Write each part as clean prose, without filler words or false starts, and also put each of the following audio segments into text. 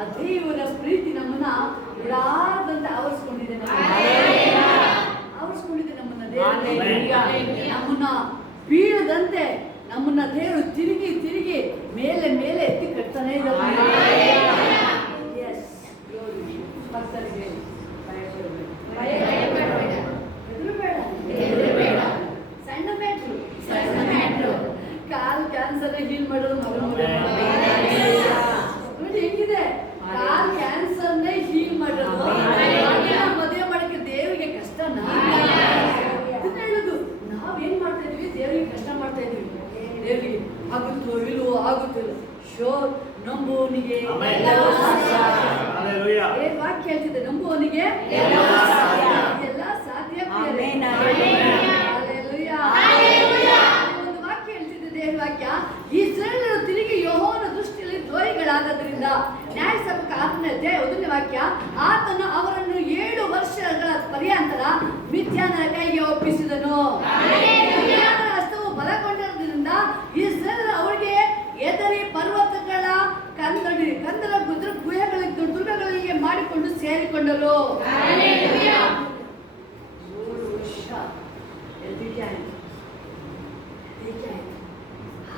ಆ ದೇವರ ಪ್ರೀತಿ ನಮ್ಮನ್ನ ಬಿಡಾದಂತೆ ಆವರಿಸ್ಕೊಂಡಿದೆ, ನಮ್ಮನ್ನ ದೇವರು ನಮ್ಮನ್ನ ಬೀಳದಂತೆ ನಮ್ಮನ್ನ ದೇವರು ತಿರುಗಿ ತಿರುಗಿ ಮೇಲೆ ಮೇಲೆ ಎತ್ತಿ ಕಟ್ತಾನೆ ಇದ್ದಾರೆ. ಸಣ್ಣ ಮ್ಯಾಟ್ರು ಕಾಲ್ ಕ್ಯಾನ್ಸರ್ ಹೀಲ್ ಮಾಡೋದು ಹೆಂಗಿದೆ, ಕಾಲ್ ಕ್ಯಾನ್ಸರ್ನೇ ಹೀಲ್ ಮಾಡೋದು. ಮದುವೆ ಮಾಡಕ್ಕೆ ದೇವರಿಗೆ ಕಷ್ಟನಾ? ಅದನ್ನ ಹೇಳುದು, ನಾವೇನ್ ಮಾಡ್ತಾ ಇದ್ವಿ, ದೇವರಿಗೆ ಕಷ್ಟ ಮಾಡ್ತಾ ಇದ್ವಿ. ದೇವರಿಗೆ ಆಗುತ್ತೋ ಇಲ್ವೋ ಆಗುತ್ತಿಲ್ಲ, ಶೋರ್ ನಂಬುವನಿಗೆ ವಾಕ್ಯ ಹೇಳ್ತಿದ್ದೆ, ನಂಬುವನಿಗೆ ಎಲ್ಲ ಸಾಧ್ಯ. ಒಂದು ವಾಕ್ಯ ಹೇಳ್ತಿದ್ದೆ, ದೇವರ ವಾಕ್ಯ, ಇಸ್ರಾಯೇಲರು ತಿರುಗಿ ಯೆಹೋವನ ದೃಷ್ಟಿಯಲ್ಲಿ ದ್ರೋಹಿಗಳಾದದ್ರಿಂದ ನ್ಯಾಯಸಭಕ 1ನೇ ವಾಕ್ಯ, ಆತನು ಅವರನ್ನು 7 ವರ್ಷಗಳ ಪರ್ಯಂತರ ಮಿಥ್ಯಾನರ ಕೈಗೆ ಒಪ್ಪಿಸಿದನು. ಹಸ್ತವು ಬಲಗೊಂಡಿರುವುದರಿಂದ ಇಸ್ರಾಯೇಲರು ಅವರಿಗೆ ಎದರಿ ಪರ್ವತಗಳ ಕಂದರ ಗುಹೆಗಳಿಗೆ ದುರ್ಗಗಳಿಗೆ ಮಾಡಿಕೊಂಡು ಸೇರಿಕೊಂಡರು. 3 ವರ್ಷ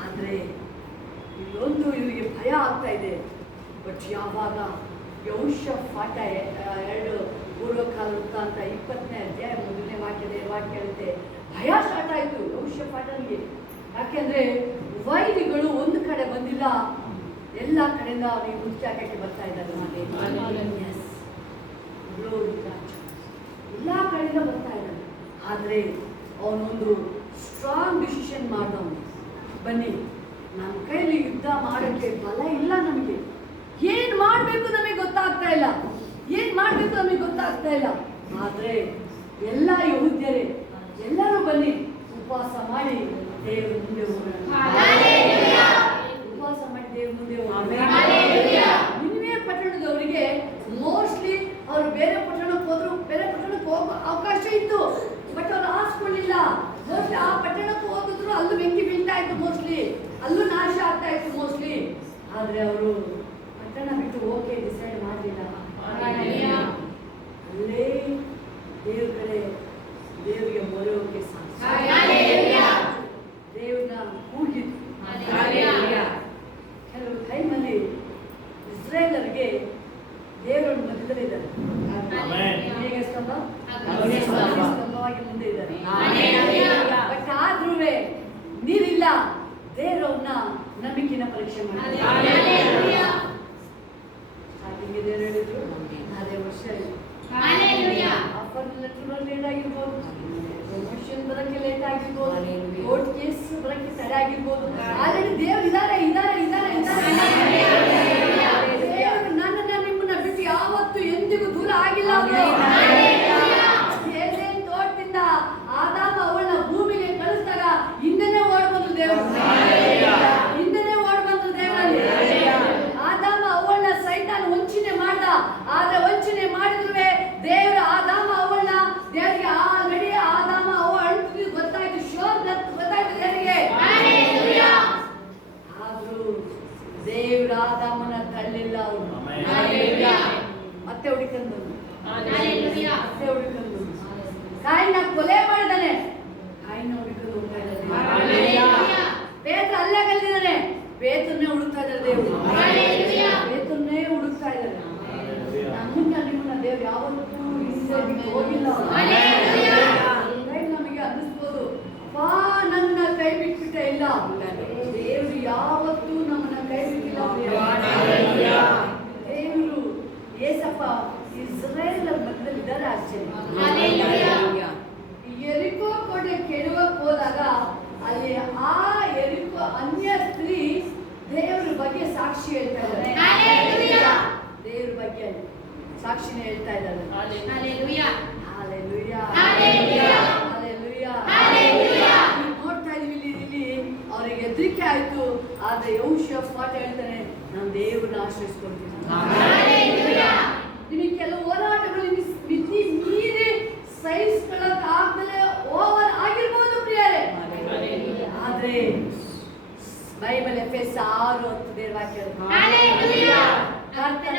ಆದ್ರೆ ಇಲ್ಲೊಂದು ಇವರಿಗೆ ಭಯ ಆಗ್ತಾ ಇದೆ. ಬಟ್ ಯಾವಾಗ ಯೆಹೋಷಾಫಾಟ 2 ಪೂರ್ವಕಾಲ ವೃತ್ತಾಂತ 20ನೇ ಅಧ್ಯಾಯ 1ನೇ ವಾಕ್ಯ ಹೇಳುತ್ತೆ, ಭಯ ಸ್ಟಾರ್ಟ್ ಆಯ್ತು ಯೆಹೋಷಾಫಾಟನಿಗೆ. ಯಾಕೆಂದ್ರೆ ವೈರಿಗಳು ಒಂದು ಕಡೆ ಬಂದಿಲ್ಲ, ಎಲ್ಲ ಕಡೆಯಿಂದ ಅವನಿಗೆ ಮುಚ್ಚಾಕಕ್ಕೆ ಬರ್ತಾ ಇದ್ದಾರೆ. ಎಲ್ಲ ಕಡೆಯಿಂದ ಬರ್ತಾ ಇದ್ದಾರೆ. ಆದ್ರೆ ಅವನೊಂದು ಸ್ಟ್ರಾಂಗ್ ಡಿಸಿಷನ್ ಮಾಡಿದವನು, ಬನ್ನಿ ನಮ್ಮ ಕೈಲಿ ಯುದ್ಧ ಮಾಡೋಕ್ಕೆ ಬಲ ಇಲ್ಲ, ನಮಗೆ ಏನ್ ಮಾಡ್ಬೇಕು ನಮಗೆ ಗೊತ್ತಾಗ್ತಾ ಇಲ್ಲ, ಆದ್ರೆ ಎಲ್ಲ ಯೆಹೂದ್ಯರೇ ಎಲ್ಲರೂ ಬನ್ನಿ ಉಪವಾಸ ಮಾಡಿ ದೇವರ ಮುಂದೆ ಹೋಗೋಣ. ಉಪವಾಸ ಮಾಡಿ ದೇವರ ಮುಂದೆ ಹೋಗೋಣ. ನಿನ್ನೆ ಪಟ್ಟಣದವರಿಗೆ ಮೋಸ್ಟ್ಲಿ ಅವರು ಬೇರೆ ಪಟ್ಟಣಕ್ಕೆ ಹೋದ್ರು, ಬೇರೆ ಪಟ್ಟಣಕ್ಕೆ ಹೋಗೋ ಅವಕಾಶ ಇತ್ತು, ಬಟ್ ಅವ್ರು ಆಸ್ಕೊಳ್ಳಿಲ್ಲ. ಮೋಸ್ಟ್ಲಿ ಆ ಪಟ್ಟಣಕ್ಕೆ ಹೋಗಿದ್ರು ಅಲ್ಲೂ ಬೆಂಕಿ ಬೀಳ್ತಾ ಇತ್ತು, ಮೋಸ್ಟ್ಲಿ ಅಲ್ಲೂ ನಾಶ ಆಗ್ತಾ ಇತ್ತು ಮೋಸ್ಟ್ಲಿ. ಆದ್ರೆ ಅವರು ಪಟ್ಟಣ ಬಿಟ್ಟು ಹೋಗಿ ಡಿಸೈಡ್ ಮಾಡಲಿಲ್ಲ. ಅಲ್ಲೇ ದೇವ್ರ ಕಡೆ ದೇವರಿಗೆ ಮೊರೆ ಹೋಗಿ ದೇವ್ರನ್ನ ಕೂಗಿದ್ರು. ಕೆಲವು ಟೈಮಲ್ಲಿ ಇಸ್ರಾಯೇಲರಿಗೆ ದೇವರ ಮಧ್ಯದಲ್ಲಿದ್ದಾರೆ, ಸ್ತಂಭವಾಗಿ ಮುಂದೆ ಇದ್ದಾರೆ. ಬಟ್ ಆದ್ರೂ ನೀರಿಲ್ಲ, ದೇವರನ್ನ ನಂಬಿಕೆನ ಪರೀಕ್ಷೆ ಮಾಡಿ ದೇವರು ಹೇಳಿದ್ರು, ಅದೇ ವರ್ಷ ಆಫರ್ ಲೆಟರ್ ಲೇಟ್ ಆಗಿರ್ಬೋದು, ಪ್ರಮೋಷನ್ ಬರಕ್ಕೆ ಲೇಟ್ ಆಗಿರ್ಬೋದು, ಕೋರ್ಟ್ ಕೇಸ್ ಬರಕ್ಕೆ ತಡೆ ಆಗಿರ್ಬೋದು. ಆಲ್ರೆಡಿ ದೇವ್ರು ಇದ್ದಾರೆ. ನನ್ನನ್ನ ನಿಮ್ಮನ್ನ ಬಿಟ್ಟು ಯಾವತ್ತು ಎಂದಿಗೂ ದೂರ ಆಗಿಲ್ಲ. ಏದೇನ್ ತೋಟದಿಂದ ಆದಾಮ ಅವಳನ್ನ ಭೂಮಿಗೆ ಕಳಿಸಿದಾಗ ಹಿಂದೆನೆ ಓಡ್ ಬಂದ್ರು ದೇವರು, ಆದಾಮ ಅವಳನ್ನ ಸೈತಾನ್ ವಂಚನೆ ಮಾಡ್ದ. ಆದ್ರೆ ವಂಚನೆ ಮಾಡಿದ್ರು ದೇವರ ಆದಾಮ ಅವಳನ್ನ ದೇವರಿಗೆ ಆಲ್ರೆಡಿ ಆದಾಮ ಅವ ಅಳ್ತಿದ್ದು ಗೊತ್ತಾಯ್ತು, ಶೋರ್ ಗೊತ್ತಾಯ್ತು ದೇವರಿಗೆ. ಆದ್ರೂ ದೇವ್ರ ಆದಾಮನ ತಳ್ಳಿಲ್ಲ, ಅವನು ಮತ್ತೆ ಹುಡುಕಂದು ಕಾಯಿನ ಕೊಲೆ ಮಾಡಿದಾನೆ, ಕಾಯಿನ ಹುಡುಕಂದು ಹೋಗ್ತಾ ಇದ್ದಾನೆ. ಪೇತ್ರ ಅಲ್ಲೇ ಕಲ್ತಿದ್ದಾನೆ, ಪೇತ್ರನ್ನೇ ಹುಡುಕ್ತಾ ಇದ್ದಾರೆ ದೇವರು, ಪೇತ್ರನ್ನೇ ಹುಡುಕ್ತಾ ಇದ್ದಾರೆ. ನಿಮ್ಮನ್ನ ದೇವ್ರು ಯಾವತ್ತೂ ಹೋಗಿಲ್ಲ. ನಮಗೆ ಅನ್ನಿಸ್ಬೋದು, ನನ್ನ ಕೈ ಬಿಟ್ಬಿಟ್ಟ ಇಲ್ಲ, ದೇವ್ರು ಯಾವತ್ತೂ ನಮ್ಮನ್ನ ಕೈ ಬಿಟ್ಟಿಲ್ಲ. ದೇವರು ಏಸಪ್ಪ ಇಸ್ರಾಯೇಲ್ ಮಧ್ಯದಲ್ಲಿ ಇದ್ದಾರೆ. ಆಶ್ಚರ್ಯ, ಎರಿಕೋ ಕೋಟೆ ಕೆಡವಕ್ಕೆ ಹೋದಾಗ ಅಲ್ಲಿ ಆ ಎರಿಕೋ ಅನ್ಯ ಸ್ತ್ರೀ ದೇವ್ರ ಬಗ್ಗೆ ಸಾಕ್ಷಿ ಹೇಳ್ತಾ ಇದ್ದಾರೆ, ದೇವ್ರ ಬಗ್ಗೆ ಸಾಕ್ಷಿನೇ ಹೇಳ್ತಾ ಇದ್ದಾರೆ. ನೋಡ್ತಾ ಇದೀವಿ ಇಲ್ಲಿ ಅವ್ರಿಗೆ ಹೆದರಿಕೆ ಆಯ್ತು. ಆದ್ರೆ ಯೆಹೋಷಾಫಾಟ ಹೇಳ್ತಾನೆ, ನಾನು ದೇವ್ರನ್ನ ಆಶ್ರಯಿಸ್ಕೊಳ್ತೀನಿ. ನಿಮಗೆ ಕೆಲವು ಹೋರಾಟಗಳು ಮಿತಿ ಮೀರಿ ಸಹಿಸ್ಕೊಳ್ಳೋಕ್ಕಾಗದೆ ಓವರ್ ಆಗಿರ್ಬೋದು ಪ್ರಿಯರೇ. ಆದ್ರೆ ಬೈಬಲ್ ಎಫೆಸ 6:10 ದೇವರ ವಾಕ್ಯ, ಕರ್ತನ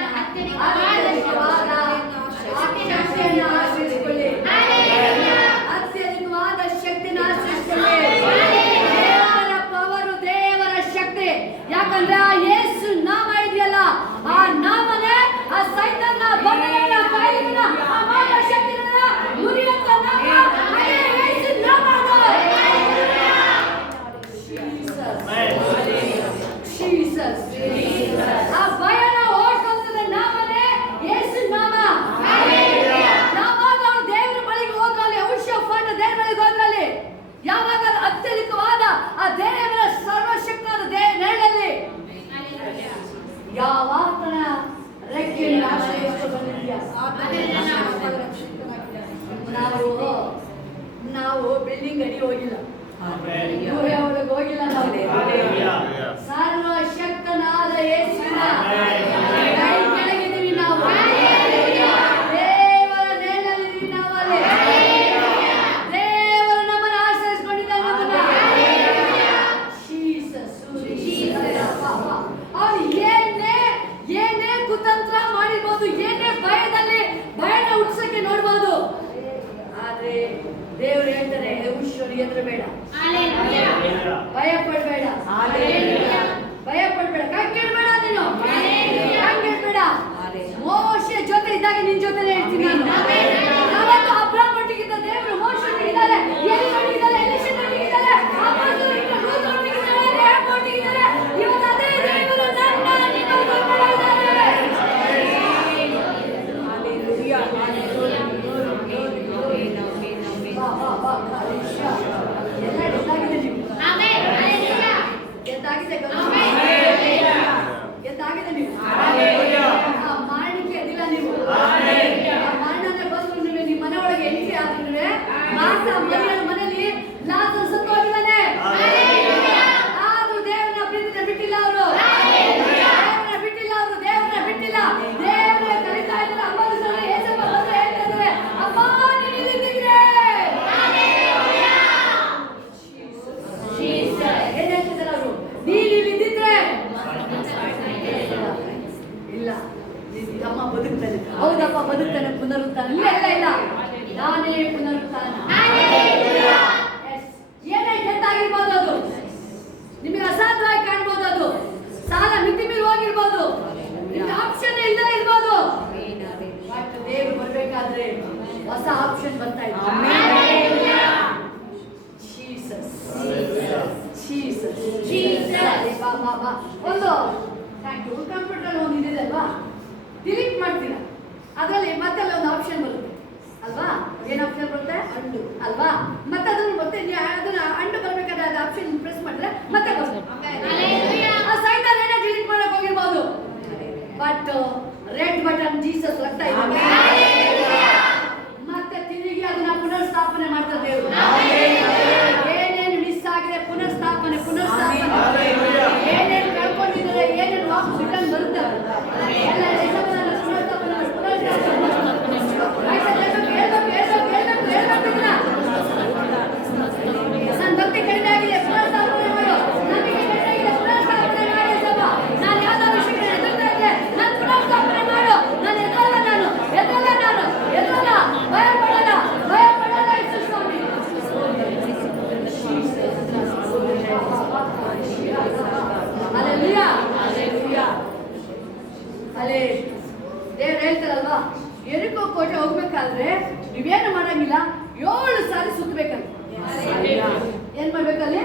ನಾವು ಬಿಲ್ಡಿಂಗ್ ಅಡಿ ಹೋಗಿಲ್ಲ, ಗುಹೆ ಒಳಗೆ ಹೋಗಿಲ್ಲ, ನಾವು ಸರ್ವಶಕ್ತನಾದ ಯೇಸುವಿನ ಕೈ ಕೆಳಗಿದ್ದೀವಿ. ನಾವು ದೇವರ ನೆರಳಲ್ಲಿದ್ದೀವಿ. ನಾವು ಅಲ್ಲಿ ದೇವರು ನಮ್ಮನ್ನು ಆಶ್ರಯಿಸಿಕೊಂಡಿದ್ದಾನೆ. ಅವನು ಏನೇ ಕುತಂತ್ರ ಮಾಡಿರ್ಬೋದು, ಏನೇ ಭಯನ ಹುಟ್ಟಿಸಕ್ಕೆ ನೋಡ್ಬೋದು, ಆದ್ರೆ ದೇವರು ಹೇಳ್ತಾರೆ ಹುಷಾರು, ಎದುರಬೇಡ, ಭಯ ಪಡ್ಬೇಡ, ಕಂಗೆಡ್ಬೇಡ, ನೀನು ಕಂಗೆಡ್ಬೇಡ. ಮೋಶೆ ಜೊತೆ ಇದ್ದಾಗ ನಿನ್ ಜೊತೆನೇ ಇರ್ತೀನಿ ನಾನು. ಅವತ್ತು ಅಬ್ರಹಾಮ್ ಒಟ್ಟಿಗಿದ್ದ ದೇವರು ಮೋಶೆ ಒಟ್ಟಿಗಿದ್ದಾರೆ, ಎಲಿ ಒಟ್ಟಿಗಿದ್ದಾರೆ, ಎಲಿಷನ್ ಒಟ್ಟಿಗಿದ್ದಾರೆ, ಅಪೊಸ್ತಲರು ರೂತ್ ಒಟ್ಟಿಗಿದ್ದಾರೆ, ರೇಹab ಒಟ್ಟಿಗಿದ್ದಾರೆ. ಇವತ್ತು ಅದೇ ದೇವರು ನನ್ನ ನಿನ್ನ ಒಟ್ಟಿಗಿದ್ದಾರೆ. ಎದ್ದಾಗಿದೆ ನೀವು, ಮಾಡಲಿಕ್ಕೆ ಅದಿಲ್ಲ ನೀವು. ಮರಣನೇ ಬಂದ್ರು ನಿಮ್ಮ ಮನೆ ಒಳಗೆ ಎಂಟ್ರಿ ಆದ್ರೆ ಮಾತ್ರ ಮನೆಯಲ್ಲಿ ಲಾಜರ್ ಸತ್ತು ಹೋಗಿದ್ದಾನೆ. ಆದ್ರೂ ದೇವರನ್ನ ಬಿಟ್ಟಿಲ್ಲ ಅವರು, ದೇವರನ್ನ ಬಿಟ್ಟಿಲ್ಲ. ದೇವರನ್ನ ಕರೀತಾ ಇದ್ದಾರೆ. ಅಮ್ಮನ ಸಲ ಏಸಪ್ಪ ಬಂದ್ರೆ ಹೇಳ್ತಾ ಇದ್ದಾರೆ, ಅಮ್ಮ ನೀನು ಇಲ್ಲಿದ್ದೀರಿ. ಏನ್ ಹೇಳ್ತಿದ್ದಾರೆ ಅವರು? ನೀನು ಇಲ್ಲಿದ್ದಿದ್ರೆ ಇಲ್ಲ, ನಿನ್ ತಮ್ಮ ಬದುಕ್ತಾನೆ. ಹೌದಪ್ಪ ಬದುಕ್ತಾನೆ, ಪುನರುತ್ಥಾನ. ಇಲ್ಲ, ನಾನೇ ಪುನರುತ್ಥಾನ. ಏನೇ ಕೆಟ್ಟಾಗಿರ್ಬೋದು, ಅದು ನಿಮಗೆ ಅಸಾಧ್ಯವಾಗಿ ಕಾಣ್ಬೋದು, ಅದು ಸಾಲ ಮಿತಿ ಮೀರಿ ಹೋಗಿರ್ಬೋದು, ನಿಮ್ಗೆ ಆಪ್ಷನ್ ಇಲ್ಲದೆ ಇರ್ಬೋದು. ಬಟ್ ದೇವರು ಬರ್ಬೇಕಾದ್ರೆ ಹೊಸ ಆಪ್ಷನ್ ಬರ್ತಾ ಇದೆ. ಒಂದು ಕಂಪ್ಯೂಟರ್ ಒಂದು ಇದೆ ಅಲ್ವಾ, ಡಿಲೀಟ್ ಮಾಡ್ತೀರಾ, ಅದರಲ್ಲಿ ಮತ್ತೆ ಒಂದು ಆಪ್ಷನ್ ಬರುತ್ತೆ ಅಲ್ವಾ? ಏನ್ ಆಪ್ಷನ್ ಬರುತ್ತೆ? ಅಂಡು ಅಲ್ವಾ? ಮತ್ತೆ ಅದನ್ನು ಮತ್ತೆ ಅದನ್ನ ಅಂಡು ಬರ್ಬೇಕಾದ್ರೆ ಅದು ಆಪ್ಷನ್ ಪ್ರೆಸ್ ಮಾಡಿದ್ರೆ ಮತ್ತೆ ಸೈತಾನ್ ಏನೋ ಡಿಲೀಟ್ ಮಾಡಕ್ ಹೋಗಿರ್ಬೋದು, ಬಟ್ ರೆಡ್ ಬಟನ್ ಜೀಸಸ್ ರಕ್ತ ಇದೆ, ಮತ್ತೆ ತಿರುಗಿ ಅದನ್ನ ಪುನರ್ಸ್ಥಾಪನೆ ಮಾಡ್ತಾರೆ ದೇವರು. ಏನೇನು ಮಿಸ್ ಆಗಿದೆ ಪುನರ್ಸ್ಥಾಪನೆ, ಏನೇನು ಕಳ್ಕೊಂಡಿದ್ದಾರೆ, ಏನೇನು ವಾಪಸ್ ರಿಟರ್ನ್ ಬರುತ್ತೆ ಎಲ್ಲ ನನ್ನ ಭಕ್ತಿ ಕಡಿಮೆ ಆಗಿದೆ, ಪುನರ್ಸ್ಥಾಪನೆ ಮಾಡು. ನಂಬಿಕೆ ಕಡಿಮೆ ಆಗಿದೆ, ಪುನರ್ಸ್ಥಾಪನೆ ಮಾಡಿ. ನಾನು ಯಾವ್ದೋ ವಿಷಯಕ್ಕೆ ಎದುರ್ತಾ ಇದ್ದೆ, ನಾನು ಪುನರ್ಸ್ಥಾಪನೆ ಮಾಡು. ನಾನು ಎದುರಲ್ಲ, ಭಯ ಪಡಲ್ಲ. ಯೇಸು ಸ್ವಾಮಿ ಅಲ್ಲೇ ದೇವ್ರು ಹೇಳ್ತಾರಲ್ವಾ, ಎರಿಕೋ ಕೋಟೆ ಹೋಗ್ಬೇಕಾದ್ರೆ ನೀವೇನು ಮಾಡಂಗಿಲ್ಲ, 7 ಸಾರಿ ಸುತ್ತಬೇಕಂತ. ಏನ್ ಮಾಡ್ಬೇಕಲ್ಲಿ?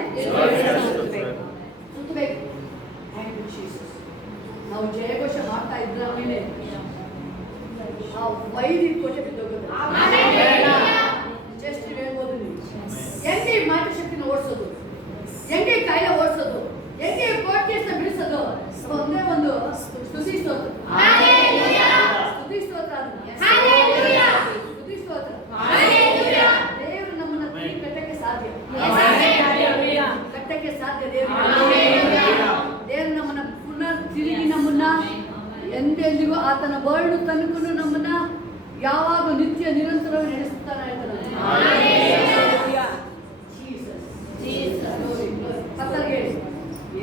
ಸುತ್ತಬೇಕು. ನಾವು ಜಯಘೋಷ ಮಾಡ್ತಾ ಇದ್ರ ಮೇಲೆ ನಾವು ವೈದ್ಯ ಕೋಟೆ ಬಿದ್ದೋಗೋದು. ಜಸ್ಟ್ ಹೇಳ್ಬೋದು ನೀವು ಹೆಂಗೆ ಮಾಟ ಶಕ್ತಿನ ಓಡಿಸೋದು, ಹೆಂಗೆ ಕಾಯಿಲೆ ಓಡಿಸೋದು, ಹೆಂಗೆ ಕೋರ್ಟ್ ಕೇಸ್ನ ಬಿಡಿಸೋದು. ಒಂದೇ ಒಂದು ಸ್ತುತಿ ಸ್ತೋತ್ರ. ದೇವರು ನಮ್ಮನ್ನ ಕಟ್ಟಕ್ಕೆ ಸಾಧ್ಯ, ದೇವರು ನಮ್ಮನ್ನ ಪುನರ್ ತಿರುಗಿ ನಮ್ಮನ್ನ ಎಂದೆಂದಿಗೂ ಆತನ ಬರ್ಡು ತನಕ ನಮ್ಮನ್ನ ಯಾವಾಗ ನಿತ್ಯ ನಿರಂತರವಾಗಿ ನಡೆಸ್ತಾನೆ ಇರ್ತಾನೆ.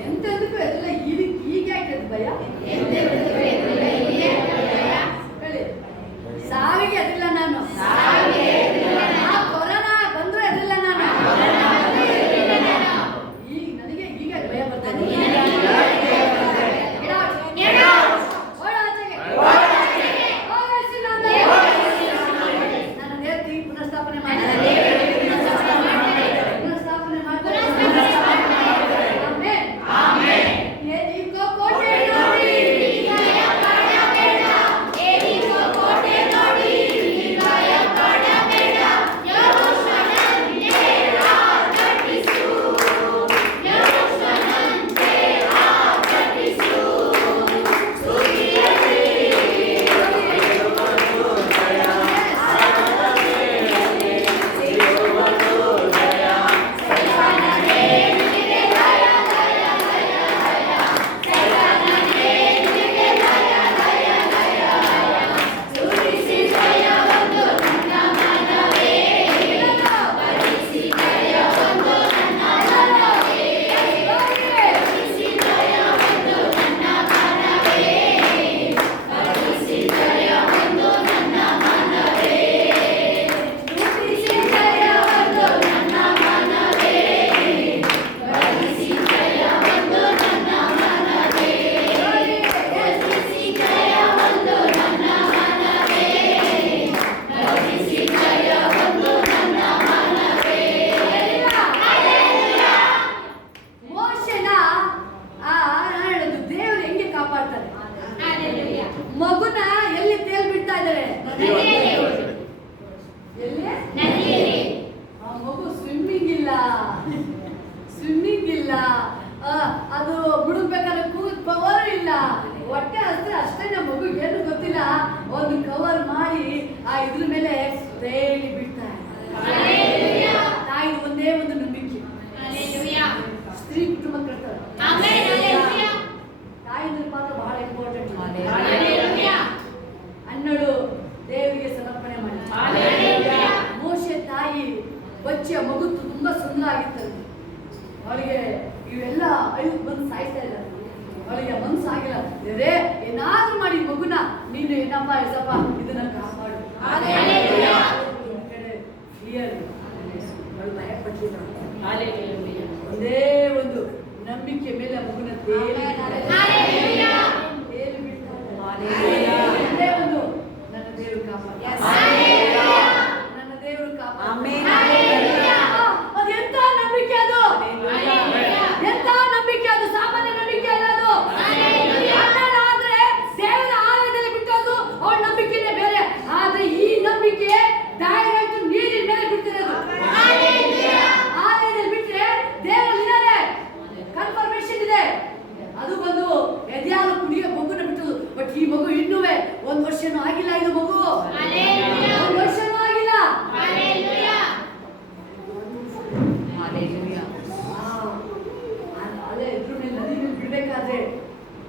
ಎಂತೆಂದಕ್ಕೂ ಎಲ್ಲ ಈಗ ಯಾಕೆ ಭಯ? ಸಾವಿಗೆ ಅದಿಲ್ಲ ನಾನು, ಕೊರೋನಾ ಬಂದ್ರೆ ಅದಿಲ್ಲ ನಾನು. ಈಗ ನನಗೆ ಈಗ ಭಯ ಬರ್ತದೆ. ನನ್ನ ದೇವ್ರಿಗೆ ಪುನರ್ಸ್ಥಾಪನೆ ಮಾಡಿ ದಿನ ಮಗು ಏನು ಗೊತ್ತಿಲ್ಲ, ಒಂದು ಕವರ್ ಮಾಡಿ ಆ ಇದ್ರ ಮೇಲೆ ತೇಲಿ ಬಿಡ್ತಾರೆ. ತಾಯಿ ಒಂದೇ ಒಂದು ನಂಬಿಕೆ, ಸ್ತ್ರೀ ಕುಟುಂಬ ಕಟ್ತಾರೆ. ತಾಯಿಂದ್ರ ಪಾತ್ರ ಬಹಳ ಇಂಪಾರ್ಟೆಂಟ್. ಹನ್ನೆರಡು ದೇವರಿಗೆ ಸಮರ್ಪಣೆ ಮಾಡಿ. ಮೋಶೆ ತಾಯಿ ಬಚ್ಚೆ ಮಗು ತುಂಬಾ ಸುಂದರ ಆಗಿತ್ತು. ಅವಳಿಗೆ ಇವೆಲ್ಲ ಐದು ಬಂದು ಸಾಯ್ತಾ ಇದ್ದಾರೆ. ಅವಳಿಗೆ ಮನಸ್ಸಾಗಿಲ್ಲ, ದೇವರೇ ಏನಾದ್ರೂ ಮಾಡಿ ಮಗುನ ನೀನು ಏನಪ್ಪ ಎಸಪ್ಪ ಇದನ್ನ ಕಾಪಾಡು. ಭಯ ಪಟ್ಟಿಲ್ಲ. ಒಂದೇ ಒಂದು ನಂಬಿಕೆ ಮೇಲೆ ಮಗುನ ತೇಲಿ ಬಿಡ್ತಾರೆ. ಒಂದೇ ಒಂದು ನನ್ನ ದೇವರು ಕಾಪಾಡ, ನನ್ನ ದೇವರು ಕಾಪಾಡ. ಅದೆಂತ ನಂಬಿಕೆ ಅದು, ಎಂತ ನಂಬಿಕೆ ಅದು, ಸಾಮಾನ್ಯ ನಂಬಿಕೆ ಅಲ್ಲ ಅದು. ಆದ್ರೆ ದೇವರ ಆಲಯದಲ್ಲಿ ಬಿಟ್ಟೋದು ಅವಳ ನಂಬಿಕೆನೇ ಬೇರೆ. ಆದ್ರೆ ಈ ನಂಬಿಕೆ ಡೈರೆಕ್ಟ್ ನೀರಿನ ಮೇಲೆ ಬಿಡ್ತಿರೋದು. ಆಲಯದಲ್ಲಿ ಬಿಟ್ರೆ ದೇವರಿದ್ದಾರೆ, ಕನ್ಫರ್ಮೇಶನ್ ಇದೆ. ಅದು ಬಂದು ಎದೆಯಾರು ಕುಡಿಯೋ ಮಗುನ ಬಿಟ್ಟದು. ಬಟ್ ಈ ಮಗು ಇನ್ನುವೆ 1 ವರ್ಷನೂ ಆಗಿಲ್ಲ. ಇದು ಮಗು 1 ವರ್ಷನೂ ಆಗಿಲ್ಲ. ಅಲ್ಲೇ ಇದ್ರ ಮೇಲೆ ನದಿ ಮೇಲೆ ಬಿಡ್ಬೇಕಾದ್ರೆ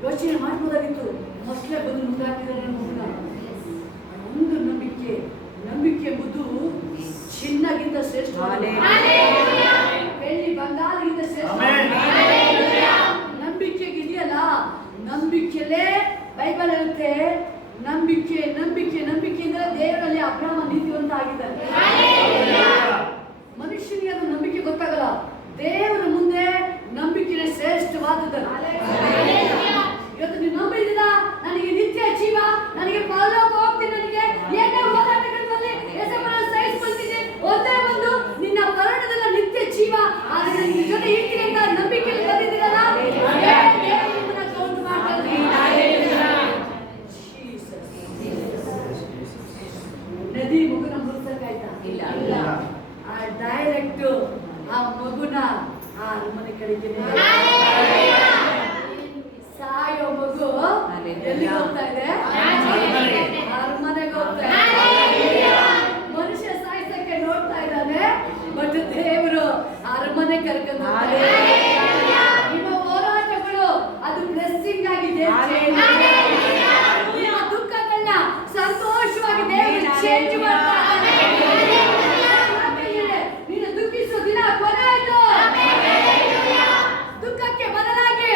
ಯೋಚನೆ ಮಾಡ್ಬೋದಾಗಿತ್ತು. ಮೊಸಳೆ ಬಂದು ಮುಂದಾಕಿದ್ದಾರೆ ಮಗುನ. ಒಂದು ನಂಬಿಕೆ ಎಂಬುದು ಚಿನ್ನಗಿಂತ ಶ್ರೇಷ್ಠ, ಬೆಳ್ಳಿ ಬಂಗಾರಗಿಂತ ಶ್ರೇಷ್ಠ. ನಂಬಿಕೆಗೆ ಇದೆಯಲ್ಲ, ನಂಬಿಕೆಲೇ ಬೈಬಲ್ ಹೇಳುತ್ತೆ. ನಂಬಿಕೆ ಅಂದ್ರೆ ದೇವರಲ್ಲಿ ಅಬ್ರಹಾಮ ನೀತಿವಂತ ಆಗಿದ್ದಾರೆ. ಮನುಷ್ಯನಿಗೆ ಅದು ನಂಬಿಕೆ ಗೊತ್ತಾಗಲ್ಲ, ದೇವರ ಮುಂದೆ ನಂಬಿಕೆನೇ ಶ್ರೇಷ್ಠವಾದದ್ದು. ಇವತ್ತು ನೀವು ನಂಬಿದ್ದೀರಾ, ನನಗೆ ನಿತ್ಯ ಜೀವ, ನನಗೆ ಪರಲೋಕ ಹೋಗ್ತೀನಿ, ನನಗೆ ಏನೇ ಹೋರಾಟಗಳಲ್ಲಿ ಸಹಿಸ್ಕೊಳ್ತೀನಿ, ಒಂದೇ ಒಂದು ನಿನ್ನ ಮರಣದಲ್ಲ ನಿತ್ಯ ಜೀವ, ಆದ್ರೆ ನಿನ್ನ ಜೊತೆ ಇರ್ತೀನಿ ಅಂತ ನಂಬಿಕೆಯಲ್ಲಿ ಬಂದಿದ್ದೀರಲ್ಲ, ನಿಮ್ಮನ್ನ ಕೌಂಟ್ ಮಾಡ್ತಾರೆ. ನದಿ ಮಗುನ ಮುಗಿಸಕ್ಕಾಯ್ತಾ? ಇಲ್ಲ. ಆ ಡೈರೆಕ್ಟ್ ಆ ಮಗುನ ಆ ಅರಮನೆ ಕಡೆಗೆ ಸಾಯೋ ಮಗು ಎಲ್ಲಿ ಹೋಗ್ತಾ ಇದೆ? ಅರಮನೆಗೆ ಹೋಗ್ತಾ ಇದೆ. ಮನುಷ್ಯ ಸಾಯಿಸಕ್ಕೆ ನೋಡ್ತಾ ಇದ್ದಾನೆ, ಬಟ್ ದೇವರು ಅರಮನೆ ಕರ್ಕೊಂಡು ಹೋಗ್ತಾರೆ. ನಿಮ್ಮ ಹೋರಾಟಗಳು ಅದು ಬ್ಲೆಸ್ಸಿಂಗ್ ಆಗಿದೆ. ನಿಮ್ಮ ದುಃಖಗಳನ್ನ ಸಂತೋಷವಾಗಿ ದೇವರು ಚೇಂಜ್ ಮಾಡ್ತಾರೆ. ನೀನು ದುಃಖಿಸೋ ದಿನ ಕೊನೆ ಆಯ್ತು. ದುಃಖಕ್ಕೆ ಬದಲಾಗಿ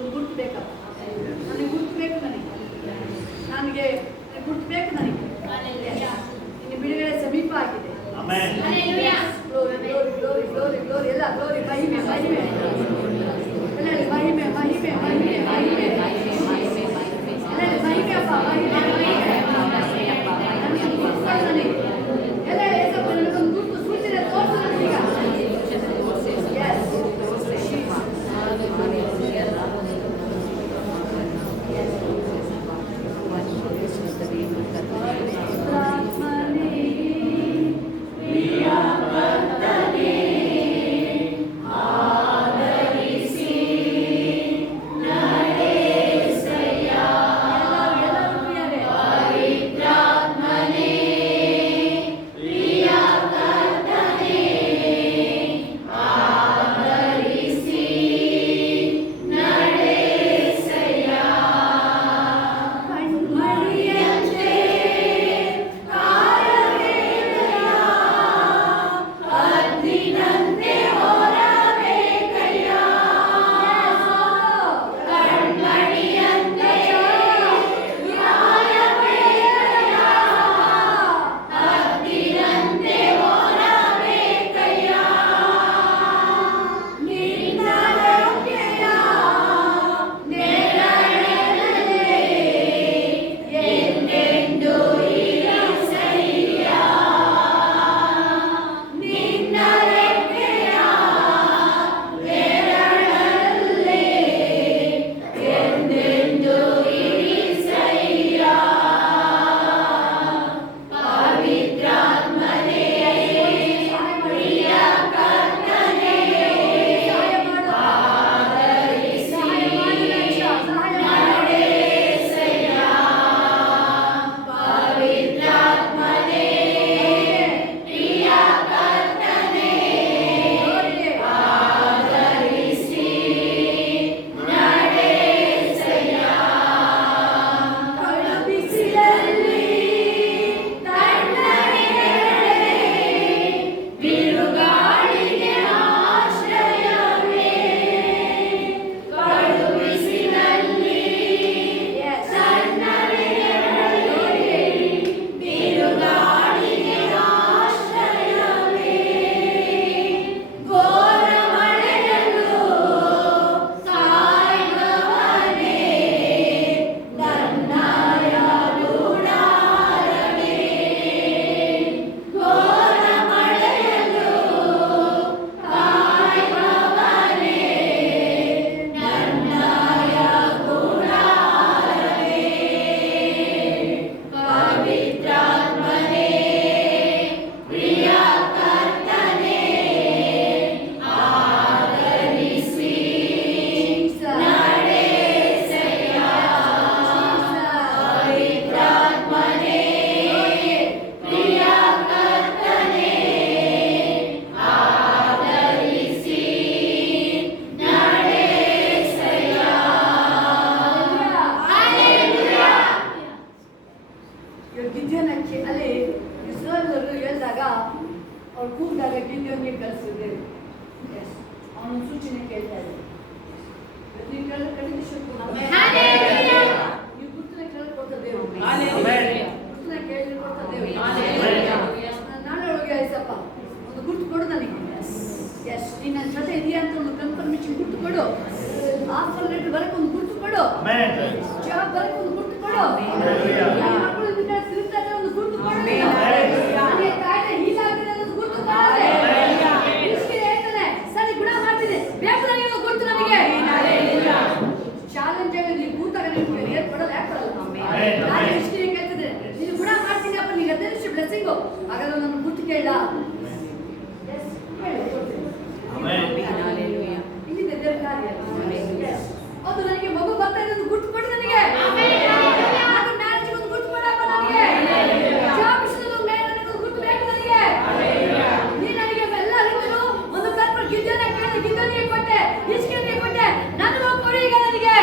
ಒಂದು ಗುರುತು ಬೇಕಪ್ಪ, ನನಗೆ ಗುರುತು ಬೇಕು, ನನಗೆ ಗುರುತು ಬೇಕು ನನಗೆ. ಇನ್ನು ಬಿಡುಗಡೆ ಸಮೀಪ ಆಗಿದೆ. Glory glory glory glory glory ಎಲ್ಲ ಗ್ಲೋರಿ, ಮಹಿಮೆ ಮಹಿಮೆ ಎಲ್ಲೆಡೆ ಮಹಿಮೆ ಮಹಿಮೆ ಮಹಿಮೆ ಮಹಿಮೆ ಎಲ್ಲೆಡೆ ಮಹಿಮೆ ಅಪ್ಪ, ಮಹಿಮೆ ನನಗೆ ಎಲ್ಲೆಡೆ ಏಸಪ್ಪ ನನಗೊಂದು ಗುರುತು ಸೂಚನೆ ತೋರಿಸು ನನಗೀಗ. ಅವ್ರು ಕೂಗಿದಾಗ ಗಿದ್ಯೋನ್ಗೆ ಕಳಿಸಿದ್ರೆ ಅವನು ಸೂಚನೆ ಕೇಳ್ತಾ ಇದ್ದಾರೆ. ನೀವು ಖಂಡಿತ ನೀವು ಗುರ್ತನೆ ಕೇಳ್ಕೊಡ್ತದೆ ಗುರ್ತನೆ ಕೇಳ್ಕೊಡ್ತದೆ. ನಾಳೆ ಒಳಗೆ ಆಯ್ತಪ್ಪ ಒಂದು ಗುರ್ತು ಕೊಡು ನನಗೆ. ಎಸ್ ನೀನು ನನ್ನ ಜೊತೆ ಇದೆಯಾ ಅಂತ ಒಂದು ಕನ್ಫರ್ಮೇಶನ್ ಗುರ್ತು ಕೊಡು. ಆಫರ್ ಲೆಟರ್ ಬರಕ್ಕೆ ಒಂದು ಗುರ್ತು ಕೊಡು. ಜಾಬ್ ಬರಕ್ಕೆ ಒಂದು ಗುರ್ತು ಕೊಡು. ಮಕ್ಕಳು ತಿರುಗ್ತಾರೆ ಒಂದು ಗುರ್ತು ಕೊಡು. ನನಗೆ ಕಾಯಿಲೆ ಹೀಗಾಗಿದೆ ಅನ್ನೋದು ಗುರ್ತು ಕೊಡೋದೆ. ಹೇಳ್ತಾನೆ ಸರಿ ಗುಣ ಮಾಡ್ತಿದೆ ಬೇಕು ನನಗೆ ಒಂದು ಗುರ್ತು ನನಗೆ. ಚಾಲೆಂಜ್ ಆಗಿ ನೀವು ಕೂತಾಗ ನಿಮ್ಗೆ ಏನ್ ಕೊಡೋದು ಯಾಕೆ ಕೊಡಲ್ಲ? ನಾನು ಇಷ್ಟೇ ಕೇಳ್ತಿದ್ದೆ ನೀನು ಗುಣ ಮಾಡ್ತೀನಿ ಅಪ್ಪ ನಿಂಗೆ ಅದೆಷ್ಟು ಬ್ಲೆಸ್ಸಿಂಗು ಹಾಗಾದ್ರೆ ನನ್ನ ಗುರ್ತು ಕೇಳ. ಅದು ನನಗೆ ಮಗು ಬರ್ತಾ ಇದೆ ಗುರ್ತು ಕೊಡಿ ನನಗೆ. ಮ್ಯಾರೇಜ್ ಒಂದು ಗುರ್ತು ಕೊಡಪ್ಪ ನನಗೆ. ಜಾಬ್ ವಿಷಯದಲ್ಲಿ ಒಂದು ಗುರ್ತು ಬೇಕು ನನಗೆ. ನೀ ನನಗೆ ಎಲ್ಲ ರೀತಿಯಲ್ಲೂ ಒಂದು ಕಲ್ಪನೆ ಗಿದ್ದನೆ ಕೇಳಿ ಗಿದ್ದನಿಗೆ ಕೊಟ್ಟೆ ಇಸ್ಕಿನಿಗೆ ಕೊಟ್ಟೆ ನನಗೂ ಕೊಡಿ ಈಗ ನನಗೆ.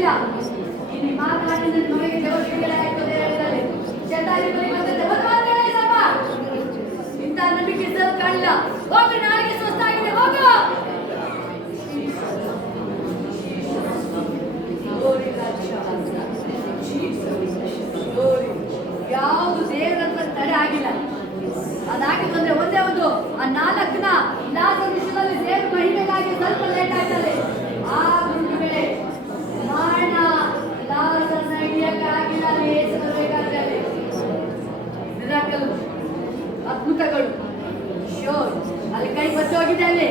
ಬಿಡುವುದಿಲ್ಲ. ಈ ಮಾತನಾಡಿದ ನಮಗೆ ದೇವರು ಬಿಡುಗಡೆ ಆಗ್ತದೆ ಹೇಳ್ತಾರೆ. ಶತಾನಿ ಬಲಿ ಬಂದದ್ದು ಭಗವಂತನೇ ನಮ್ಮ ಇಂಥ ನಂಬಿಕೆ ಇದ್ದದ್ದು ಕಾಣಿಲ್ಲ. ಹೋಗು, ನಾಳೆಗೆ ಸ್ವಸ್ಥ ಆಗಿದೆ, ಹೋಗು. ಯಾವುದು ದೇವರ ಹತ್ರ ತಡೆ ಆಗಿಲ್ಲ. ಅದಾಗಿ ಬಂದ್ರೆ ಒಂದೇ ಒಂದು ಆ 4 ದಿನ ಲಾಜರ್ ವಿಷಯದಲ್ಲಿ ದೇವ್ರ ಮಹಿಮೆಗಾಗಿ ಸ್ವಲ್ಪ ಲೇಟ್ ಆಗ್ತದೆ. ಆ ವೇಳೆ ಮರಣ ಲಾಜರ್ನ ಹಿಡಿಯಕ್ಕಾಗಿಲ್ಲ. ಯೇಸು ಬರಬೇಕಾದ್ರೆ ಮಿರಾಕಲ್ ಅದ್ಭುತಗಳು ಶೋರ್ ಅಲ್ಲಿ ಕೈ ಬದ್ದು ಹೋಗಿದೆ. ಅಲ್ಲಿ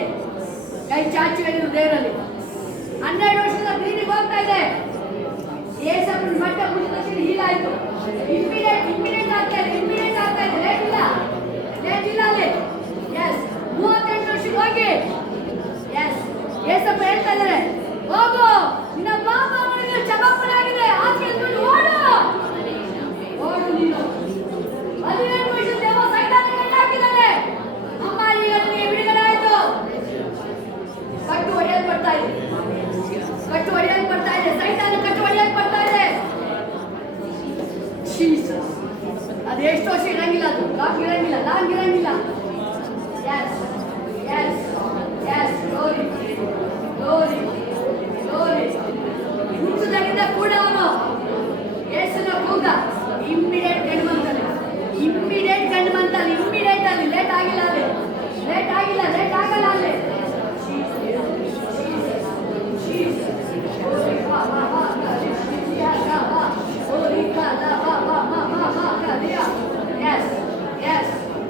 ಕೈ ಚಾಚಿ ಹೇಳಿದ್ರು ದೇವರಲ್ಲಿ. 12 ವರ್ಷದ ಬ್ಲೀಡಿಂಗ್ ಹೋಗ್ತಾ ಇದೆ. ಯೇಸಪ್ಪನ ಮಟ್ಟ ಮುಗಿದ ತಕ್ಷಣ ಹೀಲ್ ಆಯ್ತು. ಇಮ್ಮಿಡಿಯೇಟ್ ಆಗ್ತಾ ಇದೆ. ಲೇಟ್ ಇಲ್ಲ ಅಲ್ಲಿ. ಎಸ್ 38 ವರ್ಷಕ್ಕೆ ಹೋಗಿ ಎಸ್ ಯೇಸಪ್ಪ ಹೇಳ್ತಾ ಇದ್ದಾರೆ, ಹೋಗು, ನಿನ್ನ ಪಾಪ ಕ್ಷಮಾಪಣೆ ಆಗಿದೆ, ಆಚೆ ಓಡು ನೀನು. 17 ವರ್ಷದ ದೇವ ಸೈತಾನ ಕಟ್ಟಾಕಿದ್ದಾನೆ. ಅಮ್ಮ ಈಗ ನಿನಗೆ ಬಿಡುಗಡೆ ಆಯ್ತು. ಕಟ್ಟು ಹೊಡೆಯಲ್ಪಡ್ತಾ ಇದೆ. ಸೈತಾನ ಕಟ್ಟು ಹೊಡೆಯಲ್ಪಡ್ತಾ ಇದೆ. ಅದು ಎಷ್ಟು ವರ್ಷ ಇರಂಗಿಲ್ಲ. ಅದು ಲಾಂಗ್ ಇರಂಗಿಲ್ಲ. ಹುಟ್ಟದಾಗಿಂದ ಕೂಡ ಅವನು ಯೇಸುನ ಕೂಗ ಇಮ್ಮಿಡಿಯೇಟ್ ಗಂಡು ಬಂತಲ್ಲಿ. ಇಮ್ಮಿಡಿಯೇಟ್ ಅಲ್ಲಿ ಲೇಟ್ ಆಗಲ್ಲ ಅಲ್ಲಿ.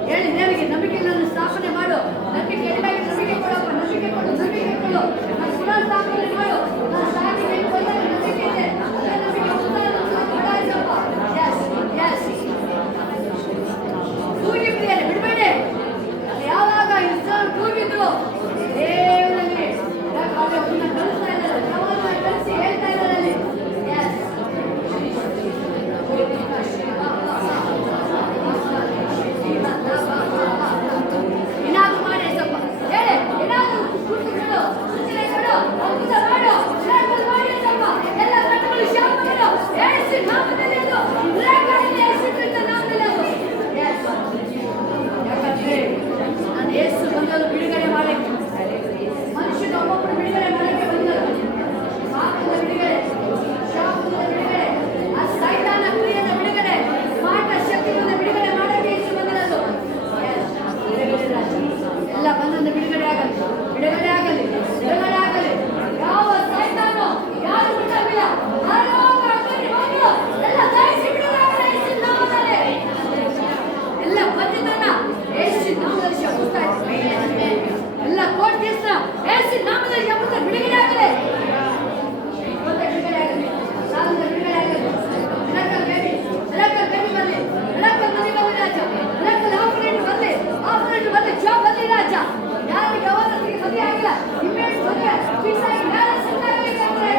ಹೇಳಿ ದೇವರಿಗೆ ನಂಬಿಕೆಯನ್ನು ಸ್ಥಾಪನೆ ಮಾಡು. ನಂಬಿಕೆ ಕೊಡಪ್ಪ. ನಂಬಿಕೆ ಕೊಡು. ನಾನು ಪುನಃ ಸ್ಥಾಪನೆ ಮಾಡು. ನಾನು ಸ್ಟಾರ್ಟಿಂಗ್ ನಂಬಿಕೆ ಇದೆ. ಅದೇ ನಂಬಿಕೆ ಕೊಡಾಯ್ತಪ್ಪ. ಕೂಗಿಬಿಟ್ಟಿದ್ದಾರೆ, ಬಿಡಬೇಡಿ. ಯಾವಾಗ ಇಸ್ರಾಯೇಲ್ ಕೂಗಿದ್ರು ದೇವರಲ್ಲಿ ಕಳಿಸ್ತಾ ಇದ್ದಾರೆ. ಕಳಿಸಿ ಹೇಳ್ತಾ ಇದ್ದಾರೆ ಅಲ್ಲಿ. ಏನಾದ್ರು ಮಾಡಿ ಸ್ವಲ್ಪ ಹೇಳಿ. ಏನಾದ್ರು ಕೂತ್ಕೊಂಡು ಅದ್ಭುತ ಮಾಡು. ಮಾಡಿ ಸ್ವಲ್ಪ ಎಲ್ಲ ಕಟ್ಟುಗಳು ಶಾಪ ಮಾಡು. ಏಸು ನಾಮದಲ್ಲಿ ಅದು ಯೇಸು ಕ್ರಿಸ್ತನ ನಾಮದಲ್ಲಿ ಅದು. ಯಾಕಂದ್ರೆ ನಾನು ಯೇಸು ಬಂದವರು ಬಿಡುಗಡೆ ಮಾಡಕ್ಕೆ, ಮನುಷ್ಯನ ಒಬ್ಬೊಬ್ಬರು ಬಿಡುಗಡೆ ಮಾಡಕ್ಕೆ ಬಂದರು. ಪಾಪದ ಬಿಡುಗಡೆ, ಶಾಪದ ಬಿಡುಗಡೆ, ಆ ಸೈತಾನ ಕ್ರಿಯೆಯ ಬಿಡುಗಡೆ, ಮಾಟ ಶಕ್ತಿಯಿಂದ ಬಿಡುಗಡೆ ಮಾಡಕ್ಕೆ ಯೇಸು ಬಂದಿರೋದು. ಎಲ್ಲ ಬಂದಂತ ಬಿಡುಗಡೆ ಆಗಲಿ. ಯಾವ ಸೈತಾನು ಯಾರು ಬಿಟ್ಟಿಲ್ಲ. ಎಲ್ಲ ಸಾಯಿಸಿ ಬಿಡುಗಡೆ ಎಲ್ಲ ಬಂದಿದ್ದನ್ನ ಯೇಸು ನಾಮದಲ್ಲಿ ಶಪಿಸ್ತಾ ಇದ್ದಾರೆ. ಎಲ್ಲ ಕೋಟಿ ದಿವಸ ಯೇಸು ನಾಮದಲ್ಲಿ ಶಪಿಸ್ತಾ ಬಿಡುಗಡೆ ಆಗಲಿ. ಮಿರಾಕಲ್ ಬೇಬಿ ಬರಲಿ. ಮಿರಾಕಲ್ ಆಪರೇಟ್ ಬರಲಿ. ಜಾಬ್ ಬರಲಿ ರಾಜ. ಯಾರಿಗೆ ಯಾವತ್ತಿಗೆ ಮದುವೆ ಆಗಿಲ್ಲ, ಇಮ್ಮಿಡಿಯೇಟ್ ಮದುವೆ ಫಿಕ್ಸ್ ಆಗಿ ಮ್ಯಾರೇಜ್ ಸೆಟ್ ಆಗಬೇಕಂದ್ರೆ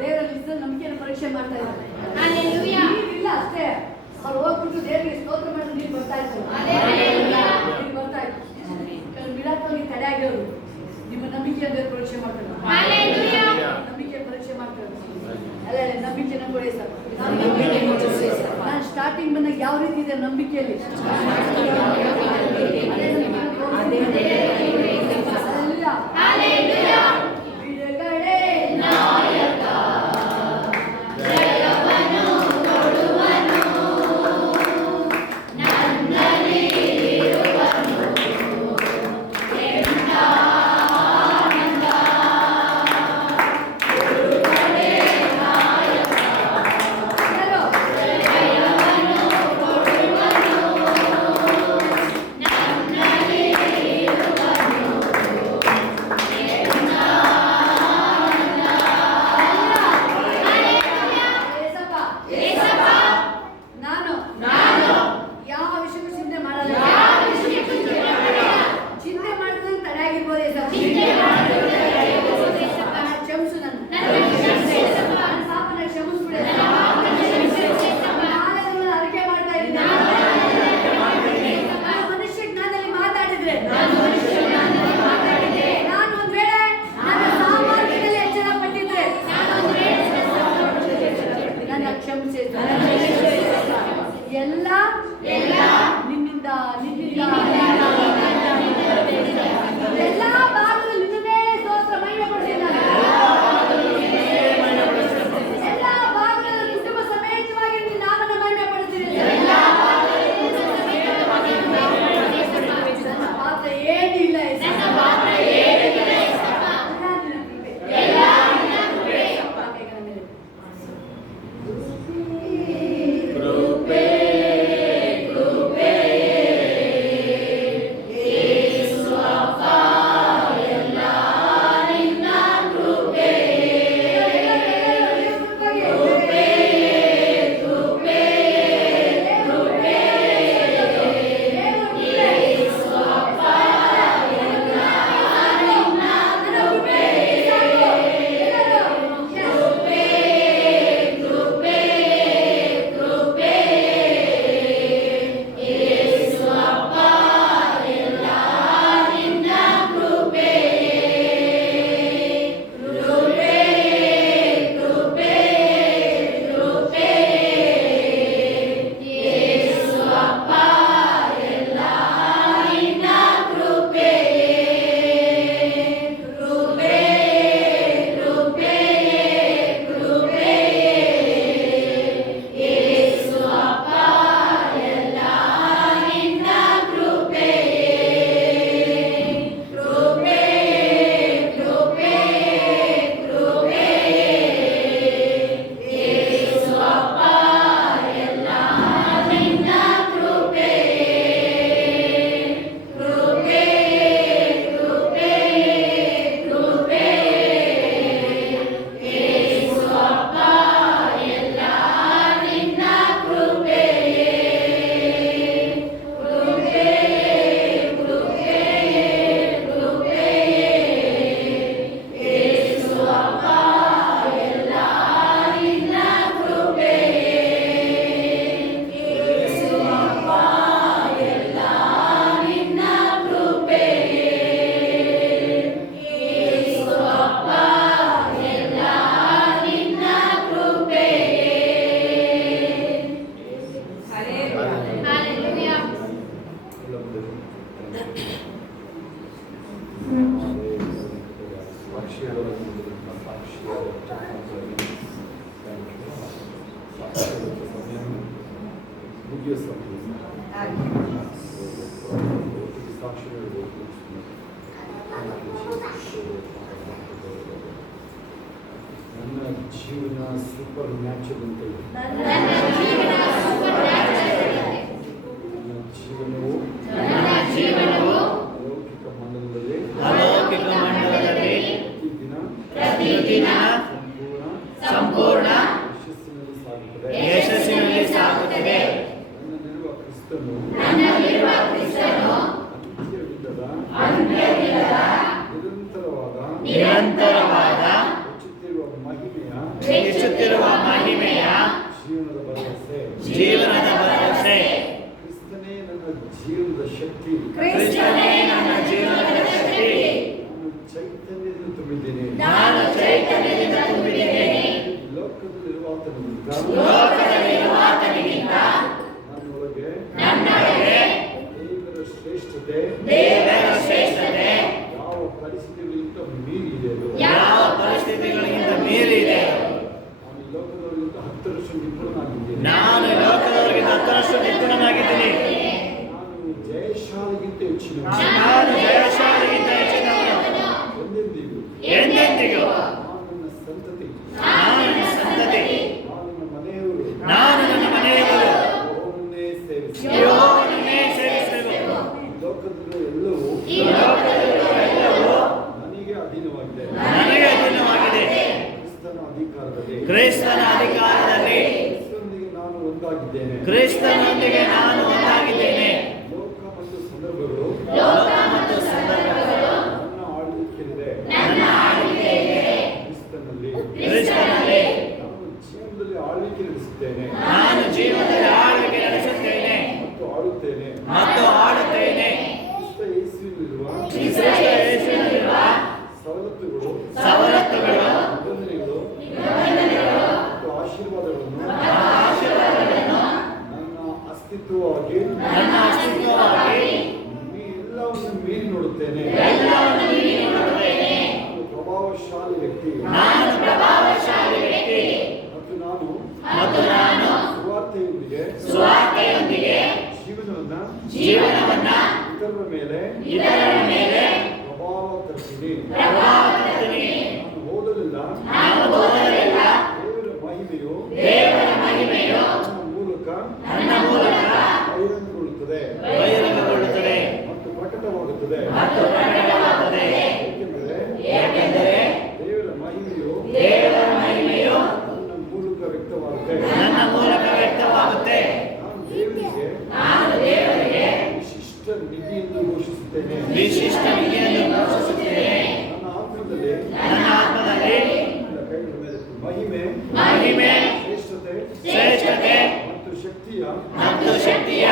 ದೇವರಲ್ಲಿ ನಂಬಿಕೆಯನ್ನು ಪರೀಕ್ಷೆ ಮಾಡ್ತಾ ಇದ್ದಾರೆ. ಇಲ್ಲ ಅಷ್ಟೇ, ಅವ್ರು ಹೋಗ್ಬಿಟ್ಟು ದೇವರಿಗೆ ಸ್ತೋತ್ರ ಮಾಡಿದ್ರೆ ನೀರು ಬರ್ತಾ ಇತ್ತು. ಮಿರಾಕಲ್ ತಡೆ ಆಗಿರೋದು ನಿಮ್ಮ ನಂಬಿಕೆಯನ್ನು ಪರೀಕ್ಷೆ ಮಾಡ್ತಾರೆ. Hallelujah. ನಂಬಿಕೆ ಪರೀಕ್ಷೆ ಮಾಡ್ತಾರೆ. ಅಲ್ಲ ನಂಬಿಕೆನ ಕೊಡಿ ಸರ್. ನಾನು ಸ್ಟಾರ್ಟಿಂಗ್ ಬಂದಾಗ ಯಾವ ರೀತಿ ಇದೆ ನಂಬಿಕೆಯಲ್ಲಿ ಬಿಡುಗಡೆ ನಾಯಕ ಜಯವನ್ನು ಕೊಡುವನು ನನ್ನಲ್ಲಿ ಇರುವನು ಎಂಥ ಆನಂದ ಬಿಡುಗಡೆ ನಾಯಕ ಜಯವನ್ನು ಕೊಡುವನು ನನ್ನಲ್ಲಿ ಇರುವನು ಎಂಥ ಆನಂದ. ಏಸಪ್ಪ, ನಾನು ಯಾವ ವಿಷಯಕ್ಕೂ ಚಿಂತೆ ಮಾಡಲ್ಲ. ಚಿಂತೆ ಮಾಡಿದ್ರೆ ತಡೆಯಾಗಿರ್ಬೋದು ಏಸಪ್ಪ. ಕ್ಷಮಿಸು ನನ್ನ ಪಾಪನ ಕ್ಷಮಿಸ್ಬಿಡು. ನಾಳೆ ನನ್ನನ್ನು ಅರಿಕೆ ಮಾಡ್ತಾ ಇದ್ದೀನಿ. ನಾನು ಮನುಷ್ಯ ಜ್ಞಾನದಲ್ಲಿ ಮಾತಾಡಿದ್ರೆ ನಾನು ಒಂದ್ ವೇಳೆ ನನ್ನ ಸಾಮರ್ಥ್ಯದಲ್ಲಿ ಎಚ್ಚರ ಪಟ್ಟಿದ್ರೆ ನನ್ನ ಕ್ಷಮಿಸಿ. ಎಲ್ಲ ನಿನ್ನಿಂದ ಎಲ್ಲ ಭಾಗದಲ್ಲಿ ನಿನ್ನೇ ಸ್ತೋತ್ರ ಮಹಿಮೆ ಪಡ್ತೀನಿ. ಎಲ್ಲ ಭಾಗದಲ್ಲಿ ಕುಟುಂಬ ಸಮೇತವಾಗಿ ನಿನ್ನ ನಾಮನ ಮಹಿಮೆ ಪಡ್ತೀನಿ. ನನ್ನ ಪಾತ್ರ ಏನಿಲ್ಲ ನನ್ನ ಜೀವನ ಸೂಪರ್ ನ್ಯಾಚುರಲ್ ಅಂತ ಇದೆ. ನನ್ನ ಜೀವನವು ಅಲೌಕಿಕ ಮಂಡಲದಲ್ಲಿ ಪ್ರತಿದಿನ ಸಂಪೂರ್ಣ ಯಶಸ್ಸಿನಲ್ಲಿ ಸಾಗುತ್ತದೆ. ನನ್ನಲ್ಲಿರುವ ಕ್ರಿಸ್ತನು ಅಂತ್ಯವಿಲ್ಲದ ನಿರಂತರವಾದ ಹೆಚ್ಚುತ್ತಿರುವ ಮಹಿಮೆಯ ಜೀವನದ ಭರವಸೆ. ಕ್ರಿಸ್ತನೇ ನನ್ನ ಜೀವನದ ಶಕ್ತಿ. ನಾನು ಚೈತನ್ಯದಿಂದ ತುಂಬಿದ್ದೇನೆ. ಲೋಕದಲ್ಲಿರುವಾತನಿಗಿಂತ ನನ್ನೊಳಗೆ ದೇವರ ಶ್ರೇಷ್ಠತೆ ಯಾವ ಪರಿಸ್ಥಿತಿಗಳಿಗಿಂತ ಮೀರಿ ಇದೆ ಅದು. ಯಾವ ಪರಿಸ್ಥಿತಿಗಳಿಗಿಂತ ಮೀರಿ ಇದೆ. ನಾನು ಈ ಲೋಕದವರಿಗಿಂತ 10 ವರ್ಷ ನಿಪುಣನಾಗಿದ್ದೇನೆ. ನಾನು ಲೋಕದವರಿಗಿಂತ 10 ವರ್ಷ ನಿಪುಣನಾಗಿದ್ದೀನಿ. ನಾನು ಜಯಶಾಲಿಗಿಂತ ಹೆಚ್ಚಿನ ನಾನು ಜಯಶಾಲಿಗಿಂತ ಹೆಚ್ಚಿನವನು. ಎಂದೆಂದಿಗೂ ನಾನು ನನ್ನ ಸಂತತಿ, ನಾನು ನನ್ನ ಸಂತತಿ, ನಾನು ನನ್ನ ಮನೆಯವರು ನಾನು ನನ್ನ ಮನೆಯವರು ಯೆಹೋವನನ್ನೇ ಯೆಹೋವನನ್ನೇ ಸೇವಿಸುವೆವು. ಸೇವಿಸುವೆವು. ಈ ಲೋಕದಲ್ಲಿರುವ ಎಲ್ಲವೂ ನನಗೆ ಅಧೀನವಾಗಿದೆ. ಕ್ರಿಸ್ತನ ಅಧಿಕಾರದಲ್ಲಿ ಕ್ರಿಸ್ತನೊಂದಿಗೆ ನಾನು ಒಂದಾಗಿದ್ದೇನೆ. ಲೋಕ ಮತ್ತು ಸಂದರ್ಭಗಳು ನನ್ನ ಆಳ್ವಿಕೆಯಲ್ಲಿದೆ. ಕ್ರಿಸ್ತನಲ್ಲಿ ನಾನು ಜೀವನದಲ್ಲಿ ಆಳ್ವಿಕೆ ನಡೆಸುತ್ತೇನೆ ಮತ್ತು ಆಳುತ್ತೇನೆ. ಕ್ರಿಸ್ತ ಯೇಸುವಿನಲ್ಲಿರುವ ಸವಲತ್ತುಗಳು, ನಿಬಂಧನೆಗಳು ಮತ್ತು ಆಶೀರ್ವಾದಗಳನ್ನು ನನ್ನ ಅಸ್ತಿತ್ವವಾಗಿ ಎಲ್ಲವನ್ನು ಮೀರಿ ನೋಡುತ್ತೇನೆ. ನಾನು ಪ್ರಭಾವಶಾಲಿ ವ್ಯಕ್ತಿ ಮತ್ತು ನಾನು ಸುವಾರ್ತೆಯೊಂದಿಗೆ ಜೀವನವನ್ನ ಇತರರ ಮೇಲೆ ಪ್ರಭಾವ ತರ್ತೀನಿ. ನಾನು ಹೋದಲೆಲ್ಲ ದೇವರ ಮಹಿಮೆಯು ನನ್ನ ಮೂಲಕ ಬಹಿರಂಗಗೊಳ್ಳುತ್ತದೆ ಮತ್ತು ಪ್ರಕಟವಾಗುತ್ತದೆ. ಏಕೆಂದರೆ ದೇವರ ಮಹಿಮೆಯು ನನ್ನ ಮೂಲಕ ವ್ಯಕ್ತವಾಗುತ್ತೆ. ನಾನು ದೇವರಿಗೆ ವಿಶಿಷ್ಟ ನಿಧಿಯನ್ನು ಘೋಷಿಸುತ್ತೇನೆ. ನನ್ನ ಆತ್ಮದಲ್ಲಿ ಮಹಿಮೆ, ಶ್ರೇಷ್ಠತೆ ಮತ್ತು ಶಕ್ತಿಯ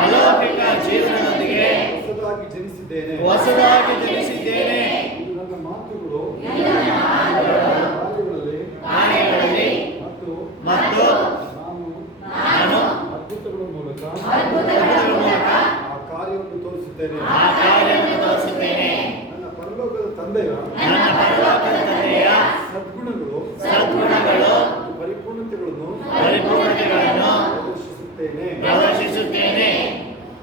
ಅಲೌಕಿಕ ಜೀವನದೊಂದಿಗೆ ಹೊಸದಾಗಿ ಜನಿಸಿದ್ದೇನೆ. ನನ್ನ ಮಾತುಗಳು ಕಾರ್ಯಗಳಲ್ಲಿ ಮತ್ತು ನಾನು ಅದ್ಭುತಗಳ ಮೂಲಕ ಆ ಕಾರ್ಯವನ್ನು ತೋರಿಸುತ್ತೇನೆ. ನನ್ನ ಪರಲೋಕದ ತಂದೆಯ ಸದ್ಗುಣಗಳು ಮತ್ತು ಪರಿಪೂರ್ಣತೆಗಳನ್ನು ಪ್ರದರ್ಶಿಸುತ್ತೇನೆ.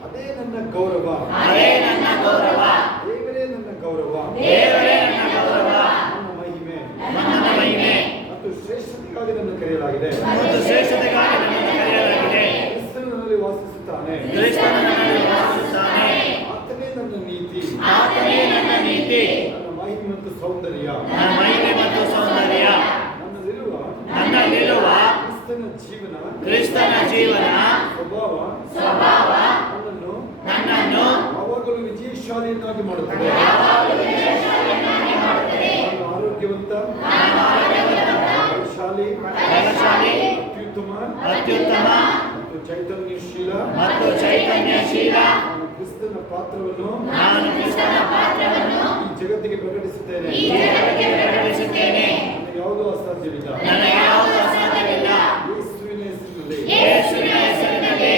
ಅದೇ ನನ್ನ ಗೌರವ. ದೇವರೇ ನನ್ನ ಗೌರವ. ನನ್ನ ಮಹಿಮೆ ಮತ್ತು ಶ್ರೇಷ್ಠತೆಗಾಗಿ ನನ್ನ ಕರೆಯಲಾಗಿದೆ. ಕ್ರಿಸ್ತನಲ್ಲಿ ವಾಸಿಸುತ್ತಾನೆ. ಆತನೇ ನನ್ನ ನೀತಿ. ನನ್ನ ಮಹಿಮೆ ಮತ್ತು ಸೌಂದರ್ಯ. ನನ್ನಲ್ಲಿರುವ ಕ್ರಿಸ್ತನ ಜೀವನ ಸ್ವಭಾವ ನನ್ನನ್ನು ಯಾವಾಗಲೂ ವಿಜಯಶಾಲಿಯನ್ನಾಗಿ ಮಾಡುತ್ತದೆ. ನಾನು ಆರೋಗ್ಯವಂತ, ಬಲಶಾಲಿ, ಅತ್ಯುತ್ತಮ ಮತ್ತು ಚೈತನ್ಯಶೀಲ. ನಾನು ಕ್ರಿಸ್ತನ ಪಾತ್ರವನ್ನು ಈ ಜಗತ್ತಿಗೆ ಪ್ರಕಟಿಸುತ್ತೇನೆ. ನನಗೆ ಯಾವುದೂ ಅಸಾಧ್ಯವಿಲ್ಲ. ಯೇಸುವಿನ ಹೆಸರಿನಲ್ಲಿ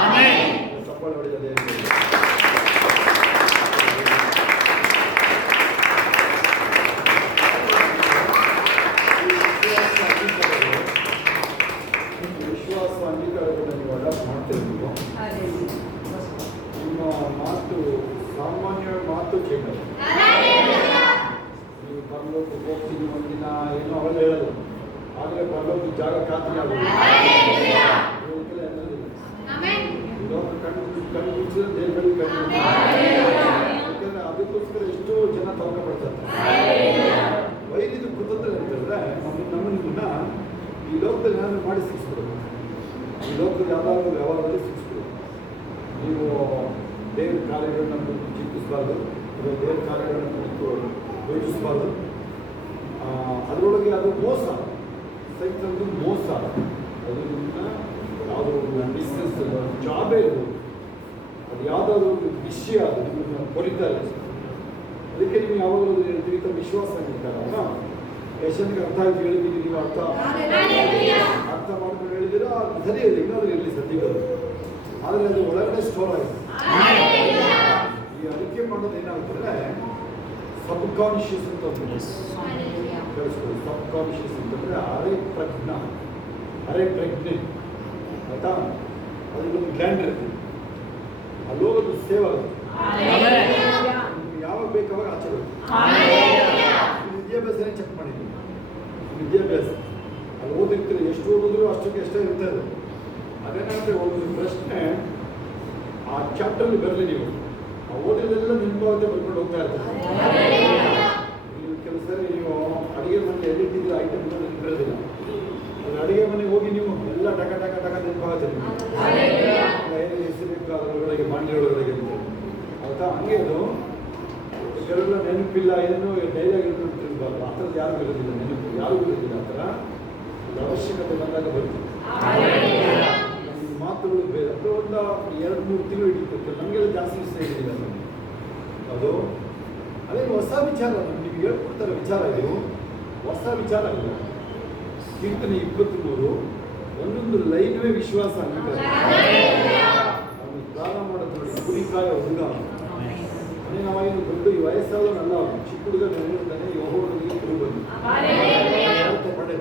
ಆಮೆನ್. ಚಪ್ಪಾಳೆ ಹೊಡೆದ ದೇವರಿಗೆ. ವಿಶ್ವಾಸ ಅಂಗೀಕಾರವನ್ನು ನೀವು ಅಡಾಪ್ಟ್ ಮಾಡ್ತಿರ್ಬೇಕು. ನಿಮ್ಮ ಮಾತು ಸಾಮಾನ್ಯ ಮಾತು ಕೇಳಲ್ಲ. ನೀವು ಪರಲೋಕಕ್ಕೆ ಹೋಗ್ತೀನಿ ಒಂದಿನ ಏನೋ ಅವೆಲ್ಲ ಹೇಳೋದು. ಆದರೆ ಪರಲೋಕ ಜಾಗ ಖಾತ್ರಿ ಆಗೋದು. ಕಣ್ಣು ಮುಚ್ಚಿದ್ರೆ ದೇವರಲ್ಲಿ ಕಣ್ಣು. ಯಾಕಂದ್ರೆ ಅದಕ್ಕೋಸ್ಕರ ಎಷ್ಟೋ ಜನ ತವಕ ಪಡ್ತಾರೆ. ವೈರಿದು ಕುತಂತ್ರ ಅಂತಂದ್ರೆ ನಮ್ಮನ್ನ ಈ ಲೋಕದಲ್ಲಿ ನಾನು ಮಾಡಿ ಸಿಕ್ಸ್ಬಿಡೋದು. ಈ ಲೋಕದಲ್ಲಿ ಯಾವ್ದಾದ್ರು ವ್ಯವಹಾರದಲ್ಲಿ ಸಿಕ್ಸ್ಬಿಡೋದು. ನೀವು ದೇವ್ರ ಕಾರ್ಯಗಳನ್ನ ಕುರಿತು ಚಿಂತಿಸಬಾರ್ದು, ಅಥವಾ ದೇವ್ರ ಕಾರ್ಯಗಳನ್ನ ಕುರಿತು ಯೋಚಿಸಬಾರ್ದು. ಅದರೊಳಗೆ ಅದು ಮೋಸ, ಸೈತಂದು ಮೋಸ. ಅದು ನಿಮ್ಮನ್ನ ಯಾವುದೋ ಒಂದು ಬಿಸ್ನೆಸ್ ಜಾಬೇ ಇರ್ಬೋದು, ಅದು ಯಾವುದಾದ್ರೂ ಒಂದು ವಿಷಯ ಅದು ನಿಮ್ಮನ್ನು ಕೊರಿತಾರೆ. ಅದಕ್ಕೆ ನೀವು ಯಾವಾಗಲೂ ಹೇಳ್ತೀವಿ ವಿಶ್ವಾಸ ಇರ್ತಾರಲ್ಲ, ಯಶನ್ಗೆ ಅರ್ಥ ಆಯ್ತು ಹೇಳಿದ್ದೀನಿ, ನೀವು ಅರ್ಥ ಮಾಡ್ಕೊಂಡು ಹೇಳಿದ್ದೀರಾ, ಅದು ಸರಿ ಇದೆ, ಇನ್ನೊಂದು ಇರಲಿ ಸದ್ಯಕ್ಕೆ. ಆದರೆ ಅದು ಒಳಗಡೆ ಸ್ಟೋರ್ ಆಗಿದೆ. ಈ ಅರಿಕೆ ಮಾಡೋದು ಏನಾಗ್ತದೆ, ಸಬ್ ಕಾನ್ಷಿಯಸ್ ಅಂತ ಒಂದು ಸಬ್ ಕಾನ್ಷಿಯಸ್ ಅಂತಂದ್ರೆ ಅರೆ ಪ್ರಜ್ಞೆ ಆಯ್ತಾ. ಅದಕ್ಕೊಂದು ಗ್ಲ್ಯಾಂಡ್ ಇರುತ್ತೆ, ಅಲ್ಲಿ ಹೋಗೋದು ಸೇವ್ ಆಗುತ್ತೆ. ಯಾವಾಗ ಬೇಕಾವಾಗ ಆಚೆ ಬರುತ್ತೆ. ವಿದ್ಯಾಭ್ಯಾಸನೇ ಚೆಕ್ ಮಾಡಿದ್ದೀನಿ, ವಿದ್ಯಾಭ್ಯಾಸ ಅಲ್ಲಿ ಓದಿರ್ತೀರಿ, ಎಷ್ಟು ಓದಿದ್ರು ಅಷ್ಟಕ್ಕೆ ಎಷ್ಟೇ ಇರ್ತದೆ. ಅದೇನಂದ್ರೆ ಒಂದು ಪ್ರಶ್ನೆ ಆ ಚಾಪ್ಟರ್ಲಿ ಬರಲಿ, ನೀವು ಆ ಓದಿದ್ದೆಲ್ಲ ನೆನಪಾಗುತ್ತೆ, ಬರ್ಕೊಂಡು ಹೋಗ್ತಾ ಇರ್ತಾರೆ. ನೀವು ಕೆಲವು ಸರಿ ನೀವು ಅಡುಗೆ ಮನೆ ಎಲ್ಲಿಟ್ಟಿದ್ದು ಐಟಮ್ ಇರೋದಿಲ್ಲ, ಅದು ಅಡುಗೆ ಮನೆಗೆ ಹೋಗಿ ನೀವು ಎಲ್ಲ ಟಕ ಟಕ ಟಕ ನೆನಪಾಗುತ್ತೆ. ಏನು ಹೆಸರು ಅದರೊಳಗೆ ಬಾಂಡ್ಲಿ ಒಳಗಡೆ ಆಯ್ತಾ. ಹಂಗೆ ಅದು ಕೆಲವೆಲ್ಲ ನೆನಪಿಲ್ಲ, ಏನೋ ಡೈಲಾಗ್ ಇರ್ಬಾರ್ದು, ಆ ಥರದ್ದು ಯಾರಿಗೂ ಇರೋದಿಲ್ಲ, ನೆನಪು ಯಾರಿಗೂ ಇರೋದಿಲ್ಲ. ಆ ಥರ ಅವಶ್ಯಕತೆ ಬಂದಾಗ ಬರ್ತದೆ. ಮಾತುಗಳು ಬೇರೆ, ಅದು ಒಂದು 2-3 ತಿಂಗಳು ಹಿಡಿತೈತೆ, ನಮಗೆಲ್ಲ ಜಾಸ್ತಿ ಇಷ್ಟ ಹಿಡಿದಿಲ್ಲ ಅದು. ಅದೇನು ಹೊಸ ವಿಚಾರ, ನೀವು ಹೇಳ್ಕೊಡ್ತಾರೆ ವಿಚಾರ, ಇದು ಹೊಸ ವಿಚಾರ ಇಲ್ಲ. ಕೀರ್ತನೆ 23 ಒಂದೊಂದು ಲೈನ್ವೇ ವಿಶ್ವಾಸ ಅಂತಾರೆ. ಅವನು ಪ್ರಾರಂಭ ಮಾಡೋದು ನೋಡಿ, ಕುರಿಕಾಯ ಹುಡುಗ ನಾವೇನು ದೊಡ್ಡ ಈ ವಯಸ್ಸಾದವನಲ್ಲ, ಚಿಕ್ಕ ಹುಡುಗ ಹೇಳ್ತಾನೆ, ಯೆಹೋವನಿಗೆ ತಿರುಗಲಿ ಪಡೆ.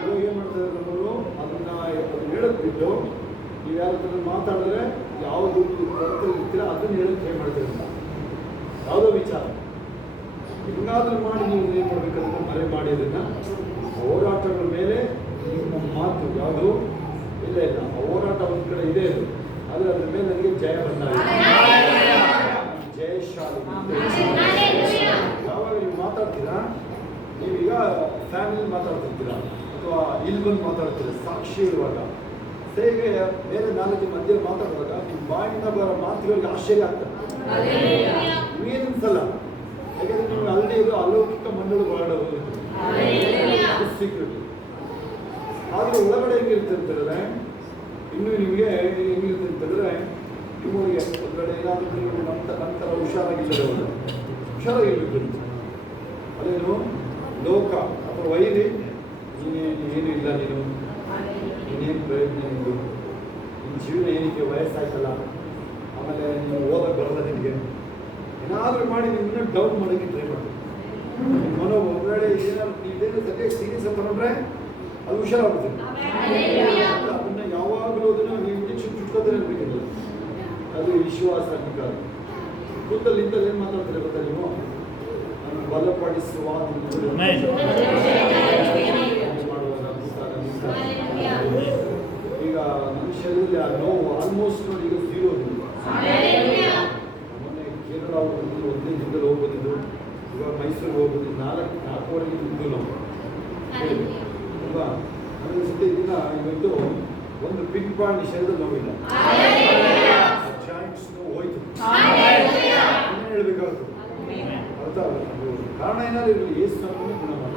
ಇವಾಗ ಏನು ಮಾಡ್ತಾರೆ ನಮ್ಮವರು, ಅದನ್ನ ಹೇಳಕ್ ಬಿಟ್ಟು ನೀವು ಯಾರ ಹತ್ರ ಮಾತಾಡಿದ್ರೆ ಯಾವುದು ಇರ್ತೀರ ಅದನ್ನ ಹೇಳಕ್ ಟ್ರೈ ಮಾಡ್ತೀರಂತ. ಯಾವುದೋ ವಿಚಾರ ಹಿಂಗಾದ್ರೂ ಮಾಡಿ ನೀವು ಏನು ಮಾಡ್ಬೇಕಂತ ಮರೆ ಮಾಡಿ ಅದನ್ನ ಹೋರಾಟಗಳ ಮೇಲೆ ನಿಮ್ಮ ಮಾತು ಯಾವುದು ಇಲ್ಲ ಇಲ್ಲ. ಆ ಹೋರಾಟ ಒಂದು ಕಡೆ ಇದೆ, ಆದರೆ ಅದ್ರ ಮೇಲೆ ನನಗೆ ಜಯ ಬಂದಾಗ ಜಯಶಾಲಿ. ಯಾವಾಗ ನೀವು ಮಾತಾಡ್ತೀರಾ, ನೀವೀಗ ಫ್ಯಾಮಿಲಿ ಮಾತಾಡ್ತಿರ್ತೀರಾ ಅಥವಾ ಇಲ್ಲಿ ಬಂದು ಮಾತಾಡ್ತೀರಾ, ಸಾಕ್ಷಿ ಇರುವಾಗ ಹೇಗೆ ಬೇರೆ 4 ಮಧ್ಯೆ ಮಾತಾಡುವಾಗ ನಿಮ್ಮ ಬಾಯಿಂದ ಬರೋ ಮಾತುಗಳಿಗೆ ಆಶ್ಚರ್ಯ ಆಗ್ತದೆ, ನಿಮಗೇನು ಅನ್ಸಲ್ಲ. ಯಾಕಂದ್ರೆ ನೀವು ಅಲ್ಲಿ ಇದು ಅಲೌಕಿಕ ಮಂಡಳಿ ಹೊರಡಬಹುದು ಸೀಕ್ರೆಟ್. ಆದರೆ ಒಳಗಡೆ ಹೆಂಗಿರುತ್ತೆ ಅಂತಂದ್ರೆ, ಇನ್ನೂ ನಿಮಗೆ ಹೆಂಗಿರುತ್ತೆ ಅಂತಂದ್ರೆ, ನಿಮಗೆ ಒಂದೆಡೆ ಏನಾದರೂ ನೀವು ನಂತರ ಹುಷಾರಾಗಿರ್ಬೇಕು. ಅದೇನು ಲೋಕ ಅಥವಾ ವೈರಿ, ನೀನೇನು ಇಲ್ಲ, ನೀನೇನು ಪ್ರಯೋಜನ, ನಿನ್ನ ಜೀವನ ಏನಕ್ಕೆ ವಯಸ್ಸಾಯ್ತಲ್ಲ, ಆಮೇಲೆ ನೀವು ಓದಕ್ಕೆ ಬರಲ್ಲ, ನಿನಗೆ ಏನಾದರೂ ಮಾಡಿ ನಿಮ್ಮನ್ನ ಡೌನ್ ಮಾಡೋಕ್ಕೆ ಟ್ರೈ ಮಾಡಿ. ಮನೋ ಒಳಗಡೆ ಏನಾದ್ರು ನೀವೇನು ಸರಿಯಾಗಿ ಸೀರಿಯಸ್ ಅಂತ ತಗೊಂಡ್ರೆ ಅದು ಹುಷಾರಾಗುತ್ತೆ. ಅದನ್ನ ಯಾವಾಗಲೂ ಅದನ್ನು ನೀವು ಇಂಜೆಕ್ಷನ್ ಚುಟ್ಕೋತಾರೆ ಅನ್ಬೇಕಿಲ್ಲ, ಅದು ವಿಶ್ವಾಸ ಅಂಗೀಕಾರ. ಕೂತಲ್ಲಿ ಇಂಥದ್ದು ಏನು ಮಾತಾಡ್ತಾರೆ ಗೊತ್ತಾ ನೀವು, ನಾನು ಬಲಪಡಿಸುವ ಈಗ ನನ್ನ ಶರೀರದಲ್ಲಿ ಆ ನೋವು ಆಲ್ಮೋಸ್ಟ್ ನೋಡಿ ಈಗ 0. ಮೊನ್ನೆ ಕೇರಳ ಹೋಗ್ಬಂದಿದ್ದು, 1 ದಿನದಲ್ಲಿ ಹೋಗ್ಬಂದಿದ್ದು, ಇವಾಗ ಮೈಸೂರಿಗೆ ಹೋಗ್ಬಂದಿದ್ದು, 4-4:15 ಇದ್ದು ನಾವು ಅಲ್ವಾ. ನನಗೆ ಸದ್ಯ ದಿನ ಇವತ್ತು ಒಂದು ಪಿನ್ ಪಾಯಿಂಟ್ ಶರೀರದಲ್ಲಿ ನೋವಿಲ್ಲ, ಜಾಯಿಂಟ್ಸ್ ನೋವು ಹೋಯ್ತು. ಇನ್ನೇನು ಹೇಳ್ಬೇಕಾಗುತ್ತೆ, ಅರ್ಥ ಕಾರಣ ಏನಾದ್ರು ಇರಲಿ, ಏಸು ನಮ್ಮನ್ನು ಗುಣ ಮಾಡಿ.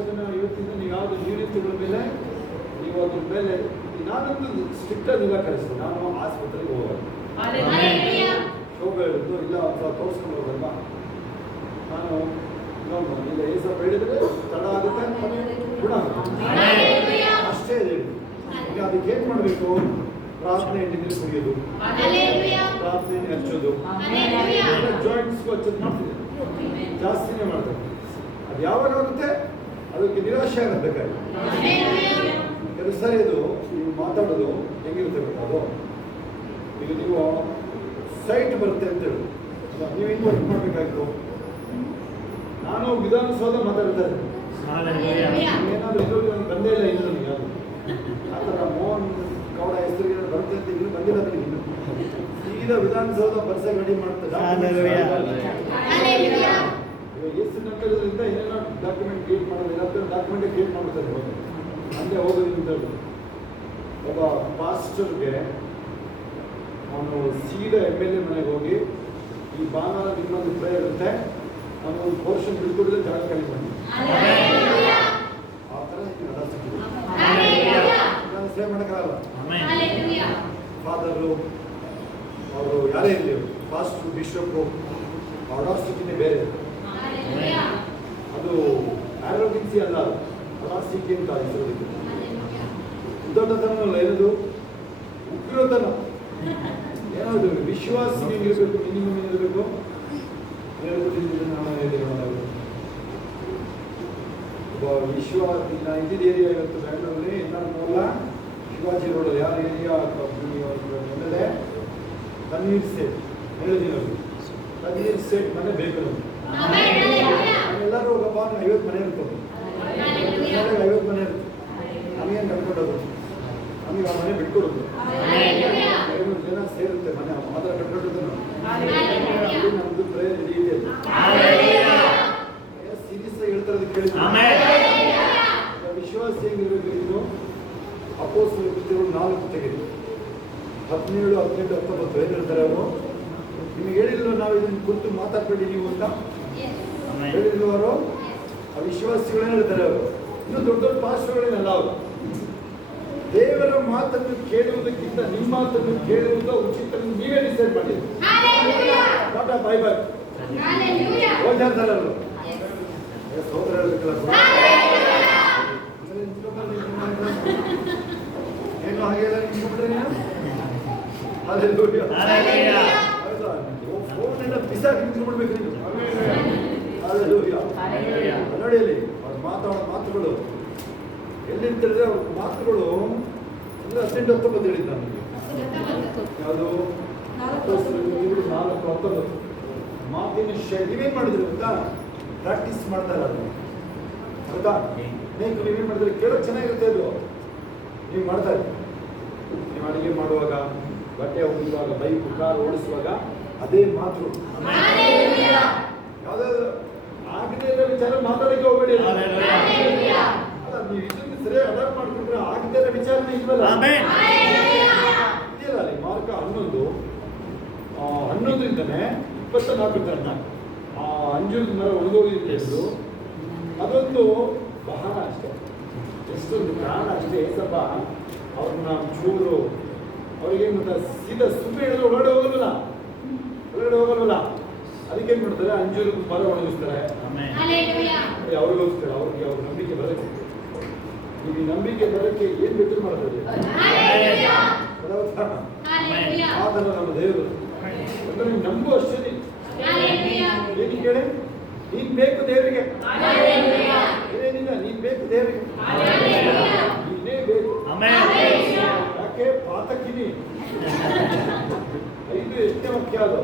ಅದನ್ನು ಇವತ್ತಿಂದ ನೀವು ಯಾವುದು ನ್ಯೂನತೆಗಳ ಮೇಲೆ ನೀವು ಅದ್ರ ಮೇಲೆ ನಾನೊಂದು ಸ್ಟ್ರಿಕ್ಟಾಗಿ ನಿರಾಕರಿಸ್ತೀನಿ. ನಾನು ಆಸ್ಪತ್ರೆಗೆ ಹೋಗೋದು ಶೋಭ ಹೇಳಿದ್ದು ಇಲ್ಲ ಅಥವಾ ತೋರಿಸ್ಕೊಂಡು ಹೋಗಲ್ವಾ, ನಾನು ಇಲ್ಲ ಏಸು ಹೇಳಿದ್ರೆ ತಡ ಆಗುತ್ತೆ, ಗುಣ ಆಗುತ್ತೆ, ಅಷ್ಟೇ ಇದೆ. ಈಗ ಅದಕ್ಕೆ ಏನು ಮಾಡಬೇಕು, ಪ್ರಾರ್ಥನೆ ಎಣ್ಣೆ ಕುಡಿಯೋದು, ಪ್ರಾರ್ಥನೆ ಹಚ್ಚೋದು, ಜಾಯಿಂಟ್ಸ್ಗೂ ಹಚ್ಚೋದು ಮಾಡ್ತಿದ್ದೆ, ಜಾಸ್ತಿನೇ ಮಾಡ್ತಾರೆ. ಅದು ಯಾವಾಗ ಆಗುತ್ತೆ ಅದಕ್ಕೆ ನಿರಾಶೆ ಆಗಬೇಕಾಗಿ. ಕೆಲವು ಸರಿ ಇದು ನೀವು ಮಾತಾಡೋದು ಹೆಂಗಿರುತ್ತೆ ಗೊತ್ತಾ, ಅದು ಈಗ ನೀವು ಸೈಟ್ ಬರುತ್ತೆ ಅಂತೇಳಿ ನೀವು ಹೆಂಗೆ ವರ್ಕ್ ಮಾಡಬೇಕಾಗಿತ್ತು. ನಾನು ವಿಧಾನಸೌಧ ಮಾತಾಡ್ತಾ ಇದ್ದೆ, ಏನಾದರೂ ಇದರಲ್ಲಿ ನನಗೆ ಬಂದೇ ಇಲ್ಲ, ಇನ್ನು ನನಗೆ ಅದು ಆ ಥರ ಮೋಹನ್ ಗೌಡ ಹೆಸರಿಗೆ ಬರುತ್ತೆ ಅಂತ ಇನ್ನೂ ಬಂದಿಲ್ಲ ನನಗೆ. ಇನ್ನು ಸೀದಾ ವಿಧಾನಸೌಧ ಬರ್ಸೆ ರೆಡಿ ಮಾಡ್ತಾರೆ. ಎಷ್ಟು ನಂತರದಿಂದ ಏನೇನೋ ಡಾಕ್ಯುಮೆಂಟ್ ಕ್ರಿಯೇಟ್ ಮಾಡೋದು, ಡಾಕ್ಯುಮೆಂಟ್ ಕ್ರಿಯೇಟ್ ಮಾಡ್ತಾರೆ ಹೋಗಿ ಹಂಗೆ ಹೋಗೋದ್ರಿಂದ. ಒಬ್ಬ ಪಾಸ್ಟರ್ಗೆ ಅವನು ಸೀದಾ MLA ಮನೆಗೆ ಹೋಗಿ, ಈ ಭಾನುವಾರ ನಿಮ್ಮೊಂದು ಪ್ರೇಯರ್ ಇರುತ್ತೆ, ಅವನು ಒಂದು ಪೋರ್ಷನ್ ಬಿಟ್ಕೊಡಿದ್ರೆ ಜಾಗ ಖಾಲಿ ಮಾಡಿ, ಆ ಥರ ನಾನು ಸೇವ್ ಮಾಡೋಕ್ಕಾಗಲ್ಲ. ಫಾದರು ಅವರು ಯಾರೇ ಇರಲಿ, ಪಾಸ್ಟ್ರು ಬಿಷಪ್ಪು, ಅವ್ರ ಸ್ಥಿತಿನೇ ಬೇರೆ. ಅದು ಆರೋಗ್ಯನ್ಸಿ ಅಲ್ಲ, ಪರಾಸ್ಥಿತಿ ಅಂತ ಹೆಸರೋದಕ್ಕೆ. ಉದ್ದಟತನ ಏನದು? ಉಗ್ರತನ. ಏನಾದ್ರು ವಿಶ್ವಾಸ ಹೆಂಗಿರ್ಬೇಕು? ಮಿನಿಮಮ್ ಏನಿರಬೇಕು? ಒಬ್ಬ ವಿಶ್ವಾಸ ಇದ್ದಿದ್ದ ಏರಿಯಾ ಇವತ್ತು ಬ್ಯಾಂಗ್ಳೂರಲ್ಲಿ ಎಲ್ಲ ಶಿವಾಜಿ ರೋಡ್ ಯಾವ ಏರಿಯಾ ಬಂದಿದೆ? ತಣ್ಣೀರ್ ಸೇಟ್ ಹೇಳಿದೀನಿ ಅವ್ರಿಗೆ. ತಣ್ಣೀರ್ ಸೇಟ್ ಮನೆ ಬೇಕು ನಮ್ಗೆ. ಎಲ್ಲರೂ ಹೋಗಪ್ಪ 50 ಮನೆ ಇರ್ತದೆ, 50 ಮನೆ ಇರುತ್ತೆ. ನಮಗೇನು ಕಟ್ಕೊಡೋದು? ನಮಗೆ ಆ ಮನೆ ಬಿಟ್ಕೊಡೋದು. 500 ಜನ ಸೇರುತ್ತೆ ಮನೆ ಮಾತ್ರ ಕಟ್ಕೊಡೋದು. ನಮ್ದು ಪ್ರೇಯರ್ ಇದೆ. ಸೀರಿಯಸ್ ಆಗಿ ಹೇಳ್ತಾರೆ ಕೇಳಿದ್ರೆ ವಿಶ್ವಾಸ ಹೇಗಿರಬೇಕು? ಅಪೊಸ್ತಲರ ಕೃತ್ಯಗಳು 4 ತೆಗೆದು 17, 18, 19 ಏನು ಹೇಳ್ತಾರೆ ಅವರು? ನಿಮಗೆ ಹೇಳಿದ್ರು ನಾವು ಇದನ್ನು ಕುರಿತು ಮಾತಾಡ್ಬೇಡಿ ನೀವು ಅಂತ ಹೇಳಿದ್ರು ಅವರು. ಆ ವಿಶ್ವಾಸಿಗಳೇನು ಹೇಳ್ತಾರೆ ಅವರು? ಇನ್ನು ದೊಡ್ಡ ದೊಡ್ಡ ಪಾಸ್ಟರ್ಗಳೇನಲ್ಲ ಅವರು. ದೇವರ ಮಾತನ್ನು ಕೇಳುವುದಕ್ಕಿಂತ ನಿಮ್ಮ ಮಾತನ್ನು ಕೇಳುವುದು ಉಚಿತ ನೀವೇ ಡಿಸೈಡ್ ಮಾಡಿದ್ರು. ನಾಟ್ ಅ ಬೈಬಲ್ ಓದ್ತಾರೆ ಅವರು. ಸೋದರ ಹೇಳಬೇಕಲ್ಲ ಏನು ಹಾಗೆಲ್ಲ ನಿಂತ್ಕೊಂಡ್ರೆ ನೀನು ಫೋನ್ ಎಲ್ಲ ಬಿಸಾಕಿ ನಿಂತ್ಕೊಂಡ್ಬಿಡ್ಬೇಕು ನೀನು. ನೋಡಿ ಅಲ್ಲಿ ಅವ್ರು ಮಾತಾಡೋ ಮಾತುಗಳು ಎಲ್ಲಿಂತಂದ್ರೆ ಅವ್ರ ಮಾತುಗಳು ಅಂದ್ರೆ 18, 19 ಹೇಳಿದ್ದ ನನಗೆ. ಯಾವುದು? 4:19 ಮಾತಿನ ಶೈಲಿ. ನೀವೇನ್ ಮಾಡಿದ್ರಿ ಗೊತ್ತಾ? ಪ್ರಾಕ್ಟೀಸ್ ಮಾಡ್ತಾರೆ ಅದನ್ನ, ಹೌದಾ? ನೀವೇನ್ ಮಾಡಿದ್ರೆ ಕೇಳೋಕೆ ಚೆನ್ನಾಗಿರುತ್ತೆ. ಅದು ನೀವು ಮಾಡ್ತಾರೆ. ನೀವು ಅಡಿಗೆ ಮಾಡುವಾಗ, ಬಟ್ಟೆ ಒಗೆಯುವಾಗ, ಬೈಕ್ ಕಾರ್ ಓಡಿಸುವಾಗ ಅದೇ ಮಾತು. ಯಾವ್ದಾದ್ರು ಆಗದೇ ಇರೋ ವಿಚಾರ ಮಾತಾಡಕ್ಕೆ ಹೋಗಬೇಡಿ. ಅಲ್ಲ, ನೀವು ಇದನ್ನು ಸರಿ ಅಡಾಪ್ಟ್ ಮಾಡ್ಕೊಂಡ್ರೆ ಆಗದೇ ಇರೋ ವಿಚಾರನೇ ಇಲ್ವಲ್ಲ. ಇದೆಯಲ್ಲ ಅಲ್ಲಿ ಮಾರ್ಕ 11:11ರಿಂದನೇ 24 ತನಕ ಅಂಜೂರದ ಮರ ಒಣಗೋಗಿದೆ ಎಂದು ಅದೊಂದು ಬಹಳ ಅಷ್ಟೇ, ಎಷ್ಟೊಂದು ಕಾರಣ ಅಷ್ಟೇ. ಸ್ವಲ್ಪ ಅವ್ರನ್ನ ಚೂರು ಅವ್ರಿಗೇನು ಗೊತ್ತಾ, ಸೀದಾ ಸುಮ್ಮನೆ ಹೇಳಿದ್ರೆ ಹೊರಗಡೆ ಹೋಗಲ್ವಲ್ಲ. ಅದಕ್ಕೇನು ಮಾಡ್ತಾರೆ? ಅಂಜೂರದ ಮರ ಒಣಗಿಸ್ತಾರೆ. ಅವ್ರಿಗೋಸ್ಕರ ಅವ್ರಿಗೆ ಅವ್ರ ನಂಬಿಕೆ ಬರೋಕ್ಕೆ. ನೀವು ಈ ನಂಬಿಕೆ ಬರೋಕ್ಕೆ ಏನು ಬೇಕಾದ್ರೂ ಮಾಡ್ತಾರೆ. ಆತನ ನಮ್ಮ ದೇವರು ಅಂದ್ರೆ ನೀವು ನಂಬು ಅಷ್ಟೇ. ಏನು ಕೇಳಿ? ನೀನ್ ಬೇಕು ದೇವರಿಗೆ, ಏನೇನಿಲ್ಲ, ನೀನ್ ಬೇಕು ದೇವರಿಗೆ, ನೀನೇ ಬೇಕು. ಯಾಕೆ? ಪಾತಕಿನಿ 5 ಎಷ್ಟನೇ ವಾಕ್ಯ ಅದು?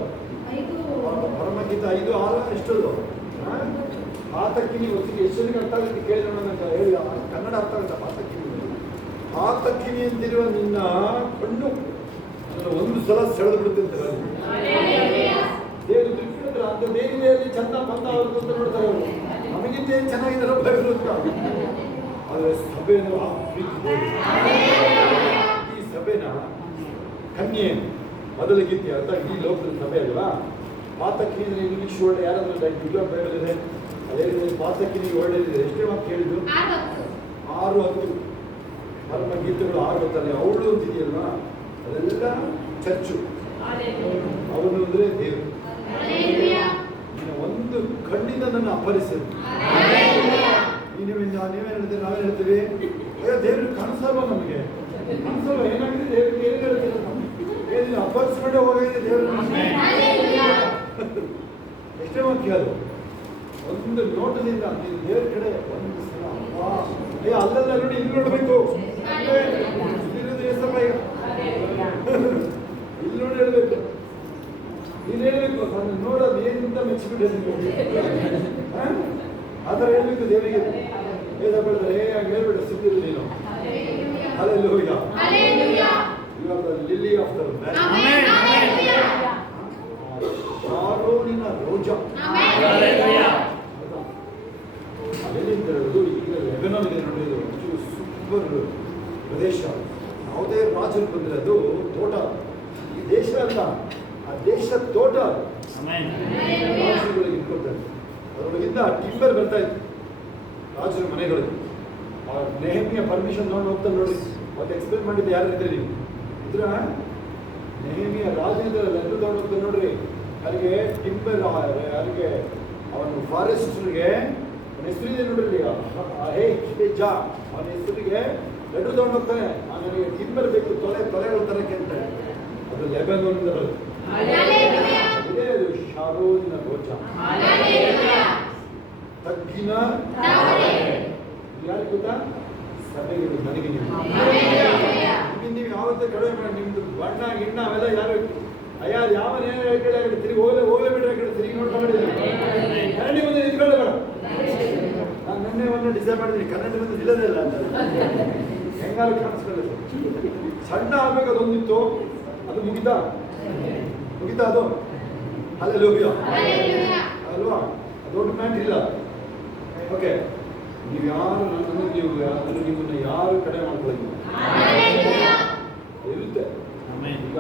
ಪರಮಗೀತ 5:6 ಎಷ್ಟದು? ಪಾತಕಿನಿ ಹೊತ್ತಿಗೆ ಎಷ್ಟೊಂದಿಗೆ ಅರ್ಥ ಆಗುತ್ತೆ ಕೇಳಿ ನೋಡೋಣ ಅಂತ ಹೇಳಿ. ಕನ್ನಡ ಅರ್ಥ ಆಗುತ್ತೆ. ಪಾತಕಿನಿ ಅಂತಿರುವ ನಿನ್ನ ಕಣ್ಣು ಒಂದು ಸಲ ಸೆಳೆದು ಬಿಡುತ್ತೆ. ದೇವರು ತಿಳ್ಕೊಂಡ್ರೆ ಅಂತ ದೇವಿಯಲ್ಲಿ ಚಂದ ಬಂದ ಅವ್ರಿಗೆ ಅಂತ ನೋಡ್ತಾರೆ ಅವರು. ನಮಗಿಂತ ಏನು ಚೆನ್ನಾಗಿದ್ದಾರೋ ಬರಲು ಅಂತ. ಆದರೆ ಸಭೆಯನ್ನು ಆ ಪ್ರೀತಿ ಈ ಸಭೆನ ಕನ್ಯೆ ಮೊದಲಿಗಿತ್ಯ ಅಂತ ಈ ಲೋಕದ ಸಭೆ ಅಲ್ವಾ. ಪಾತಕಿನಿ ಇಂಗ್ಲಿಷ್ ವರ್ಡ್ ಯಾರಾದ್ರೂ ಡಿಗ್ಲರ್ ಬೈಬಲ್ ಇದೆ. ಅದೇ ರೀತಿ ಪಾತಕಿನಿ ವರ್ಡ್ ಇದೆ. ಎಷ್ಟೇ ಮಾತು ಕೇಳಿದ್ರು? 6:10 ಪರಮಗೀತೆಗಳು 6:10. ಅವಳು ಅಂತಿದೆಯಲ್ವಾ, ಅದೆಲ್ಲ ಚರ್ಚು. ಅವನು ಅಂದ್ರೆ ದೇವರು. ಒಂದು ಕಣ್ಣಿಂದ ನನ್ನ ಅಪರಿಸಿದ್ರು. ನೀವೇನು ಹೇಳ್ತೀವಿ? ನಾವೇನು ಹೇಳ್ತೀವಿ? ಅಯ್ಯೋ ದೇವ್ರಿಗೆ ಕನಸಲ್ವ? ನಮಗೆ ಕನಸಲ್ವ? ಏನಾಗಿದೆ ದೇವ್ರಿಗೆ? ಏನು ಹೇಳ್ತೀರ? ಏನಿಲ್ಲ, ಅಪರಿಸ್ಕೊಂಡೆ ಹೋಗಿದೆ ದೇವ್ರು. ಎಷ್ಟೇ ವಾಕ್ಯ ಅದು? ಒಂದು ನೋಟದಿಂದ ನೀನು ದೇವ್ರ ಕಡೆ ಒಂದು ಸಲ ಅಯ್ಯೋ ಅಲ್ಲೆಲ್ಲ ನೋಡಿ ಇಲ್ಲಿ ನೋಡ್ಬೇಕು. ಇಲ್ಲಿ ನೋಡಿ ಹೇಳ್ಬೇಕು. ನೀನು ಹೇಳ್ಬೇಕು, ಅದನ್ನು ನೋಡೋದು ಏನಿಂದ ಮೆಚ್ಚಿಬಿಟ್ಟಿದ್ದೀನಿ ಆ ಥರ ಹೇಳ್ಬೇಕು ದೇವರಿಗೆ. ವೇದ ಬರೆದರೆ ಹಾಗೆ ಹೇಳ್ಬಿಟ್ಟು ಸಿದ್ಧಿರು ನೀನು. Hallelujah. You are the lily of the valley. ಶಾರೋನಿನ ರೋಜಾ. ಅದೇನಿಂದ ಹೇಳೋದು? ಈಗ ಲೆಬನಾನ್ ಇದೆ ನೋಡಿ, ಇದು ಸೂಪರ್ ಪ್ರದೇಶ. ಯಾವುದೇ ರಾಜರು ಬಂದರೆ ಅದು ತೋಟ. ಈ ದೇಶ ಅಲ್ಲ, ಆ ದೇಶದ ತೋಟ. ರಾಜರುಗಳಿಗೆ ಇಟ್ಕೊಳ್ತಾರೆ. ಅದರೊಳಗಿಂದ ಟಿಂಬರ್ ಬರ್ತಾ ಇತ್ತು ರಾಜರ ಮನೆಗಳಿಗೆ. ಆ ನೆಹಮಿಯ ಪರ್ಮಿಷನ್ ತಗೊಂಡು ಹೋಗ್ತಾರೆ ನೋಡಿ. ಅವತ್ತು ಎಕ್ಸ್ಪ್ಲೇನ್ ಮಾಡಿದ್ದು ಯಾರಿದ್ರೆ ನೀವು ಇದ್ರ ನೆಹಮಿಯ ರಾಜ ಇದ್ದಾರೆ ಲೆಟರ್ ತಗೊಂಡು ಹೋಗ್ತಾರೆ ನೋಡ್ರಿ. ಯಾರಿಗೆ ಟಿಂಬರ್, ಯಾರಿಗೆ ಅವನು ಫಾರೆಸ್ಟ್ರಿಗೆ ಅವನ ಹೆಸರಿದೆ ನೋಡ್ರಿ ಹೇ ಜಾ ಅವನ ಹೆಸರಿಗೆ ಲೆಟರ್ ತಗೊಂಡು ಹೋಗ್ತಾನೆ ನನಗೆ ಟಿಂಬರ್ ಬೇಕು ತೊಲೆಗಳು ತರಕ್ಕೆ ಅಂತ ಅದು ಲೆಬನೋನಿಂದ ಬರುತ್ತೆ ಇದೇ ಅದು ಶಾರೋನಿನ ಗೋಚ ತಗ್ಗಿನ ಯಾರಿಗೆ ಗೊತ್ತಾ ಸಭೆಗೆ ನನಗೆ ನೀವು ಯಾವತ್ತೇ ಕಡಿಮೆ ಮಾಡಿ ನಿಮ್ದು ಬಣ್ಣ ಗಿಣ್ಣ ಅವೆಲ್ಲ ಯಾರು ಅಯ್ಯ ಯಾವನೇನು ಕಡೆ ತಿರುಗಿ ಹೋಗಲೇ ಬಿಡ್ರೆ ಕಡೆ ತಿರುಗಿ ನೋಡ್ಕೊಂಡಿದ್ದೀನಿ ಕನ್ನಡಿ ಮುಂದೆ ನಿಂತ್ಕೊಳ್ಳೇ ಬೇಡ ನಾನು ನಿನ್ನೆ ಒಂದು ಡಿಸೈಡ್ ಮಾಡಿದ್ದೀನಿ ಕನ್ನಡಿ ಮುಂದೆ ನಿಲ್ಲೋದೇ ಇಲ್ಲ ಅಂತ ಹೆಂಗಾರು ಕಾಣಿಸ್ಕೊಳ್ಳಿ ಸಣ್ಣ ಆಗ್ಬೇಕು ಅದೊಂದಿತ್ತು ಅದು ಮುಗಿತಾ ಅದು ಅಲ್ಲೇ ಹೋಗ್ಯ ಅಲ್ವಾ ದೊಡ್ಡ ಮ್ಯಾಟ್ ಇಲ್ಲ ಓಕೆ ನೀವು ಯಾರು ನನ್ನನ್ನು ನಿಮ್ಮನ್ನ ಯಾರು ಕಡೆ ಮಾಡ್ಕೊಳ್ಳಿ ಇರುತ್ತೆ ಈಗ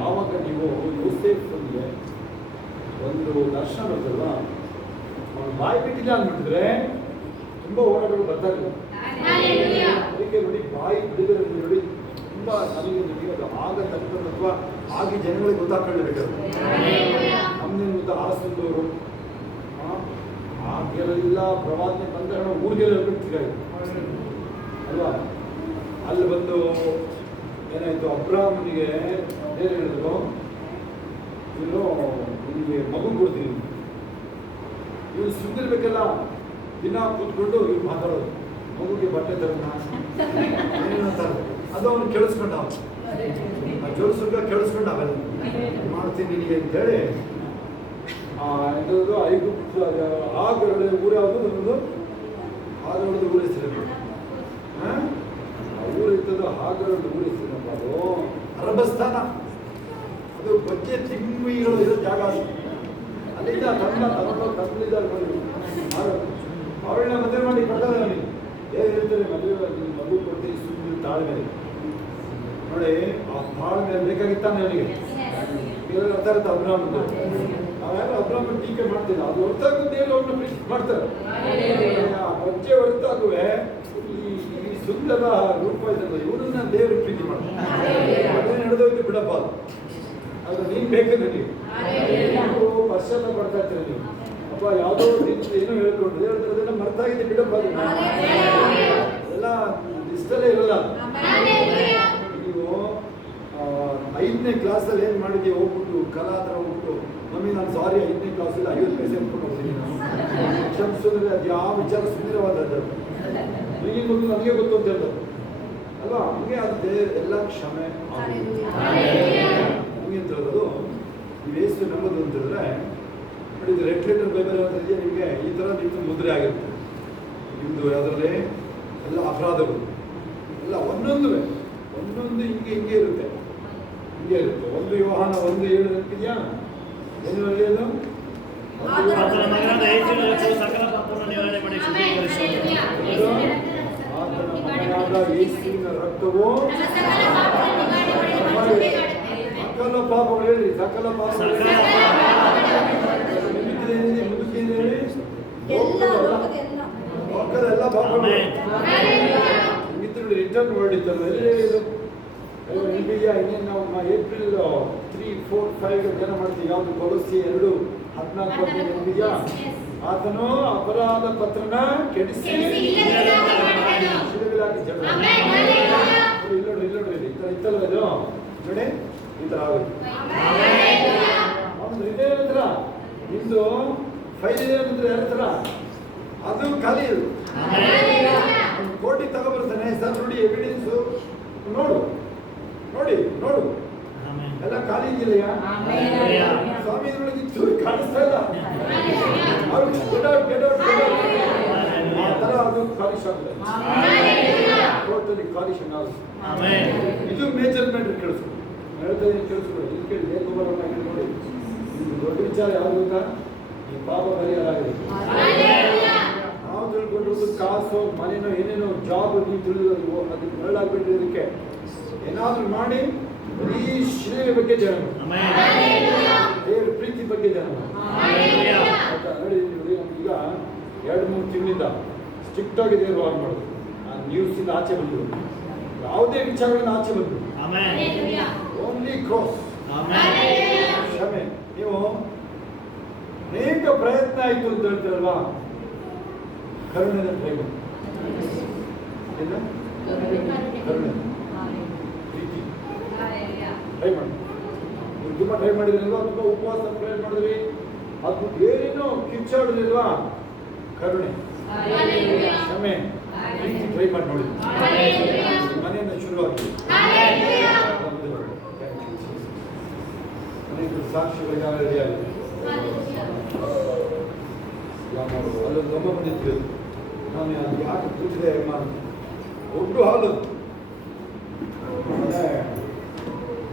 ಯಾವಾಗ ನೀವು ಯೂಸೇಫ್ಗೆ ಒಂದು ದರ್ಶನ ಬರ್ತಲ್ವ ಅವನು ಬಾಯಿ ಬಿಟ್ಟಿಲ್ಲ ಅಂದ್ಬಿಟ್ಟಿದ್ರೆ ತುಂಬಾ ಹೋರಾಟಗಳು ಬರ್ತಾರೆ ಅದಕ್ಕೆ ನೋಡಿ ಬಾಯಿ ಬಿಡಿದ್ರೆ ನೋಡಿ ತುಂಬಾ ನನಗೆ ಅದು ಆಗ ತಕ್ಕಂಥ ಅಥವಾ ಆಗಿ ಜನಗಳಿಗೆ ಗೊತ್ತಾಗ್ಕೊಳ್ಳಬೇಕಾದ್ರೆ ನಮ್ದೇನು ಗೊತ್ತಾ ಹಾಸನದವರು ಆಗೆಲ್ಲ ಪ್ರವಾದನೆ ಬಂದ ಊರಿಗೆಲ್ಲ ಬಿಡ್ತೀವಿ ಅಲ್ವಾ ಅಲ್ಲಿ ಬಂದು ಏನಾಯ್ತು ಅಬ್ರಾಹ್ಮನಿಗೆ ಏನು ಹೇಳಿದ್ರು ಇವನು ನಿಮಗೆ ಮಗು ಕೊಡ್ತೀನಿ ಇವ್ರು ಸುಮ್ಮನಿರ್ಬೇಕಲ್ಲ ದಿನ ಕೂತ್ಕೊಂಡು ಇವ್ರು ಮಾತಾಡೋದು ಮಗುಗೆ ಬಟ್ಟೆ ತರೋಣ ಏನೇನೋ ತರೋದು ಅದು ಅವನು ಕೇಳಿಸ್ಕೊಂಡ ಕೇಳಿಸ್ಕೊಂಡ ಅವೆಲ್ಲ ಮಾಡ್ತೀನಿ ನಿನಗೆ ಅಂತೇಳಿ ಎಂಥದ್ದು ಐಗುಪ್ತ ಆಗರಳೆ ಊರು ಯಾವುದು ನಮ್ಮದು ಆಗರಳದ ಊರ ಹೆಸರು ಊರು ಇರ್ತದೋ ಆಗರಳದ ಊರ ಹೆಸರು ಅದು ಅರಬಸ್ಥಾನ ಅದು ಬಜ್ಜೆ ತಿಮ್ಮಿಗಳು ಇರೋ ಜಾಗ ಅದು ಅಲ್ಲಿಂದ ತಮಿಳಿದ ಅವಳನ್ನ ಮದುವೆ ಮಾಡಿ ಕೊಟ್ಟದ ನನಗೆ ಹೇಗೆ ಹೇಳ್ತಾರೆ ಮದುವೆ ಮಗು ಕೊಡ್ತೀನಿ ಸುಮ್ಮನೆ ತಾಳ್ಮೆ ನೋಡಿ ಆ ತಾಳ್ಮೆ ಬೇಕಾಗಿತ್ತ ನನಗೆ ಅರ್ಥ ಇರುತ್ತೆ ಅಬ್ರಾಹ್ಮಣ ನಾವ್ಯಾರು ಅಬ್ರಾಹ್ಮಣ ಟೀಕೆ ಮಾಡ್ತೀನಿ ಅದು ಹೊರತಾಗುತ್ತೆ ಅವ್ರನ್ನ ಪ್ರೀತಿ ಮಾಡ್ತಾರೆ ಬಜ್ಜೆ ಹೊರತಾಗುವೆ ಈ ಸುಂದರ ರೂಪ ಇದಲ್ಲ ಇವರನ್ನ ದೇವರು ಪ್ರೀತಿ ಮಾಡ್ತಾರೆ ಅದೇ ನಡೆದೋಯ್ತು ಬಿಡಪ್ಪ ಅದು ನೀನ್ ಬೇಕು ನನಗೆ ನೀವು ಪಶ್ಚಾತ್ತ ಪಡ್ತಾ ಇರ್ತೀರ ನೀವು ಅಪ್ಪ ಯಾವುದೋ ಏನೋ ಹೇಳ್ಕೊಂಡು ದೇವ್ರ ಅದನ್ನ ಮರ್ತಾಗಿದೆ ಬಿಡಪ್ಪ ಎಲ್ಲ ಇಷ್ಟಲ್ಲೇ ಇರಲ್ಲ ನೀವು 5ನೇ ಕ್ಲಾಸಲ್ಲಿ ಏನು ಮಾಡಿದ್ದೀವಿ ಹೋಗ್ಬಿಟ್ಟು ಕಲಾ ಹತ್ರ ಹೋಗ್ಬಿಟ್ಟು ಮಮ್ಮಿ ನಾನು ಸಾರಿ 5ನೇ ಕ್ಲಾಸಲ್ಲಿ 50 ಪೈಸೆ ಅಂದ್ಕೊಂಡು ಹೋಗ್ತೀನಿ ಕ್ಷಮಿಸಿದ್ರೆ ಅದು ಯಾವ ವಿಚಾರ ಸುಂದರವಾದದ್ದು ಈಗಿನ ಮಗು ನನಗೆ ಗೊತ್ತು ಅಂತ ಹೇಳೋದು ಅಲ್ವಾ ಹಂಗೆ ಅದು ಎಲ್ಲ ಕ್ಷಮೆ ಹಂಗೆ ಅಂತ ಹೇಳೋದು ನೀವು ಎಷ್ಟು ನಂಬೋದು ಅಂತ ಹೇಳಿದ್ರೆ ನೋಡಿ ಇದು ರೆಡ್ ಲೆಟರ್ ಬೈಬಲ್ ಇದೆಯಾ ನಿಮಗೆ ಈ ಥರ ನಿಮ್ಮದು ಮುದ್ರೆ ಆಗಿರುತ್ತೆ ನಿಮ್ಮದು ಯಾವುದ್ರಲ್ಲಿ ಎಲ್ಲ ಅಪರಾಧಗಳು ಎಲ್ಲ ಒಂದೊಂದು ಹಿಂಗೆ ಇರುತ್ತೆ ಒಂದು ಯೋಹಾನ 1:7 ನೆನಪಿದೆಯಾ ಏನು ಬರೆಯೋದು ಆತನ ಮಗನಾದ ಯೇಸುವಿನ ಸಕಲ ಪಾಪವನ್ನು ನಿವಾರಣೆ ಮಾಡಿ ಶುದ್ಧೀಕರಿಸುವನು ಆತನ ಮಗನಾದ ಯೇಸುವಿನ ರಕ್ತವು ಸಕಲ ಪಾಪಗಳು ಹೇಳಿ ಸಕಲ ಪಾಪಗಳು ಮುದುಕಿದೆ ಹೇಳಿ ಲೋಕದ ಎಲ್ಲ ಪಾಪಗಳು ರಿಟರ್ನ್ ವರ್ಡ್ ಇತ್ತಲ್ಲ ಎಲ್ಲಿ ಹೇಳಿದ್ದು ನಿಮಗಿದೆಯಾ ಇನ್ನೇನು ನಾವು ಏಪ್ರಿಲ್ 3, 4, 5 ಜನ ಮಾಡ್ತೀವಿ ಯಾವುದು ಕೊಲೊಸ್ಸೆ 2:14 ನಿಮಗಿದೆಯಾ ಆತನು ಅಪರಾಧ ಪತ್ರನ ಕೆಡಿಸಿ ಶಿಲುಬೆಗೆ ಹಾಕಿ ಜನ ಇಲ್ಲೋಡ್ರಿ ಈ ಥರ ಇತ್ತಲ್ಲ ಇದು ನೋಡಿ ಈ ಥರ ಆಗುತ್ತೆ ಅವ್ನು ಹೃದಯ ಹತ್ರ ನಿಮ್ದು ಫೈಲ್ ಇದೆ ಅಂದ್ರೆ ಯಾರ ಹತ್ರ ಅದು ಖಾಲಿ ಇದು ಕೋರ್ಟಿಗೆ ತಗೊಬರ್ತಾನೆ ಸರ್ ನೋಡಿ ಎವಿಡೆನ್ಸು ನೋಡು ಎಲ್ಲ ಖಾಲಿ ಇದೆಯಾ ಸ್ವಾಮಿ ಇದ್ರೊಳಗೆ ಇತ್ತು ಕಾಣಿಸ್ತಾ ಇಲ್ಲ ಆ ಥರ ಅದು ಕಾಲಿಶನ್ ಟೋಟಲಿ ಕಾಲಿಶನ್ ಆಗುತ್ತೆ ಇದು ಮೇಜರ್ಮೆಂಟ್ ಕೇಳಿಸ್ಕೊ ಹೇಳ್ತಾ ಕೇಳಿಸ್ಕೊಡಿ ಇದು ಕೇಳಿ ಹೇಗೆ ಗೊಬ್ಬರವನ್ನು ನೋಡಿ ನಿಮ್ಗೆ ದೊಡ್ಡ ವಿಚಾರ ಯಾವುದು ಗೊತ್ತಾ ಈ ಪಾಪ ಪರಿಹಾರಾಗಿದೆ ನಾವು ತಿಳ್ಕೊಂಡಿರೋದು ಕಾಸು ಮನೇನೋ ಏನೇನೋ ಜಾಬ್ ನೀವು ತಿಳಿಯೋದು ಅದಕ್ಕೆ ಮರಳಾಗ್ಬಿಟ್ಟಿರೋದಕ್ಕೆ ಏನಾದರೂ ಮಾಡಿ ಬರೀ ಶಿಲೆಯ ಬಗ್ಗೆ ಜನ ದೇವರ ಪ್ರೀತಿ ಬಗ್ಗೆ ಜನ ನೋಡಿ ಈಗ 2-3 ತಿಂಗಳಿಂದ ಸ್ಟ್ರಿಕ್ಟ್ ಆಗಿ ದೇವರು ವಾರ್ ಮಾಡೋದು ನ್ಯೂಸಿಂದ ಆಚೆ ಬಂದರು ಯಾವುದೇ ವಿಚಾರಗಳಿಂದ ಆಚೆ ಬಂದರು ಓನ್ಲಿ ಕ್ರಾಸ್ ಕ್ಷಮೆ ನೀವು ಅನೇಕ ಪ್ರಯತ್ನ ಆಯ್ತು ಅಂತ ಹೇಳ್ತಾರಲ್ವಾ, ಕರುಣೆನ ಟ್ರೈ ಮಾಡಿ. ಏನ ಕರುಣೆ, ಪ್ರೀತಿ ಟ್ರೈ ಮಾಡಿ. ನೀವು ತುಂಬ ಟ್ರೈ ಮಾಡಿದ್ರಲ್ವಾ, ತುಂಬ ಉಪವಾಸ ಟ್ರೈ ಮಾಡಿದ್ರಿ, ಅದು ಏನೇನೋ ಕಿಚ್ಚಾಡಿದ್ರಲ್ವಾ, ಕರುಣೆ, ಕ್ಷಮೆ, ಪ್ರೀತಿ ಟ್ರೈ ಮಾಡಿ ನೋಡಿ. ಮನೆಯಿಂದ ಶುರುವಾಗ್ತದೆ. ಅನೇಕರು ಸಾಕ್ಷಿಗಳಿಗಾಗ ರೆಡಿಯಾಗಿದೆ. ಅಲ್ಲೊಂದು ಗಮ್ಮ ಬಂದಿತ್ತು, ನಾನು ಯಾಕೆ ಕೂತಿದೆ ಅಮ್ಮ, ದೊಡ್ಡ ಹಾಲು ಆಮೇಲೆ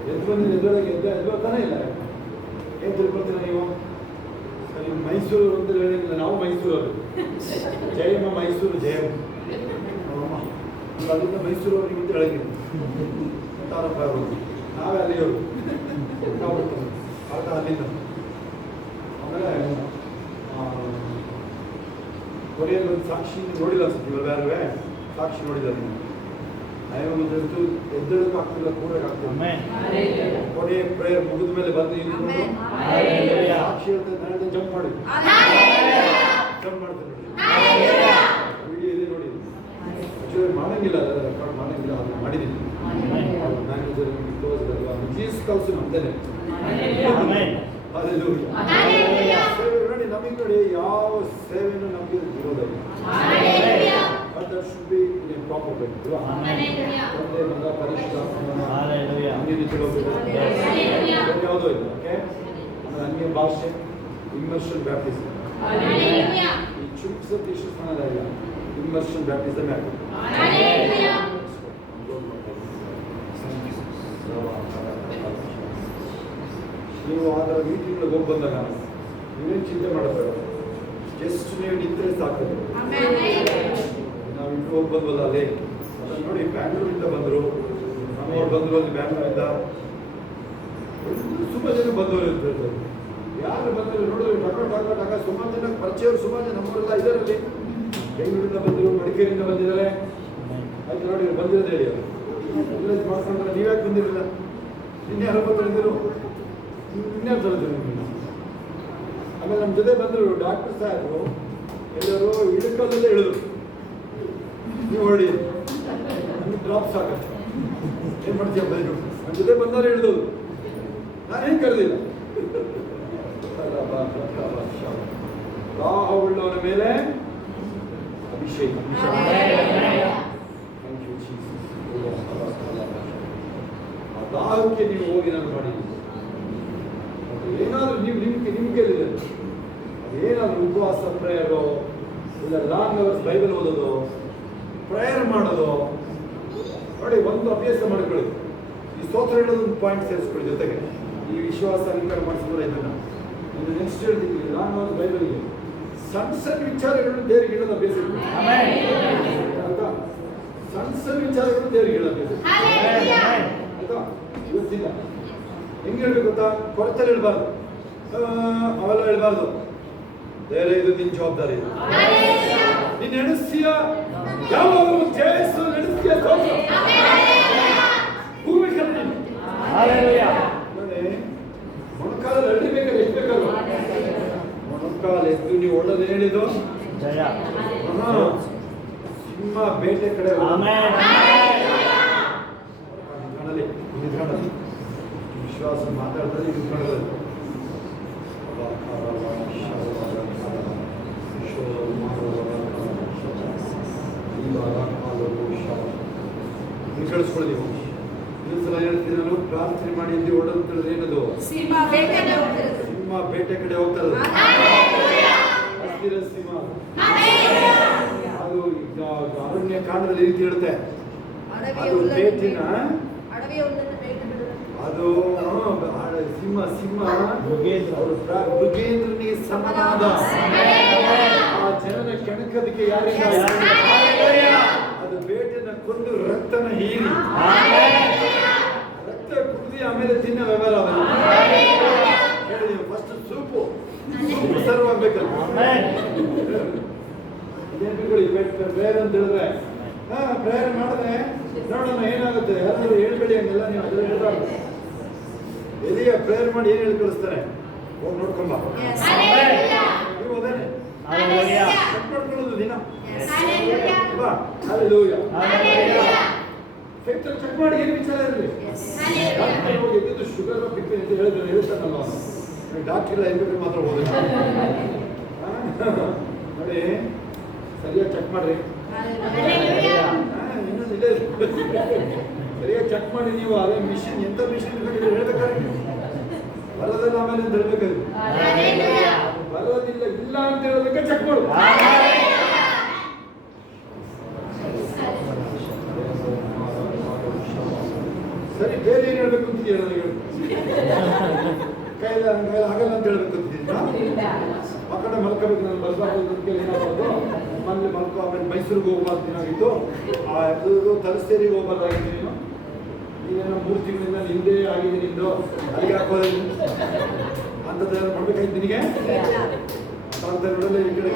ಎದ್ದು ಬಂದಿದ್ದು, ಎದ್ದೊಳಗೆ ಎದ್ದೋತಾನೆ ಇಲ್ಲ. ಏನು ತಿಳ್ಕೊಳ್ತೀರ ನೀವು? ಸರಿ, ಮೈಸೂರು ಅಂತ ಹೇಳಿಲ್ಲ, ನಾವು ಮೈಸೂರವರು. ಜಯಮ್ಮ ಮೈಸೂರು, ಜಯಮ್ಮ ಅಲ್ಲಿಂದ ಮೈಸೂರವರಿಗೆ ಅಂತ ಹೇಳಿದ್ರು ತಾರಪ್ಪ ಅವರು, ನಾವೇ ಅಲ್ಲಿಯವರು ಅರ್ಧ ಅಲ್ಲಿಂದ. ಆಮೇಲೆ ಕೊನೆಯಲ್ಲಿ ಒಂದು ಸಾಕ್ಷಿ ನೋಡಿಲ್ಲ ಅನ್ಸುತ್ತೆ, ಇವಾಗ ಯಾರುವೆ ಸಾಕ್ಷಿ ನೋಡಿದ್ದಾರೆ. ಒಂದು ಎದ್ದೇಳಕ್ಕೆ ಆಗ್ತಿಲ್ಲ, ಕೂಡಕ್ಕೆ ಆಗ್ತಿಲ್ಲ. ಕೊನೆಯ ಪ್ರೇಯರ್ ಮುಗಿದ ಮೇಲೆ ಬಂದು ಇಟ್ಕೊಂಡು ಸಾಕ್ಷಿ ಹೇಳ್ತಾರೆ, ಜಂಪ್ ಮಾಡಿ ಜಂಪ್ ಮಾಡ್ತಾರೆ ನೋಡಿ. ವಿಡಿಯೋ ಇದೆ ನೋಡಿ. ಆಕ್ಚುಲಿ ಮಾಡಂಗಿಲ್ಲ, ಅದೆಲ್ಲ ರೆಕಾರ್ಡ್ ಮಾಡಂಗಿಲ್ಲ, ಅದನ್ನ ಮಾಡಿದ್ದೀನಿ. ಮ್ಯಾನೇಜರ್ ತೋರಿಸಿದಲ್ವಾ, ಜೀಸ್ ಕಲ್ಸು ನಮ್ದೇನೆ. ನೋಡಿ, ನಮಗೆ ನೋಡಿ ಯಾವ ಸೇವೆನೂ ನಮಗೆ ವಿರೋಧ ಇಲ್ಲ. But that should be in a proper way. ತಂದೆ, ಮಗ, ಪರಿಶುದ್ಧಾತ್ಮನ ಅನ್ಯನಿಗೆ ಹೋಗ್ಬೇಕು, ಯಾವುದೋ ಇಲ್ಲ. ಓಕೆ, ಆಮೇಲೆ ಅನ್ಯ ಭಾಷೆ, ಇಮ್ಮರ್ಷನ್ ಬ್ಯಾಪ್ಟಿಸಮ್. ಈ ಚುಕ್ಸ ತೀರ್ಮಾನ ಇಲ್ಲ, ಇಮ್ಮರ್ಷನ್ ಬ್ಯಾಪ್ಟಿಸಮ್ ಯಾಕೆ? ನೀವು ಅದರ ಮೀಟಿಂಗ್ಗಳಿಗೆ ಹೋಗಿ ಬಂದಾಗ ನೀವೇನು ಚಿಂತೆ ಮಾಡಬೇಡ, ಜಸ್ಟ್ ನೀವು ನಿಂತರೆ ಸಾಕು. ನಾವು ಇಂಟು ಹೋಗಿ ಬಂದ್ವಲ್ಲ ಅಲ್ಲಿ, ಅದನ್ನು ನೋಡಿ, ಬ್ಯಾಂಗ್ಳೂರಿಂದ ಬಂದರು, ನಮ್ಮವ್ರು ಬಂದರು, ಅಲ್ಲಿ ಬ್ಯಾಂಗ್ಳೂರಿಂದ ಸುಮಾರು ಜನ ಬಂದವರು ಇರ್ತಾರೆ. ಯಾರು ಬಂದರು ನೋಡಿದ್ರೆ ಟಕ ಸುಮಾರು ಜನ ಪರಿಚಯವರು, ಸುಮಾರು ಜನ ನಮ್ಮವರೆಲ್ಲ ಇದರಲ್ಲಿ ಬೆಂಗಳೂರಿಂದ ಬಂದರು, ಮಡಿಕೇರಿಯಿಂದ ಬಂದಿದ್ದಾರೆ. ಆಯ್ತು ನೋಡಿ, ಬಂದಿರೋದು ಹೇಳಿ ಅವರು ರಿಲೈಸ್ ಮಾಡ್ಕೊಂಡ್ರೆ ನೀವ್ಯಾಕೆ ಬಂದಿರಲಿಲ್ಲ? ನಿನ್ನೆ ಯಾರೋ ಬಂದಿದ್ರು, ಇನ್ಯಾರು ತರೋದು ನಿಮ್ಮನ್ನು. ಆಮೇಲೆ ನಮ್ಮ ಜೊತೆ ಬಂದರು ಡಾಕ್ಟರ್ ಸಾಹೇಬರು, ಎಲ್ಲರೂ ಇಳಕಲ್ಲೇ ಇಳಿದ್ರು. ನೀವು ಹೊರಡಿ, ನಮ್ಗೆ ಡ್ರಾಪ್ಸ್ ಆಗತ್ತೆ, ಏನು ಮಾಡ್ತೀಯ ಬಂದರು. ನನ್ನ ಜೊತೆ ಬಂದವರು ಇಳಿದೋದು, ನಾನೇನು ಕರೆದಿಲ್ಲ. ದಾಹವುಳ್ಳವನ ಮೇಲೆ ಅಭಿಷೇಕ. ಆ ದಾಹಕ್ಕೆ ನೀವು ಹೋಗಿ ನಾನು ಮಾಡಿದ್ದೀನಿ. ಏನಾದರೂ ನೀವು ನಿಮ್ಗೆ ಅದೇನಾದರೂ ಉಪವಾಸ ಪ್ರೇಯರು, ಇಲ್ಲ ಲಾಂಗ್ ಅವರ್ಸ್ ಬೈಬಲ್ ಓದೋದು, ಪ್ರೇಯರ್ ಮಾಡೋದು ನೋಡಿ, ಒಂದು ಅಭ್ಯಾಸ ಮಾಡ್ಕೊಳ್ಳಿ. ಈ ಸ್ತೋತ್ರ ಹೇಳೋದು ಒಂದು ಪಾಯಿಂಟ್ ಸೇರಿಸ್ಕೊಳ್ಳಿ ಜೊತೆಗೆ. ಈ ವಿಶ್ವಾಸ ಅಂಕರ ಮಾಡಿಸಿದ್ರೆ ಇದನ್ನು ಇನ್ನು ನೆಕ್ಸ್ಟ್ ಹೇಳ್ತೀನಿ, ಲಾಂಗ್ ಅವರ್ಸ್ ಬೈಬಲ್ಗೆ ಸಣ್ಣ ಸಣ್ಣ ವಿಚಾರಗಳನ್ನು ದೇವರಿಗೆ ಹೇಳೋದು ಅಭ್ಯಾಸ ಇರ್ತದೆ. ಆಯ್ತಾ? ಸಣ್ಣ ಸಣ್ಣ ವಿಚಾರಗಳನ್ನು ದೇವರಿಗೆ ಹೇಳೋದು ಅಭ್ಯಾಸ ಆಯ್ತಾ? ಇವತ್ತಿಲ್ಲ ಹೆಂಗೆ ಹೇಳ್ಬೇಕು ಗೊತ್ತಾ? ಕೊರತಲ್ಲಿ ಹೇಳ್ಬಾರ್ದು, ಅವೆಲ್ಲ ಹೇಳ್ಬಾರ್ದು. ಬೇರೆ ಇದು ನಿನ್ನ ಜವಾಬ್ದಾರಿ. ನೀನು ನಡೆಸ್ತೀಯ, ಯಾವಾಗ ಜಯಿಸು ನಡೆಸ್ತೀಯ, ಭೂಮಿ ಕಲ್ಲು ನೋಡಿ. ಮೊಣಕಾಲಲ್ಲಿ ಅಡ್ಡಿಬೇಕಾದ್ರೆ ಎಷ್ಟು ಬೇಕಲ್ವ? ಮೊಣಕಾಲು ಎದ್ದು ನೀವು ಒಳ್ಳೇದು ಹೇಳಿದ್ದು ಜಯ. ಸಿಂಹ ಬೇಟೆ ಕಡೆ ಕಣಲಿ ನಿಂತ್ಕೊಳ್ಳೋದು, ವಿಶ್ವಾಸ ಮಾತಾಡ್ತಾರೆ, ನಿಂತ್ಕೊಳ್ಳೋದು. ಕಳಿಸ್ಕೊಳ್ಳಿ. ನೀವು ಇನ್ನೊಂದ್ಸಲ ಹೇಳ್ತೀನಿ ನಾನು, ಪ್ರಾರ್ಥನೆ ಮಾಡಿ ಇಲ್ಲಿ ಹೊಡೆದು ಏನದು ಸಿಂಹ ಬೇಟೆ ಕಡೆ ಹೋಗ್ತಾರೆ. ಸಿಂಹ ಅದು ಅರಣ್ಯ ಕಾಂಡದಲ್ಲಿ ರೀತಿ ಹೇಳುತ್ತೆ, ಅದು ಬೇಟಿನ ಅದು ಸಿಂಹ ಮೃಗೇಂದ್ರನಿಗೆ ಸಮನಾದ ಆ ಜನನ ಕೆಣಕದಕ್ಕೆ ಯಾರಿಗೆ ಅದು ಬೇಟೆನ ಕೊಂದು ರಕ್ತನ ಹೀರಿ ರಕ್ತ ಕುಡಿದು ಆಮೇಲೆ ತಿನ್ನ ವ್ಯವಹಾರ. ಹೇಳಿ, ಫಸ್ಟ್ ಸೂಪು ಸರ್ವ್ ಆಗ್ಬೇಕಲ್ಲ. ಪ್ರೇಯರ್ ಅಂತ ಹೇಳಿದ್ರೆ ಪ್ರೇಯರ್ ಮಾಡಿದ್ರೆ ನೋಡೋಣ ಏನಾಗುತ್ತೆ. ಯಾರಾದ್ರೂ ಹೇಳ್ಬೇಡಿ ಹಂಗೆಲ್ಲ, ನೀವು ಅದೆಲ್ಲ ಹೇಳ್ಬಾರ್ದು. ಎಲ್ಲಿಯ ಪ್ರೇಯರ್ ಮಾಡಿ ಏನು ಹೇಳಿ ಕಳಿಸ್ತಾರೆ, ಹೋಗಿ ನೋಡ್ಕೊಂಬ. ನೀವು ಅದೇನೆ Hallelujah. ಚೆಕ್ ಮಾಡ್ಕೊಳ್ಳೋದು ದಿನ Yes. ಅಲ್ವಾ? Hallelujah. Hallelujah. ಫೇತ್ ಚೆಕ್ ಮಾಡಿ ಏನು ವಿಚಾರ ಇರಲಿ. ಡಾಕ್ಟರ್ ಹೋಗಿ ಎದ್ದಿದ್ದು ಶುಗರ್ ಬಿಪಿ ಅಂತ ಹೇಳ್ತಾನಲ್ಲ ಡಾಕ್ಟರ್ ಎಲ್ಲ ಇರ್ಬೇಕು ಮಾತ್ರ ಹೋದ್ರೆ ನೋಡಿ ಸರಿಯಾಗಿ ಚೆಕ್ ಮಾಡ್ರಿ. ಇನ್ನೊಂದು ಇದೆ ಸರಿಯಾಗಿ ಚೆಕ್ ಮಾಡಿ ನೀವು ಅದೇ ಮಿಷಿನ್ ಎಂತ ಮಿಷಿನ್ ಇರ್ಬೇಕಿದ್ರೆ ಹೇಳ್ಬೇಕಾದ್ರೆ ಬರೋದಿಲ್ಲ ಆಮೇಲೆ ಅಂತ ಹೇಳ್ಬೇಕಾದ್ರೆ ಬರೋದಿಲ್ಲ ಇಲ್ಲ ಅಂತ ಹೇಳೋದಕ್ಕೆ ಚೆಕ್ ಮಾಡು. ಸರಿ ಬೇರೆ ಏನು ಹೇಳ್ಬೇಕು ಅಂತಿದ್ದೀಯ ನನಗೆ ಕೈಲ ಆಗಲ್ಲ ಅಂತ ಹೇಳ್ಬೇಕು ಅಂತಿದ್ದೀನಿ. ಮಕ್ಕಳ ಮಲ್ಕೋಬೇಕು ನಾನು ಬರ್ಬಾರ್ದು ಏನಾಗ್ಬೋದು ಮನೇಲಿ ಮಲ್ಕೋ ಆಮೇಲೆ ಮೈಸೂರಿಗೆ ಹೋಗ್ಬಾರ್ದು ದಿನಾಗಿತ್ತು ಅದು ತಲಸ್ಟೇರಿಗೆ ಹೋಗ್ಬಾರ್ದಾಗಿತ್ತು ನೀನು ನೀನೇನೋ 3 ತಿಂಗಳಿಂದ ಹಿಂದೆ ಆಗಿದೆ ನಿಂದು ಅಲ್ಲಿಗೆ ಹಾಕೋದು ಅಂಥದ್ದು ಮಾಡ್ಬೇಕಾಯ್ತು ನಿನಗೆ ಅಂತ ನೋಡಲ್ಲ ಈ ಕಡೆ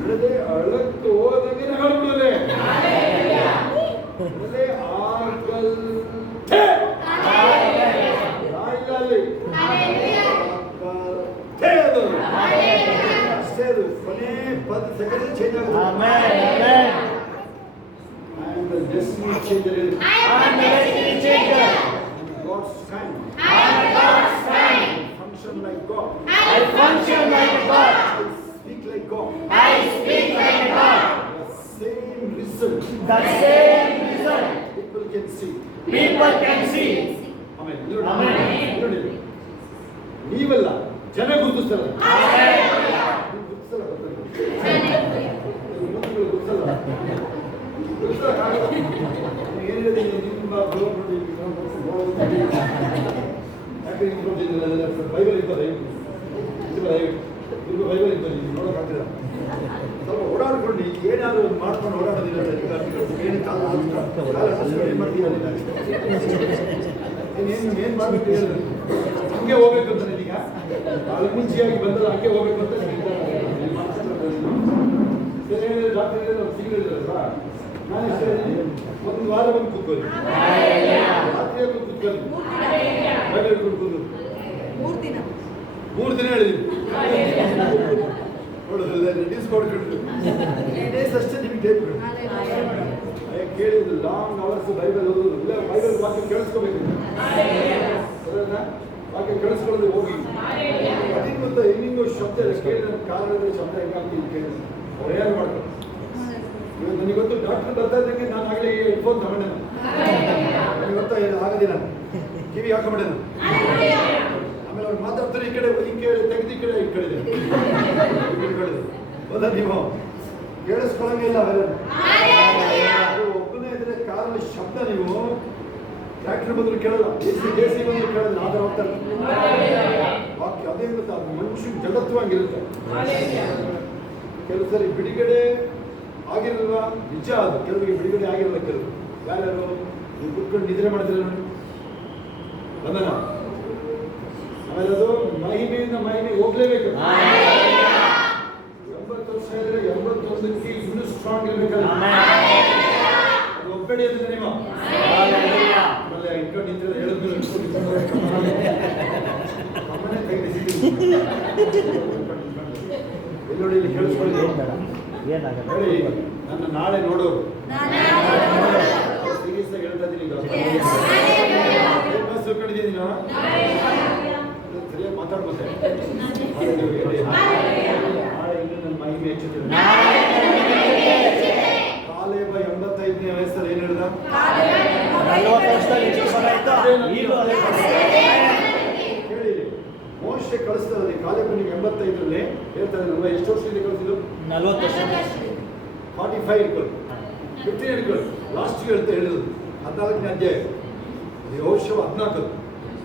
ನೋಡದೆ ಅಳಕ್ಕೆ ಹೋದಂಗೆ ನಗಳ್ಬಿಡೋದೆ ಆಗಲ್ ಅಷ್ಟೇ ಅದು ಕೊನೆ 10 ಸೆಕೆಂಡ್ ಚೇಂಜ್ ಆಗುತ್ತೆ. I am the destiny changer. God's kind. Function like God. I function like God. I speak like God. I speak like God. The same result. The same result. People can see. People can see. Amen. Amen. ನೀವಲ್ಲ ಜನ ಗುರುತಿಸಲ್ಲ. Bible ಇರ್ತದೆ Bible ಇರ್ತದೆ ನೋಡೋಕ್ಕಾಗ್ತಿಲ್ಲ ಸ್ವಲ್ಪ ಓಡಾಡ್ಕೊಂಡು ಏನಾದ್ರು ಮಾಡ್ಕೊಂಡು ಓಡಾಡೋದಿಲ್ಲ ಏನು ಕಾಲ ಏನು ಮಾಡ್ತೀವಿ ಏನು ಮಾಡಬೇಕು ಹೇಳಿದ್ರು ಹಂಗೆ ಹೋಗ್ಬೇಕು ಅಂತ ನನಗೀಗ ಅಲ್ಲಿ ಮುಂಚೆಯಾಗಿ ಬಂದಲ್ಲ ಹಂಗೆ ಹೋಗ್ಬೇಕು ಅಂತ ಡಾಕ್ಟರ್ ಸಿಗಲಿಲ್ಲಲ್ವಾ ನಾನು ಇಷ್ಟ ಒಂದು ವಾರ ಬಂದು ಕೂತ್ಕೊಳ್ಳಿ ರಾತ್ರಿ ಬಂದು ಕೂತ್ಕೊಳ್ಳಿ ಬೈಬಲ್ ಕೂತ್ಕೊಂಡು 3 ದಿನ ಹೇಳಿದ್ದೀನಿ ನೋಡೋದಿಲ್ಲ ರೆಡ್ಯೂಸ್ ಕೊಡ್ಕೊಂಡು ಡೇಸ್ ಅಷ್ಟೇ ನಿಮಗೆ ಡೇಟ್ ಬಿಡು ಕೇಳಿದ್ದು ಲಾಂಗ್ ಅವರ್ಸ್ ಬೈಬಲ್ ಓದೋದು ಇಲ್ಲ ಬೈಬಲ್ ವಾಕ್ಯ ಕೇಳಿಸ್ಕೋಬೇಕು ವಾಕ್ಯ ಕೇಳಿಸ್ಕೊಳ್ಳೋದು ಹೋಗಿ ಅದಕ್ಕೆ ಗೊತ್ತಾ ಹೆಂಗಿಂಗೋ ಶಬ್ದ ಕೇಳಿದ ಕಾರಣದ ಶಬ್ದ ಹೆಂಗಾಗ್ತೀವಿ ಕೇಳಿ ಪ್ರಯಾಣ ಮಾಡ್ಕೊಂಡು ನನಗೆ ಗೊತ್ತು ಡಾಕ್ಟರ್ ಬರ್ತಾ ಇದ್ದಂಗೆ ನಾನು ಆಗಲೇ ಹೆಡ್ಫೋನ್ ತಗೊಂಡೆ ನನಗೆ ಗೊತ್ತಾ ಆಗೋದಿಲ್ಲ ಕಿವಿ ಹಾಕೊಂಬಿಟ್ಟೆ ಆಮೇಲೆ ಅವ್ರು ಮಾತಾಡ್ತಾರೆ ಈ ಕಡೆ ತೆಗೆದು ಈ ಕಡೆ ಕಡೆ ಹೌದಾ ನೀವು ಕೇಳಿಸ್ಕೊಳ್ಳಂಗಿಲ್ಲ ಅವೆಲ್ಲ ಒಬ್ಬನೇ ಇದ್ರೆ ಕಾರಲ್ಲಿ ಶಬ್ದ ನೀವು ಟ್ರ್ಯಾಕ್ಟರ್ ಬಂದ್ರು ಕೇಳಲ್ಲ ಜೇಸಿ ಬಂದ್ರು ಕೇಳಲ್ಲ ಆದ್ರೆ ಹೋಗ್ತಾರೆ ವಾಕ್ಯ ಅದೇ ಗೊತ್ತಾ ಅದು ಮನುಷ್ಯ ಜಗತ್ವಂಗಿರುತ್ತೆ ಕೆಲವು ಸರಿ ಬಿಡುಗಡೆ ಆಗಿರಲ್ವಾ ನಿಜ ಅದು ಕೆಲವರಿಗೆ ಬಿಡುಗಡೆ ಆಗಿರಲ್ಲ ಕೆಲವು ಯಾರ್ಯಾರು ನೀವು ಕುತ್ಕೊಂಡು ನಿದ್ರೆ ಮಾಡಿದ್ರೆ ನೋಡಿ ಬಂದನ ಆಮೇಲೆ ಅದು ಮಹಿಮೆಯಿಂದ ಮಹಿಮೆ ಹೋಗ್ಲೇಬೇಕು 80 ವರ್ಷ ಇದ್ರೆ 81ಕ್ಕೆ ಇನ್ನೂ ಸ್ಟ್ರಾಂಗ್ ಇರ್ಬೇಕಲ್ಲ ಅದು ಒಬ್ಬಡಿ ಅಂದ್ರೆ ನೀವು ಆಮೇಲೆ ಇಟ್ಕೊಂಡು ನಿಂತಿದ್ರೆ ಹೇಳಿದ್ರು ಅಮ್ಮನೇ ತೆಗೆದಿದ್ದೀವಿ ನೋಡಿ ಇಲ್ಲಿ ಕೇಳಿಸ್ಕೊಳ್ಳಿ ಹೇಳಿ ನನ್ನ ನಾಳೆ ನೋಡೋರು ಸೀರಿಯಸ್ ಆಗಿ ಹೇಳ್ತಾ ಇದ್ದೀನಿ ಕಡಿದ್ದೀನಿ ನಾನು ಸರಿಯಾಗಿ ಮಾತಾಡ್ಬೋದೆ ನಾಳೆ ಇನ್ನು ನನ್ನ ಮಹಿಮೆ ಹೆಚ್ಚುತ್ತಿದೆ ಕಾಲೇಬ 85ನೇ ವಯಸ್ಸಲ್ಲಿ ಏನು ಹೇಳ್ದ 40 ವರ್ಷದಲ್ಲಿ ಎಷ್ಟು ಸಮಯ ಆಯ್ತು ಈಗಲೂ ಅದೇ ಕೇಳಿ ಮೋಶೆ ಕಳಿಸ್ತದೆ ಕಾಲೇಬನಿಗೆ 85ರಲ್ಲಿ ಹೇಳ್ತಾರೆ ಅಲ್ವಾ ಎಷ್ಟು ವರ್ಷದಿಂದ ಕಳಿಸಿದ್ರು 40 ವರ್ಷ 45 ಇಟ್ಕೊಳ್ಳಿ 15 ಇಟ್ಕೊಳ್ಳಿ ಲಾಸ್ಟ್ ಹೇಳ್ತಾ ಹೇಳಿದ್ರು 14ನೇ ಅಧ್ಯಾಯ ಯೆಹೋಶುವ 14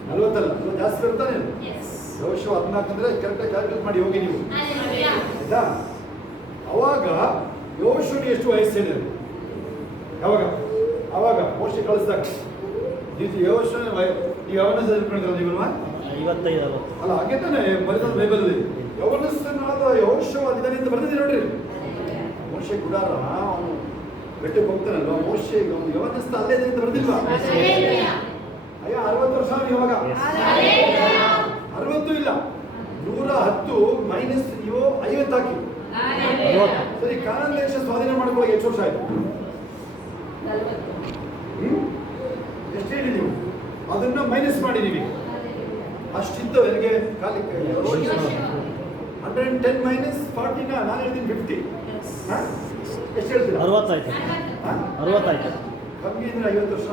40 ಅಲ್ಲ ಜಾಸ್ತಿ ಬರ್ತಾನೆ ಯೆಹೋಶುವ 14 ಅಂದ್ರೆ ಕರೆಕ್ಟಾಗಿ ಕ್ಯಾಲ್ಕುಲೇಟ್ ಮಾಡಿ ಹೋಗಿ ನೀವು ಆಯ್ತಾ ಅವಾಗ ಯೆಹೋಶುವನಿಗೆ ಎಷ್ಟು ವಯಸ್ಸು ಹೇಳಿದ್ರು ಅವಾಗ ಮೋಶೆ ಕಳಿಸಿದಾಗ ಯೆಹೋಶುವನ ನೀವು ಯಾವನ್ನ ತಿಳ್ಕೊಂಡಿರೋ ನೀವಲ್ವಾ 55 ಅಲ್ಲ ಹಾಗೆ ತಾನೆ ಬರೆದ ಬೈಬಲಲ್ಲಿ ಯೌವನಸ್ಥನಾದ ಯೆಹೋಶುವ ಇದ್ದಾನೆ ಅಂತ ಬರೆದಿದೆ ನೋಡ್ರಿ ಮೋಶೆ ಗುಡಾರ ಅವನು ಬೆಟ್ಟಕ್ಕೆ ಹೋಗ್ತಾನಲ್ವಾ ಮೋಶೆ ಅವನು ಯೌವನಸ್ಥ ಅಲ್ಲೇ ಇದೆ ಅಂತ ಬರೆದಿಲ್ವಾ ಅಯ್ಯ 60 ವರ್ಷ ಇವಾಗ ಇಲ್ಲ. 110 ಮೈನಸ್ ನೀವು 50 ಹಾಕಿ. ಸರಿ, ಕಾನಾನ್ ದೇಶ ಸ್ವಾಧೀನ ಮಾಡ್ಕೊಳ್ಳೋಕೆ ಎಷ್ಟು ವರ್ಷ ಆಯ್ತು? ಎಷ್ಟು ಹೇಳಿ ನೀವು? ಅದನ್ನ ಮೈನಸ್ ಮಾಡಿ ನೀವು. ಅಷ್ಟಿದ್ದು ಅವರಿಗೆ ಕಾಲಕ್ಕೆ 110 ಮೈನಸ್ 40 ನಾನು ಹೇಳ್ತೀನಿ 50. ಎಷ್ಟು ಹೇಳ್ತೀರಾ? 60 ಆಯ್ತು. 60 ಆಯ್ತು. ಕಮ್ಮಿ ಅಂದ್ರೆ 50 ವರ್ಷ.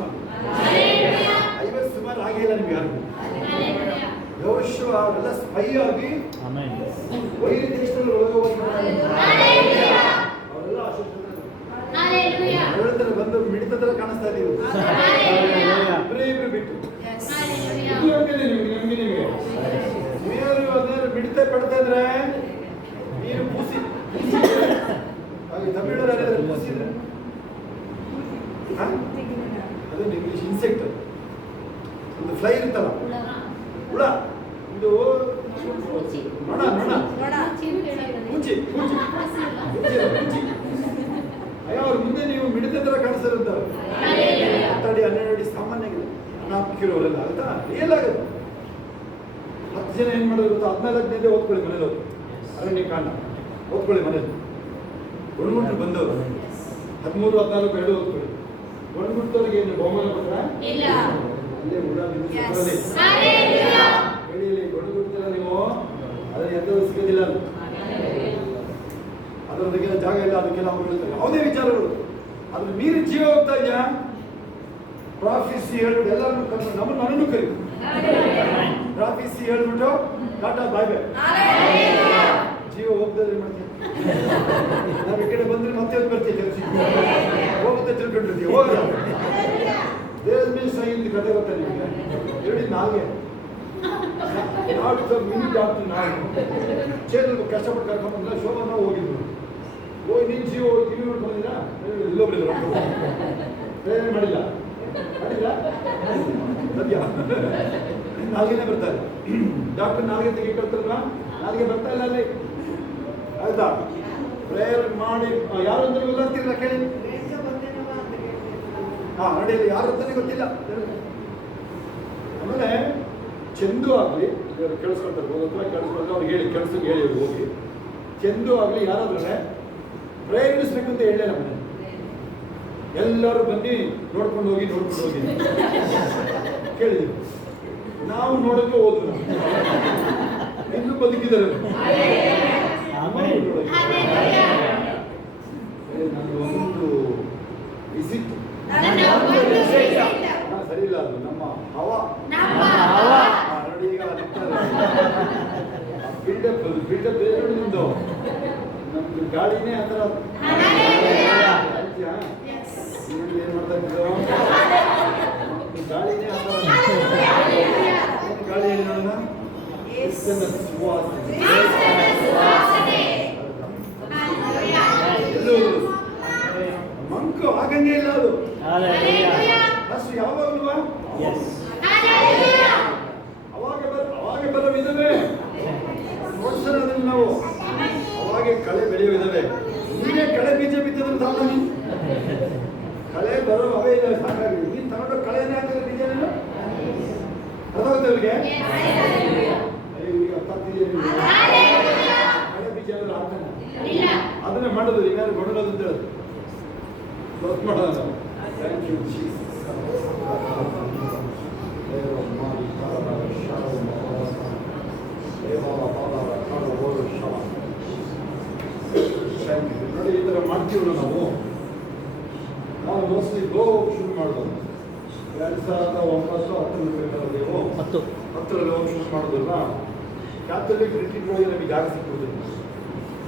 50 ಸುಮಾರು ಆಗೇ ಇಲ್ಲ ನಿಮ್ಗೆ ಯಾರು. ಯೆಹೋಶುವ ಅವರೆಲ್ಲ ಸ್ಪೈ ಆಗಿ ಆಮೆನ್. ವೈರಿ ದೇಶದಲ್ಲಿ ಅವರೆಲ್ಲ ಹೇಳ್ತಾರೆ ಬಂದು ಮಿಡಿತ ತರ ಕಾಣಿಸ್ತಾ ಇದೀವಿ. ಇಬ್ರು ಬಿಟ್ಟು ನಿಮ್ಗೆ ನೀರು ಅದ್ರ ಮಿಡಿತ ಪಡ್ತಾ ಇದ್ರೆ ನೀರು ಪೂಸಿ ತಮಿಳಲ್ಲಿ ಹೇಳಿದ್ರೆ ಪೂಸಿದ್ರೆ ಅದು ಇಂಗ್ಲಿಷ್ ಇನ್ಸೆಕ್ಟ್. ಒಂದು ಫ್ಲೈ ಇರ್ತಲ್ಲ, ಹುಳ, ಇದು ನೊಣ ಮುಂಚಿ ಅಯ್ಯೋ ಅವ್ರ ಮುಂದೆ ನೀವು ಮಿಡಿತ ತರ ಕಾಣಿಸ್ತಾರಂತಾರೆ. 10 ಅಡಿ 12 ಅಡಿ ಸಾಮಾನ್ಯ 4 ಕಿಲೋ ಅವರೆಲ್ಲ ಆಗುತ್ತಾ? ರಿಯಲ್ ಆಗುತ್ತೆ. 10 ಜನ ಏನ್ ಮಾಡೋದು ಗೊತ್ತಾ? 14ನೇ ಓದ್ಕೊಳ್ಳಿ ಮನೇಲಿ ಹೋಗಿ, ಅರಣ್ಯ ಕಾಂಡ ಓದ್ಕೊಳ್ಳಿ ಮನೇಲಿ. ಒಣಗುಂಟು ಬಂದವರು 13, 14 2 ಓದ್ಕೊಳ್ಳಿ. ಒಣಗುಂಟವ್ರಿಗೆ ಏನು ಬಹುಮಾನ ಕೊಟ್ರ? ಅಲ್ಲೇ ಹುಳ ಹೇಳಿಯಲ್ಲಿ ಒಣಗುಂಟಲ್ಲ ನೀವು, ಅದ್ರ ಎಂಥದ್ದು ಸಿಗೋದಿಲ್ಲ. ಅದಕ್ಕೆಲ್ಲ ಜಾಗ ಇಲ್ಲ, ಅದಕ್ಕೆಲ್ಲ ಅವ್ರು ಹೇಳ್ತಾರೆ ಯಾವುದೇ ವಿಚಾರಗಳು. ಅದ್ರ ಮೀರಿ ಜೀವ ಹೋಗ್ತಾ ಇದೆಯಾ? ಪ್ರಾಫಿಸಿ ಹೇಳ್ಬಿಟ್ಟು ಎಲ್ಲರನ್ನು ಕರ್ಕೊಂಡು ನಮ್ಮನ್ನು ಮನನ್ನು ಕರಿ. ಪ್ರಾಫಿಸಿ ಹೇಳ್ಬಿಟ್ಟು ಟಾಟಾ ಬಾಯ್ ಬಾಯ್. ಜೀವ ಹೋಗ್ತದೆ ಮಾಡ್ತೀವಿ ನಾವು. ಈ ಕಡೆ ಬಂದ್ರೆ ಮತ್ತೆ ಬರ್ತೀವಿ ಕೆಲಸ ಹೋಗುತ್ತೆ ತಿಳ್ಕೊಂಡಿರ್ತೀವಿ. ಹೋಗಲ್ಲ. ದೇವರ ಮೇಲೆ ಸೈನ್ ಕತೆ ಗೊತ್ತಾ ನಿಮಗೆ? ಹೇಳಿದ್ ನಾಲ್ಗೆ ಮಿನಿಟ್ ಆಗ್ತು. ನಾವು ಚೇತನ ಕಷ್ಟಪಟ್ಟು ಕರ್ಕೊಂಡ್ಬಂದ್ರೆ ಶೋಭನ ಹೋಗಿದ್ವಿ. ಹೋಗಿ ನೀನು ಜೀವ ಟಿವಿ ನೋಡ್ಕೊಂಡಿದ್ದೀರಾ? ಇಲ್ಲೊಬ್ರು ಪ್ರೇರಣೆ ಮಾಡಿಲ್ಲ ಸದ್ಯ ನಾಲ್ಗೆನೇ ಬರ್ತಾರೆ. ಡಾಕ್ಟರ್ ನಾಲ್ಗೆ ತೆಗಿಕೊಳ್ತಾರಲ್ವಾ? ನಾಲ್ಗೆ ಬರ್ತಾ ಇಲ್ಲ ಅಲ್ಲಿ ಆಯ್ತಾ? ಪ್ರೇಯರ್ ಮಾಡಿ ಯಾರು ಅಂದ್ರೆ ಗೊತ್ತಾಗ್ತಿಲ್ಲ ಕೇಳಿ. ನಡೆಯಲ್ಲಿ ಯಾರು ಅಂತಾನೆ ಗೊತ್ತಿಲ್ಲ. ಆಮೇಲೆ ಚಂದು ಆಗಲಿ ಕೇಳಿಸ್ಕೊಳ್ತಾರೆ, ಹೋಗೋತ್ರ ಕೇಳಿಸ್ಕೊಂಡ್ರೆ ಅವ್ರಿಗೆ ಹೇಳಿ ಕೆಲ್ಸಕ್ಕೆ ಹೇಳಿ ಹೋಗಿ. ಚಂದು ಆಗಲಿ ಯಾರಾದ್ರೆ ಪ್ರಯಾಣಿಸ್ಬೇಕು ಅಂತ ಹೇಳೇ ನಮ್ಮನೆ ಎಲ್ಲರೂ ಬನ್ನಿ ನೋಡ್ಕೊಂಡು ಹೋಗಿ ಕೇಳಿದ್ವಿ. ನಾವು ನೋಡೋಕೆ ಹೋದ್ರು, ಇನ್ನೂ ಬದುಕಿದ್ದಾರೆ. ಒಂದು ವಿಸಿಟ್ ಸರಿ ಇಲ್ಲ, ಅದು ನಮ್ಮ ಹವಾ ನೋಡಿ. ಈಗ ಬಿಲ್ಡಪ್ ನಿಂದು ನಮ್ದು ಗಾಳಿನೇ ಆ ಥರ ಏನ್ ಮಾಡ್ತಾ ಇದ್ದು ಗಾಳಿನೇ ಆ ಥರ. ಗಾಳಿ ಹೇಳಿ ನೋಡೋಣ. ಎಲ್ಲೂ ಮಂಕು ಆಗಂಗೆ ಇಲ್ಲ ಅದು. ಅಷ್ಟು ಯಾವಾಗಲೂ ಅವಾಗ ಬರೋ ವಿಧವೇ ನೋಡ್ಸೋಣ ಅದನ್ನು ನಾವು. ಅವಾಗೆ ಕಳೆ ಬೆಳೆಯೋ ವಿಧವೇ. ನೀನೇ ಕಳೆ ಬೀಜ ಬಿತ್ತದ್ರೆ ಸಾಕು. ನೀನು ಕಳೆ ಬರೋ ಅವೇ ಇಲ್ಲ, ಸಾಕಾಗಿದೆ. ನೀನು ತಗೊಂಡು ಕಳೆನೇ ಹಾಕಿದ್ರೆ ಬೀಜನೇನು ಅದಾಗುತ್ತೆ ಅವ್ರಿಗೆ. ಅರ್ಥ ಆಗ್ತಿದೆಯಾ? ಕಳೆ ಬೀಜ ಅಂದ್ರೆ ಹಾಕ್ತಾನೆ, ಅದನ್ನೇ ಮಾಡೋದು. ಇನ್ಯಾರು ಕೊಡೋದು ಅಂತ ಹೇಳೋದು ಗೊತ್ತು ಮಾಡೋದು ನಾವು. Thank you Jesus. ನೋಡಿ, ಈ ಥರ ಮಾಡ್ತೀವಲ್ಲ ನಾವು ಮೋಸ್ಟ್ಲಿ ಗೋ ಶುರು ಮಾಡೋದು 2009-10 ನೀವು 10ರಲ್ಲಿ ಹೋಗಿ ಶುರು ಮಾಡೋದಲ್ಲ. ಕ್ಯಾಥೋಲಿಕ್ ರಿಟ್ರೀಟ್ ಒಳಗೆ ನಮಗೆ ಜಾಗ ಸಿಕ್ಕುವುದಿಲ್ಲ.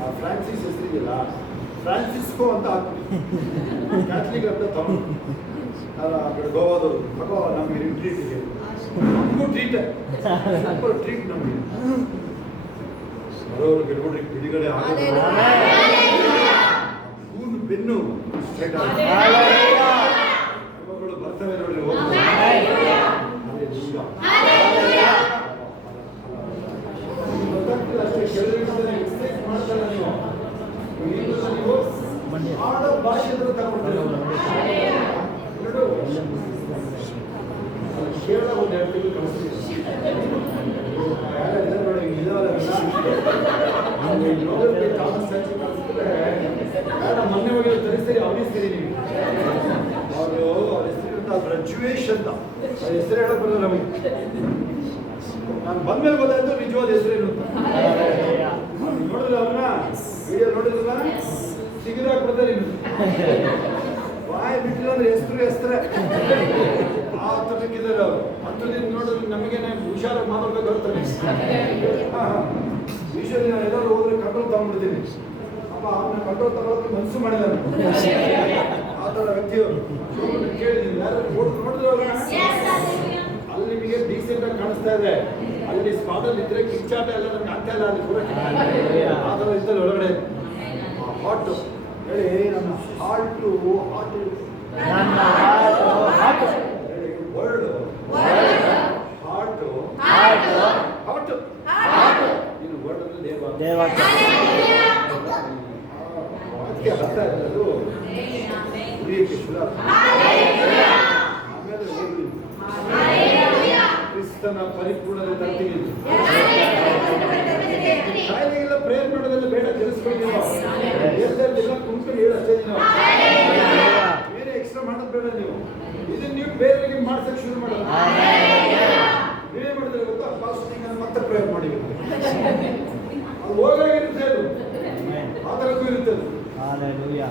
ಆ ಫ್ರಾನ್ಸಿಸ್ ಹೆಸರಿಗೆಲ್ಲ ಫ್ರಾನ್ಸಿಸ್ಕೋ ಅಂತ ಹಾಕ್ತೀವಿ. ಕ್ಯಾಥಲಿಕ್ ಅಂತ ತಗೊಂಡು ಆ ಕಡೆ ಗೋವಾದವರು ತಗೋ ನಮಗೆ ರಿಟ್ರೀಟಿಗೆ. ನಮಗೂ ಟ್ರೀಟ್ ನಮಗೆ ಬರೋರು ಗಿಡಗಡ್ರಿಗೆ ಬಿಡುಗಡೆ ಆಗೋದು. ಕೂನು ಬೆನ್ನು ಸ್ಟ್ರೈಟ್ ಮಗಳು ಬರ್ತವೆ ನೋಡಿ. ಗೊತ್ತಾಗ್ತಿಲ್ಲ ಅಷ್ಟೇ. ಕೆಲವರಿಗೆ ಎಕ್ಸಸೈಸ್ ಮಾಡ್ತಾರೆ. ನೀವು ಆಡೋ ಭಾಷೆ ತಗೊಂಡ್ರೆ ಕೇರಳ ಒಂದು 2 ತಿಂಗಳು ಕಳಿಸ್ತೀವಿ. ಮೊನ್ನೆ ಹೋಗಿ ತರಿಸ್ತೀರಿ ಅವನಿಸ್ತೀರಿ ನೀವು ಅವರು ಅವ್ರ ಹೆಸರು ರಜ್ವೇಶ್ ಅಂತ ಅವ್ರ ಹೆಸರು ಹೇಳಕ್ ಬರಲ್ಲ ನಮಗೆ. ನಾನು ಬಂದ್ಮೇಲೆ ಗೊತ್ತಾಯ್ತು ನಿಜವಾದ ಹೆಸರೇನು ಅಂತ. ನೋಡಿದ್ರೆ ಅವ್ರನ್ನ ವಿಡಿಯೋ ನೋಡಿದ್ರಲ್ಲ ಸಿಗಿದಾಕ್ಬಿಡ್ತಾರೆ ನಿಮ್ಗೆ. ಬಾಯಿ ಬಿಟ್ಟಿಲ್ಲ ಅಂದ್ರೆ ಹೆಸರೇ ಆ ತರಕ್ಕಿದ್ದಾರೆ ಅವರು. 10 ದಿನ ನೋಡಿದ್ರೆ ನಮಗೇನೆ ಹುಷಾರಾಗಿ ಮಾತಾಡ್ಬೇಕು ಬರ್ತಾರೆ. ಯೂಶಲಿ ನಾನು ಎಲ್ಲರೂ ಹೋದ್ರೆ ಕಂಟ್ರೋಲ್ ತಗೊಂಡ್ಬಿಡ್ತೀನಿ. ಅಪ್ಪ ಅವನ್ನ ಕಂಟ್ರೋಲ್ ತಗೊಳ್ಳೋಕೆ ಮನಸ್ಸು ಮಾಡಿಲ್ಲ ಆ ಥರ ವ್ಯಕ್ತಿಯವರು. ಕೇಳಿದ್ದೀನಿ ಯಾರು ನೋಡಿದ್ರೆ ಅವ್ರನ್ನ ಅಲ್ಲಿ ನಿಮಗೆ ಡೀಸೆಂಟ್ ಆಗಿ ಕಾಣಿಸ್ತಾ ಇದೆ. ಅಲ್ಲಿ ಸ್ಪಾಟಲ್ಲಿ ಇದ್ರೆ ಕಿಚ್ಚಾಟ ಎಲ್ಲ ನಮ್ಗೆ ಆಗ್ತಾ ಇಲ್ಲ. ಅಲ್ಲಿ ಪೂರ ಆ ಥರ ಇರ್ತದೆ ಒಳಗಡೆ. ಹಾಟ್ ಹೇಳಿ ನನ್ನ ಹಾರ್ಟು ವರ್ಡ್ ಹಾರ್ಟ್ ಇನ್ನು ವರ್ಡ್ ಅಂದ್ರೆ ದೇವ. ಅದಕ್ಕೆ ಅರ್ಥ ಇರೋದು ಉರಿಯಕ್ಕೆ ಶುರು ಆಮೇಲೆ ಹೋಗ್ಲಿ ಕ್ರಿಸ್ತನ ಪರಿಪೂರ್ಣತೆ ತರ್ತೀವಿ. ಕಾಯಿಲೆಗೆಲ್ಲ ಪ್ರೇಯರ್ ಮಾಡೋದೆಲ್ಲ ಬೇಡ, ತಿಳಿಸ್ಕೊಳ್ತೀವಿ. ಎಲ್ಲ ಕುಂತ್ಕೊಂಡು ಹೇಳಿ ಅಷ್ಟೇ. ಬೇರೆ ಎಕ್ಸ್ಟ್ರಾ ಮಾಡೋದು ಬೇಡ. ನೀವು ಇದನ್ನ ನೀವು ಬೇರೆಯವರಿಗೆ ಮಾಡ್ಸಕ್ಕೆ ಶುರು ಮಾಡೋದು. ನೀವೇ ಮಾಡಿದ್ರೆ ಗೊತ್ತಾ ಫಾಸ್ಟಿಂಗ್ ಮತ್ತೆ ಪ್ರೇಯರ್ ಮಾಡಿ ಅದು ಹೋಗಾಗಿರುತ್ತೆ. ಅದು ಆ ಥರಕ್ಕೂ ಇರುತ್ತೆ.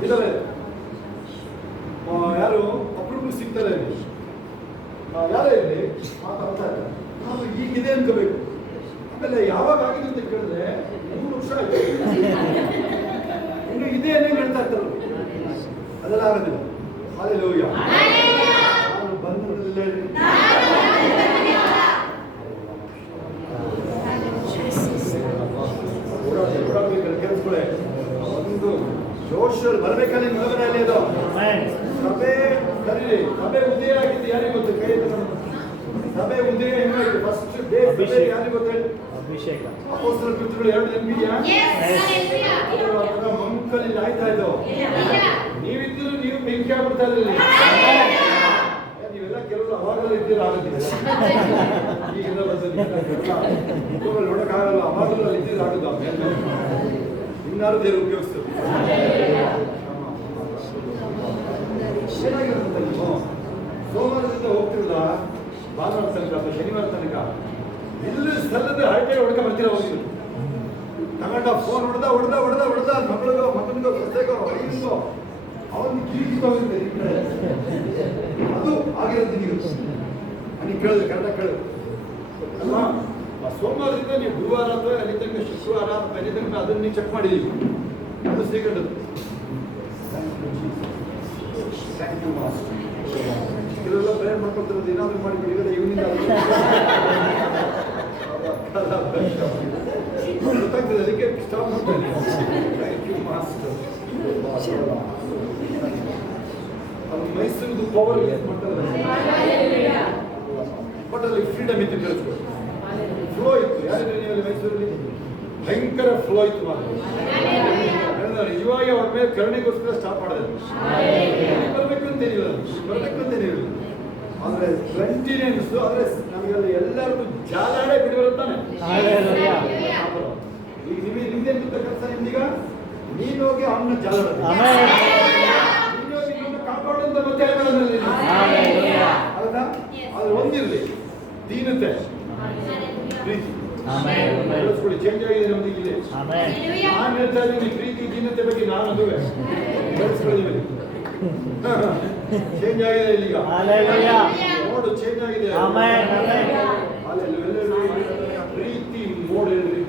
ಇದ್ದಾರೆ ಯಾರು ಅಪ್ರೂವ್ ಸಿಗ್ತಾರೆ ಯಾರೇ ಇರಲಿ ಮಾತಾಡ್ತಾ ಇದ್ದಾರೆ. ನಾವು ಈಗಿದೆ ಅನ್ಕೋಬೇಕು. ಆಮೇಲೆ ಯಾವಾಗ ಆಗಿದೆ ಅಂತ ಕೇಳಿದ್ರೆ 3 ವರ್ಷ ಆಯ್ತು ಇನ್ನು ಇದೆ ಅನ್ನೇ ಹೇಳ್ತಾ ಇರ್ತಾರೆ. ಅದೆಲ್ಲ ಆಗೋದಿಲ್ಲ. ಹಲ್ಲೆಲೂಯಾ. ನಾನು ಬಂದದಲ್ಲೇ ಓಡಾಡ್ಬೇಕು ಕೆಲಸಗಳೇ. ಒಂದು ಜೋಶಲ್ಲಿ ಬರ್ಬೇಕಾದ್ರೆ ಮೊದಲನೇ ಅದು ಸಭೆ ಕರೀರಿ. ಸಭೆ ಉದಯ ಆಗಿದ್ದು ಯಾರಿಗೆ ಗೊತ್ತು? ಕೈ ಸಭೆ ಉದಯ ಹೆಂಗಾಯ್ತು? ಫಸ್ಟ್ ಡೇ ಸಭೆ ಯಾರಿಗೆ ಗೊತ್ತು? ಅಭಿಷೇಕ ಅಪೊಸ್ತಲರ ಕೃತ್ಯಗಳು 2 ನೆನಪಿದೆಯಾ? ಮಂಕಲ್ಲಿ ಆಯ್ತಾ ಇದು. ನೀವಿದ್ರು ನೀವು ಬೆಂಕಿ ಆಗ್ಬಿಡ್ತಾ ಇರಲಿಲ್ಲ. ನೀವೆಲ್ಲ ಕೆಲವರು ಅವಾಗಲೇ ಇದ್ದೀರ ಆಗೋದಿಲ್ಲ. ಈಗೆಲ್ಲ ನೋಡಕ್ಕಾಗಲ್ಲ. ಅವಾಗಲೂ ಅಲ್ಲಿ ಇದ್ದೀರ ಆಗೋದು. ಇನ್ನಾರು ದೇವರು ಉಪಯೋಗಿಸ್ತದೆ. ಏನಾಗಿರುತ್ತೆ ನೀವು ಸೋಮವಾರದಿಂದ ಹೋಗ್ತಿರಲ್ಲ ಭಾನುವಾರ ತನಕ ಅಥವಾ ಶನಿವಾರ ತನಕ ಇಲ್ಲಿ ಸಲ್ಲದೆ ಹರಟೆ ಹೊಡ್ಕ ಬರ್ತೀರ. ಹೋಗಿದ್ರು ತಗೊಂಡ ಫೋನ್ ಹೊಡೆದ ಮಕ್ಕಳಿಗೋ ಸೊಸೆಗೋ ಐದೋ ಅವನು ಕೀರ್ತಿಗೋಗುತ್ತೆ. ಅದು ಆಗಿರುತ್ತೆ. ನೀವು ಕೇಳಿದ್ರೆ ಕರೆಕ್ಟಾಗಿ ಕೇಳಿದ್ರು ಅಲ್ವಾ? ಸೋಮವಾರದಿಂದ ನೀವು ಗುರುವಾರ ಅಥವಾ ಅಲ್ಲಿ ತನಕ ಶುಕ್ರವಾರ ಅಥವಾ ಅಲ್ಲಿ ತನಕ ಅದನ್ನು ನೀವು ಚೆಕ್ ಮಾಡಿದ್ದೀವಿ. ಅದು ಸಿಗಂಡದು. Thank you master. ಕೆಲವೆಲ್ಲ ಪ್ರೇಯರ್ ಮಾಡ್ಕೊಳ್ತಿರೋದು ಏನಾದರೂ ಮಾಡಿಬಿಡಿ. ಇವೆಲ್ಲ ಇವನಿಂದ ಗೊತ್ತಾಗ್ತದೆ. ಅದಕ್ಕೆ ಸ್ಟಾಪ್ ಮಾಡ್ತೇನೆ. Thank you master. ಅದು ಮೈಸೂರಿದು ಪವರ್ ಯೂಸ್ ಮಾಡ್ತಾರೆ. ಬಟ್ ಅಲ್ಲಿ ಫ್ರೀಡಮ್ ಇತ್ತು. ಕೇಳಿಸ್ಬೋದು. ಫ್ಲೋ ಇತ್ತು. ಯಾರಿದ್ರೆ ನೀವಲ್ಲಿ ಮೈಸೂರಲ್ಲಿ ಭಯಂಕರ ಫ್ಲೋ ಇತ್ತು ಮಾತ್ರ. ಇವಾಗ ಅವ್ರ ಮೇಲೆ ಕರುಣೆಗೋಸ್ಕರ ಸ್ಟಾಪ್ ಮಾಡಿದೆ. ಬರ್ಬೇಕಂತೇನಿಲ್ಲ. ಆದ್ರೆ ಕಂಟಿನ್ಯೂಸ್. ಆದ್ರೆ ನಮಗೆಲ್ಲ ಎಲ್ಲರಿಗೂ ಜಾಲಾಡೆ ಬಿಡುತ್ತಾನೆ. ಈಗ ನಿಮ್ದೇನ್ ಗೊತ್ತ ಕೆಲಸ? ನಿಮ್ದೀಗ ನೀನು ಹೋಗಿ ಅವನ್ನ ಜಾಲಾಡೋದು. ನೀನು ಹೋಗಿ ನಿಮ್ಮನ್ನ ಕಾಪಾಡೋಂತ ಮತ್ತೆ ಹೌದಾ? ಆದ್ರೆ ಒಂದಿರಲಿ, ದೀನತೆ ಪ್ರೀತಿ ಬೆಳೆಸ್ಕೊಳ್ಳಿ. ಚೇಂಜ್ ಆಗಿದೆ ನಮ್ಗೆ ಇಲ್ಲಿ. ನಾನು ಹೇಳ್ತಾ ಇದ್ದೀನಿ ಪ್ರೀತಿ ದೀನತೆ ಬಗ್ಗೆ. ನಾನು ಅದುವೆ ಬೆಳೆಸ್ಕೊಳ್ಳಿದ್ದೀವಿ. ಚೇಂಜ್ ಆಗಿದೆ ಇಲ್ಲಿಗ. ನೋಡು ಚೇಂಜ್ ಆಗಿದೆ. ಪ್ರೀತಿ ಮೋಡ್ ಹೇಳ್ರಿ.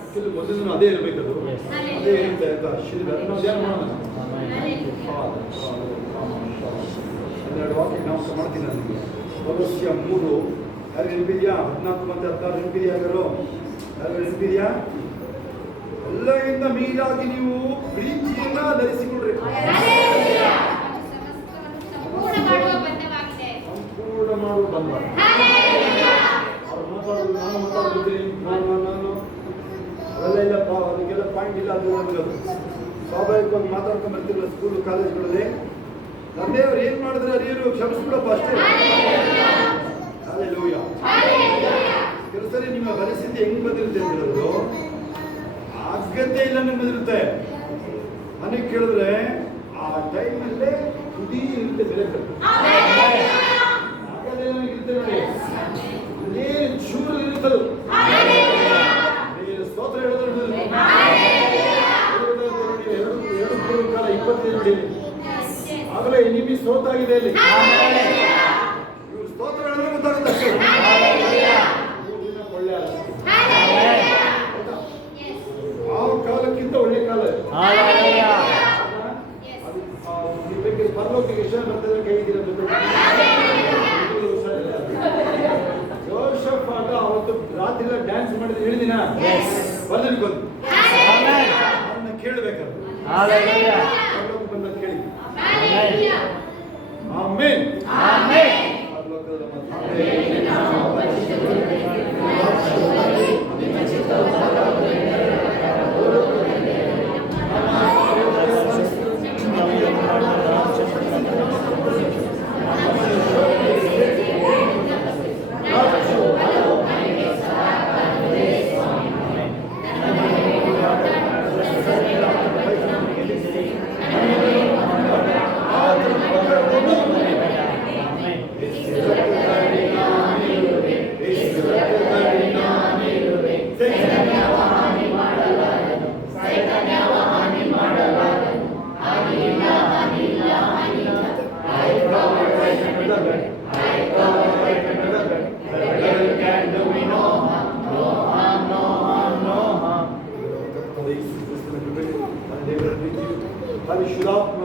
ಆಕ್ಚುಲಿ ಮೊದಲು ಅದೇ ಇರಬೇಕದು. ಅದೇ ಇರುತ್ತೆ ಅಂತ ಧ್ಯಾನ ಮಾಡೋಣ. 12 ವಾಕ್ಯ ನಾವು ಮಾಡ್ತೀನಿ. ನನಗೆ ಕೊಲೊಸ್ಸೆ 3 ಯಾರು ನೆನಪಿದೆಯಾ? 14 ಮತ್ತು 16 ನೆನಪಿದೆಯಾ? ಯಾರು ನೆನಪಿದೆಯಾ? ಎಲ್ಲರಿಂದ ಮೀರಾಗಿ ನೀವು ಪ್ರೀತಿಯನ್ನ ಧರಿಸಿಕೊಳ್ಳ್ರಿ. ಸಂಪೂರ್ಣ ಮಾಡುವ ಬಂಧವ. ಅವ್ರು ಮಾತಾಡೋದು ನಾನು ಮಾತಾಡ್ತೀನಿ. ನಾನು ಅವೆಲ್ಲ ಇಲ್ಲಪ್ಪ. ಅದಕ್ಕೆಲ್ಲ ಪಾಯಿಂಟ್ ಇಲ್ಲ. ಅದು ನಮಗದು ಸ್ವಾಭಾವಿಕವಾಗಿ ಮಾತಾಡ್ಕೊಂಡು ಬರ್ತಿರಲ್ಲ ಸ್ಕೂಲ್ ಕಾಲೇಜ್ಗಳಲ್ಲಿ. ತಂದೆ ಅವ್ರು ಏನ್ ಮಾಡಿದ್ರೆ ಅರಿಯರು ಕ್ಷಮಿಸ್ಬಿಡಪ್ಪ ಅಷ್ಟೇ. ಹಲ್ಲೆಲೂಯಾ. ಕೆಲವು ಸರಿ ನಿಮ್ಮ ಬರೆಸಿ ಇಲ್ಲ ನೆಮ್ಮದಿರುತ್ತೆ. ನನಗೆ ಕೇಳಿದ್ರೆ ಆ ಟೈಮಲ್ಲೇ ತುದಿ ಇರುತ್ತೆ ಬೆಲೆ ಆಗಲೇ ನನಗಿರುತ್ತೆ ನೋಡಿ, ಅದೇ ಚೂರು ಇರುತ್ತದು. ಸ್ತೋತ್ರ ಹೇಳಿದ್ರೆ ನೋಡಿ, 25 ಆಗಲೇ ಎನಿಮಿ ಸೋತಾಗಿದೆ ಅಲ್ಲಿ. ಇವ್ರು ಸ್ತೋತ್ರ ಹೇಳಿದ್ರೆ ಗೊತ್ತಾಗುತ್ತೆ ಅಷ್ಟೇ. ಒಳ್ಳೆ ಆ ಕಾಲಕ್ಕಿಂತ ಒಳ್ಳೆ ಕಾಲ. ಪರಲೋಕಕ್ಕೆ ಎಷ್ಟು ಬರ್ತದೆ ಕೈ ಜೋಶಫಾಟ ಅವತ್ತು ರಾತ್ರಿ ಎಲ್ಲ ಡ್ಯಾನ್ಸ್ ಮಾಡಿದ್ರೆ ಹೇಳಿದಿನ ಬಂದು ಅವನ್ನ ಕೇಳಬೇಕಾದ್ರೆ ಪರಲೋಕ ಬಂದ ಕೇಳಿ ಆಮೇನ್. ಪರಲೋಕದ ಪರಿಶುದ್ಧಾತ್ಮ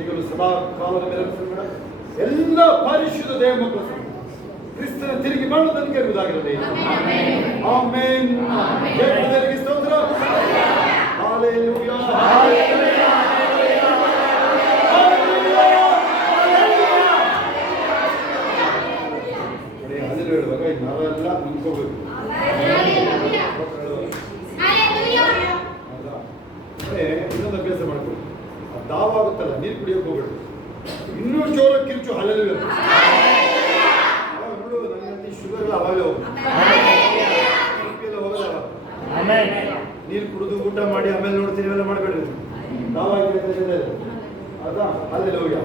ಈಗಲೂ ಸದಾ ಕಾಲದ ಮೇಲೆ ಎಲ್ಲ ಪರಿಶುದ್ಧ ದೇವ ಮಕ್ಕಳು ಕ್ರಿಸ್ತನ ತಿರುಗಿ ಮಾಡುವುದಕ್ಕೆ ಇರುವುದಾಗಿರಲಿ. ಆಮೆನ್. ದೇವರಿಗೆ ಸ್ತೋತ್ರ. ಹಲ್ಲೆಲೂಯಾ. ಅಲ್ಲಿ ಹೇಳುವಾಗ ನಾವೆಲ್ಲ ನಿಂತ್ಕೋಬೇಕು. ಇನ್ನೊಂದು ಅಭ್ಯಾಸ ಮಾಡ್ಕೊಳ್ಳಿ. ದಾವಾಗುತ್ತಲ್ಲ, ನೀರು ಕುಡಿಯೋಕೆ ಹೋಗ್ಬೇಡ, ಇನ್ನೂ ಜೋರ ಕಿರ್ಚು. ಹಲ್ಲೆಲೂಯಾ. ನೋಡು, ನನಗಂತೂ ಶುಗರ್ ಎಲ್ಲ ಅವಾಗಲೇ ಹೋಗೋದು, ನೀರು ಕುಡಿದು ಊಟ ಮಾಡಿ ಆಮೇಲೆ ನೋಡ್ತೀನಿ ಇವೆಲ್ಲ ಮಾಡಬೇಡ್ರಿ. ದಾವಾಗಿ ಅದಾ. ಹಲ್ಲೆಲೂಯಾ.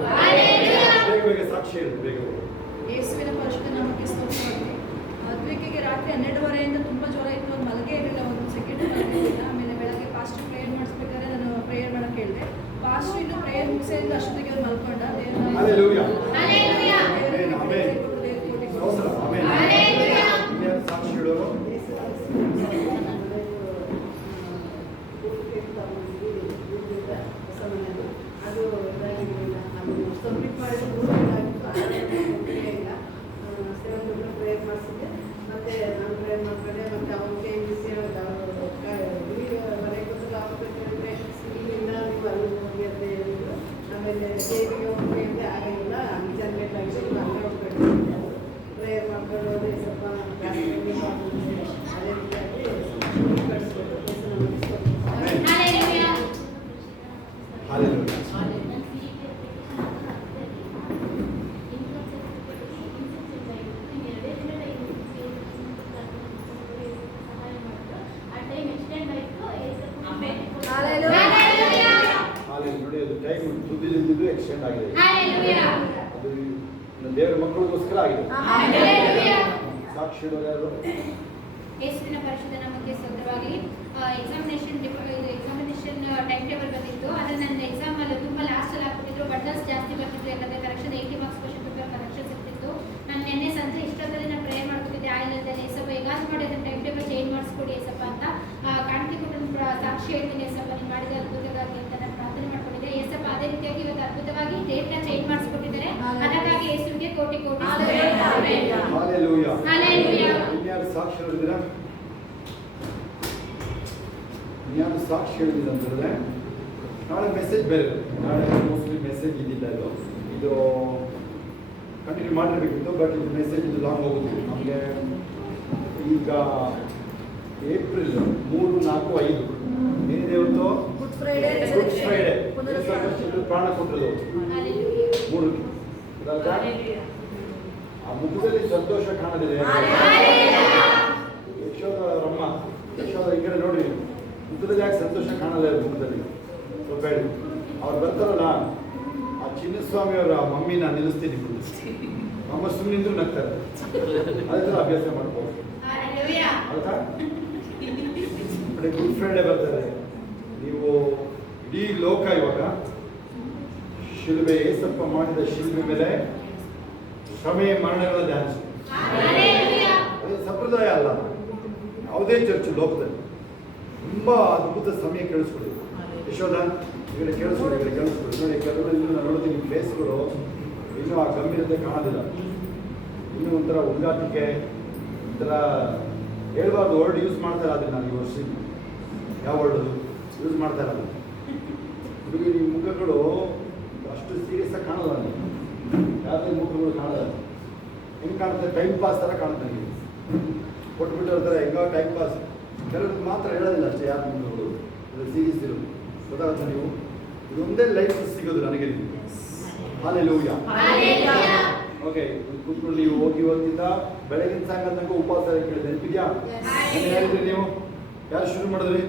ಬೇಗ ಬೇಗ ಸಾಕ್ಷಿ ಹೇಳಿ, ಬೇಗ ಬೇಗ. ಯೇಸುವಿನ ಪರಿಶುದ್ಧ ನಾಮಕ್ಕೆ ಸ್ತೋತ್ರವಾಗಲಿ. ಅದ್ವಿಕೆಗೆ ರಾತ್ರಿ 12:30 ತುಂಬ ಜ್ವರ ಇತ್ತು, ಒಂದು ಮಲಗೇ ಇರಲಿಲ್ಲ, ಒಂದು ಸೆಕೆಂಡ್ ಮಲಗಿರಲಿಲ್ಲ. ಆಮೇಲೆ ಬೆಳಗ್ಗೆ ಪಾಸ್ಟರ್ ಪ್ರೇಯರ್ ಮಾಡಿಸ್ಬೇಕಾದ್ರೆ ನಾನು ಪ್ರೇಯರ್ ಮಾಡಕ್ಕೆ ಹೇಳಿದೆ. ಪಾಸ್ಟರ್ ಇನ್ನು ಪ್ರೇಯರ್ ಮುಗಿಸಿದ ಅಷ್ಟೊತ್ತಿಗೆ ಅವ್ರು ಮಲ್ಕೊಂಡ. ಹಲ್ಲೆಲೂಯಾ. ಸಾಕ್ಷಿ ಹೇಳೋರು ಅದು ಸಬ್ಮಿಟ್ ಮಾಡಿದ ಪ್ರೇಯರ್ ಮಾಡಿಸಿದ್ದೆ. ಮತ್ತೆ ನಾನು ಪ್ರೇಯರ್ ಮಾಡ್ಕೊಂಡೆ. ಮತ್ತೆ ಅವ್ರಿಗೆ ಬಿಸಿ ಮನೆ ಕೂತು ಹಾಕಬೇಕಂದ್ರೆ ಇಲ್ಲಿಂದ ನೀವು ಅಲ್ಲಿ ಹೋಗಿ ಅಂತ ಹೇಳಿದ್ರು. ಆಮೇಲೆ ದೇವಿಗೆ ಹೋಗಿ ಅಂತ ಆಗಿಲ್ಲ, ಜನ್ರೇಟ್ ಆಗಿ ಅಲ್ಲೇ ಹೋಗ್ಬೇಕು. ಪ್ರೇಯರ್ ಮಾಡ್ಕೊಂಡು ಹೋದ್ರೆ ಸ್ವಲ್ಪ ಅದೇ ರೀತಿಯಾಗಿ ಕಳಿಸ್ಬೇಕು. ನೋಡಿ, ಅದು ಟೈಮ್ ತುದಿಲಿದ್ದು ಎಕ್ಸ್ಟೆಂಡ್ ಆಗಿದೆ. ಅದು ದೇವರ ಮಕ್ಕಳಿಗೋಸ್ಕರ ಆಗಿದೆ. ಸಾಕ್ಷಿ ಹೇಳೋರು ಯಾರು? ಯೇಸುವಿನ ಪರಿಶುದ್ಧ ನಾಮಕ್ಕೆ ಸ್ತೋತ್ರವಾಗಲಿ. ಎಕ್ಸಾಮಿನೇಷನ್ ಟೈಮ್ ಟೇಬಲ್ ಬಂದಿತ್ತು. ಆದರೆ ನನ್ನ ಎಕ್ಸಾಮ್ ಅಲ್ಲಿ ತುಂಬ ಲಾಸ್ಟಲ್ಲಿ ಹಾಕ್ಬಿಟ್ಟಿದ್ರು. ಬಟನ್ಸ್ ಜಾಸ್ತಿ ಬರ್ತಿತ್ತು, ಯಾಕಂದರೆ correction 80 marks question paper corrections ಇರ್ತಿತ್ತು. ನಾನು ನಿನ್ನೆ ಸಂಜೆ ಇಷ್ಟೊತ್ತಲ್ಲಿ ನಾನು ಪ್ರೇಯರ್ ಮಾಡ್ಕೊತಿದ್ದೆ. ಆಯಿಲ್ಲದಲ್ಲಿ ಏಸಪ್ಪ ಹೇಗಾದ್ರು ಮಾಡಿ ಅದನ್ನು ಟೈಮ್ ಟೇಬಲ್ ಚೇಂಜ್ ಮಾಡಿಸ್ಕೊಡಿ ಏಸಪ್ಪ ಅಂತ ಕಾಣ್ತಿ ಕೊಟ್ಟು ಸಾಕ್ಷಿ ಹೇಳ್ತೀನಿ. ಏಸಪ್ಪ ನೀವು ಮಾಡಿದ ಅದ್ಭುತವಾಗಿ ಅಂತ ನಾನು ಪ್ರಾರ್ಥನೆ ಮಾಡ್ಕೊಂಡಿದ್ದೆ. ಏಸಪ್ಪ ಅದೇ ರೀತಿಯಾಗಿ ಇವತ್ತು ಅದ್ಭುತವಾಗಿ ಡೇಟ್ನ ಚೇಂಜ್ ಮಾಡಿಸ್ಕೊಟ್ಟಿದ್ದಾರೆ. ಅದಕ್ಕಾಗಿ ಯೇಸುವಿಗೆ ಕೋಟಿ ಕೋಟಿ ಹಲ್ಲೆಲೂಯಾ. ಇನ್ಯಾರು ಸಾಕ್ಷಿ ಹೇಳಿದಿರಾ? ಇನ್ಯಾರು ಸಾಕ್ಷಿ ಹೇಳಿದಿರ ಅಂತಂದ್ರೆ ನಾಳೆ ಮೆಸೇಜ್ ಬೇರೆ. ನಾಳೆ ಮೋಸ್ಟ್ಲಿ ಮೆಸೇಜ್ ಇದ್ದಿಲ್ಲ, ಇದು ಕಂಟಿನ್ಯೂ ಮಾಡಿರ್ಬೇಕಿತ್ತು. ಬಟ್ ಇದು ಮೆಸೇಜ್ ಇದು ಲಾಂಗ್ ಹೋಗುತ್ತೆ ನಮಗೆ. ಈಗ ಏಪ್ರಿಲ್ 3, 4, 5 ಏನಿದೆ ಇವತ್ತು? Good Friday. ಪ್ರಾಣ ಕೊಟ್ಟರು 3ಕ್ಕೆ. ಆ ಮುಖದಲ್ಲಿ ಸಂತೋಷ ಕಾಣದಿದೆ. ಯಶೋದ ರಮ್ಮ, ಯಶೋದ ಈ ಕಡೆ ನೋಡ್ರಿ, ಉತ್ತರದ ಯಾಕೆ ಸಂತೋಷ ಕಾಣಲ್ಲ ಇವ್ರ ಮುಖದಲ್ಲಿ ಸ್ವಲ್ಪ ಹೇಳಿ. ಅವ್ರು ಬರ್ತಾರಲ್ಲ, ಆ ಚಿನ್ನಸ್ವಾಮಿಯವರ ಮಮ್ಮಿನ ನಿಲ್ಲಿಸ್ತೀನಿ, ಅಮ್ಮ ಸುಮ್ಮನಿಂದ್ರು ನಗ್ತಾರೆ. ಅದೇ ಥರ ಅಭ್ಯಾಸ ಮಾಡ್ಬೋದು ಆಯ್ತಾ? ಗುಡ್ ಫ್ರೈಡೇ ಬರ್ತಾರೆ. ನೀವು ಇಡೀ ಲೋಕ ಇವಾಗ ಶಿಲ್ಬೆ ಏಸಪ್ಪ ಮಾಡಿದ ಶಿಲ್ಬೆ ಮೇಲೆ ಶ್ರಮೆ ಮರಣಗಳ ಧ್ಯಾನಿಸಿ. ಅದೇ ಸಂಪ್ರದಾಯ ಅಲ್ಲ, ಯಾವುದೇ ಚರ್ಚ್ ಲೋಕದಲ್ಲಿ ತುಂಬಾ ಅದ್ಭುತ ಸಮಯ ಕೇಳಿಸ್ಕೊಳ್ಳಿ. ಯಶೋಧ ಈ ಕಡೆ ಕೇಳಿಸ್ಕೊಳ್ಳಿ, ಈ ಕಡೆ ಕೇಳಿಸ್ಕೊಳ್ಳಿ. ನೋಡಿ, ಕೆಲವರು ಇನ್ನೂ ನಾನು ನೋಡ್ತೀನಿ ಫೇಸ್ಗಳು ಇನ್ನೂ ಆ ಗಂಭೀರತೆ ಕಾಣೋದಿಲ್ಲ. ಇನ್ನೂ ಒಂಥರ ಉದ್ಘಾಟಕ್ಕೆ ಒಂಥರ ಹೇಳ್ಬಾರ್ದು ವರ್ಡ್ ಯೂಸ್ ಮಾಡ್ತಾರೆ. ಅದನ್ನ ನಾನು ಈ ವರ್ಷ ಯಾವ ವರ್ಡ್ ಯೂಸ್ ಮಾಡ್ತಾರೆ ಅದು ಹುಡುಗಿ ನಿಮ್ಮ ಮುಖಗಳು ಅಷ್ಟು ಸೀರಿಯಸ್ ಆಗಿ ಕಾಣಲ್ಲ. ನೀವು ಯಾವುದೇ ಮುಖಗಳು ಕಾಣಲ್ಲ. ಹೆಂಗೆ ಕಾಣುತ್ತೆ? ಟೈಮ್ ಪಾಸ್ ಥರ ಕಾಣುತ್ತೆ. ನೀವು ಕೊಟ್ಬಿಟ್ಟಿರ್ತಾರೆ ಹೆಂಗೋ ಟೈಮ್ ಪಾಸ್. ಕೆಲವ್ರಿಗೆ ಮಾತ್ರ ಹೇಳೋದಿಲ್ಲ ಅಷ್ಟೇ. ಯಾರು ಮುಖಗಳು ಅದು ಸೀರಿಯಸ್ ಇರೋದು ಗೊತ್ತಾಗುತ್ತೆ. ನೀವು ಇದೊಂದೇ ಲೈಫ್ ಸಿಗೋದು ನನಗೆ. ಹಲ್ಲೆಲೂಯಾ. ಓಕೆ, ಕೂತ್ಕೊಂಡು ನೀವು ಹೋಗಿ ಹೋಗ್ತಿದ್ದ ಬೆಳಗಿನ ಸಾಯಂಕಾಲ ತನಕ ಉಪವಾಸ ಕೇಳಿದೆ. ನೆನಪಿದ್ಯಾ? ಹೇಳಿದ್ರಿ ನೀವು ಯಾರು ಶುರು ಮಾಡಿದ್ರಿ?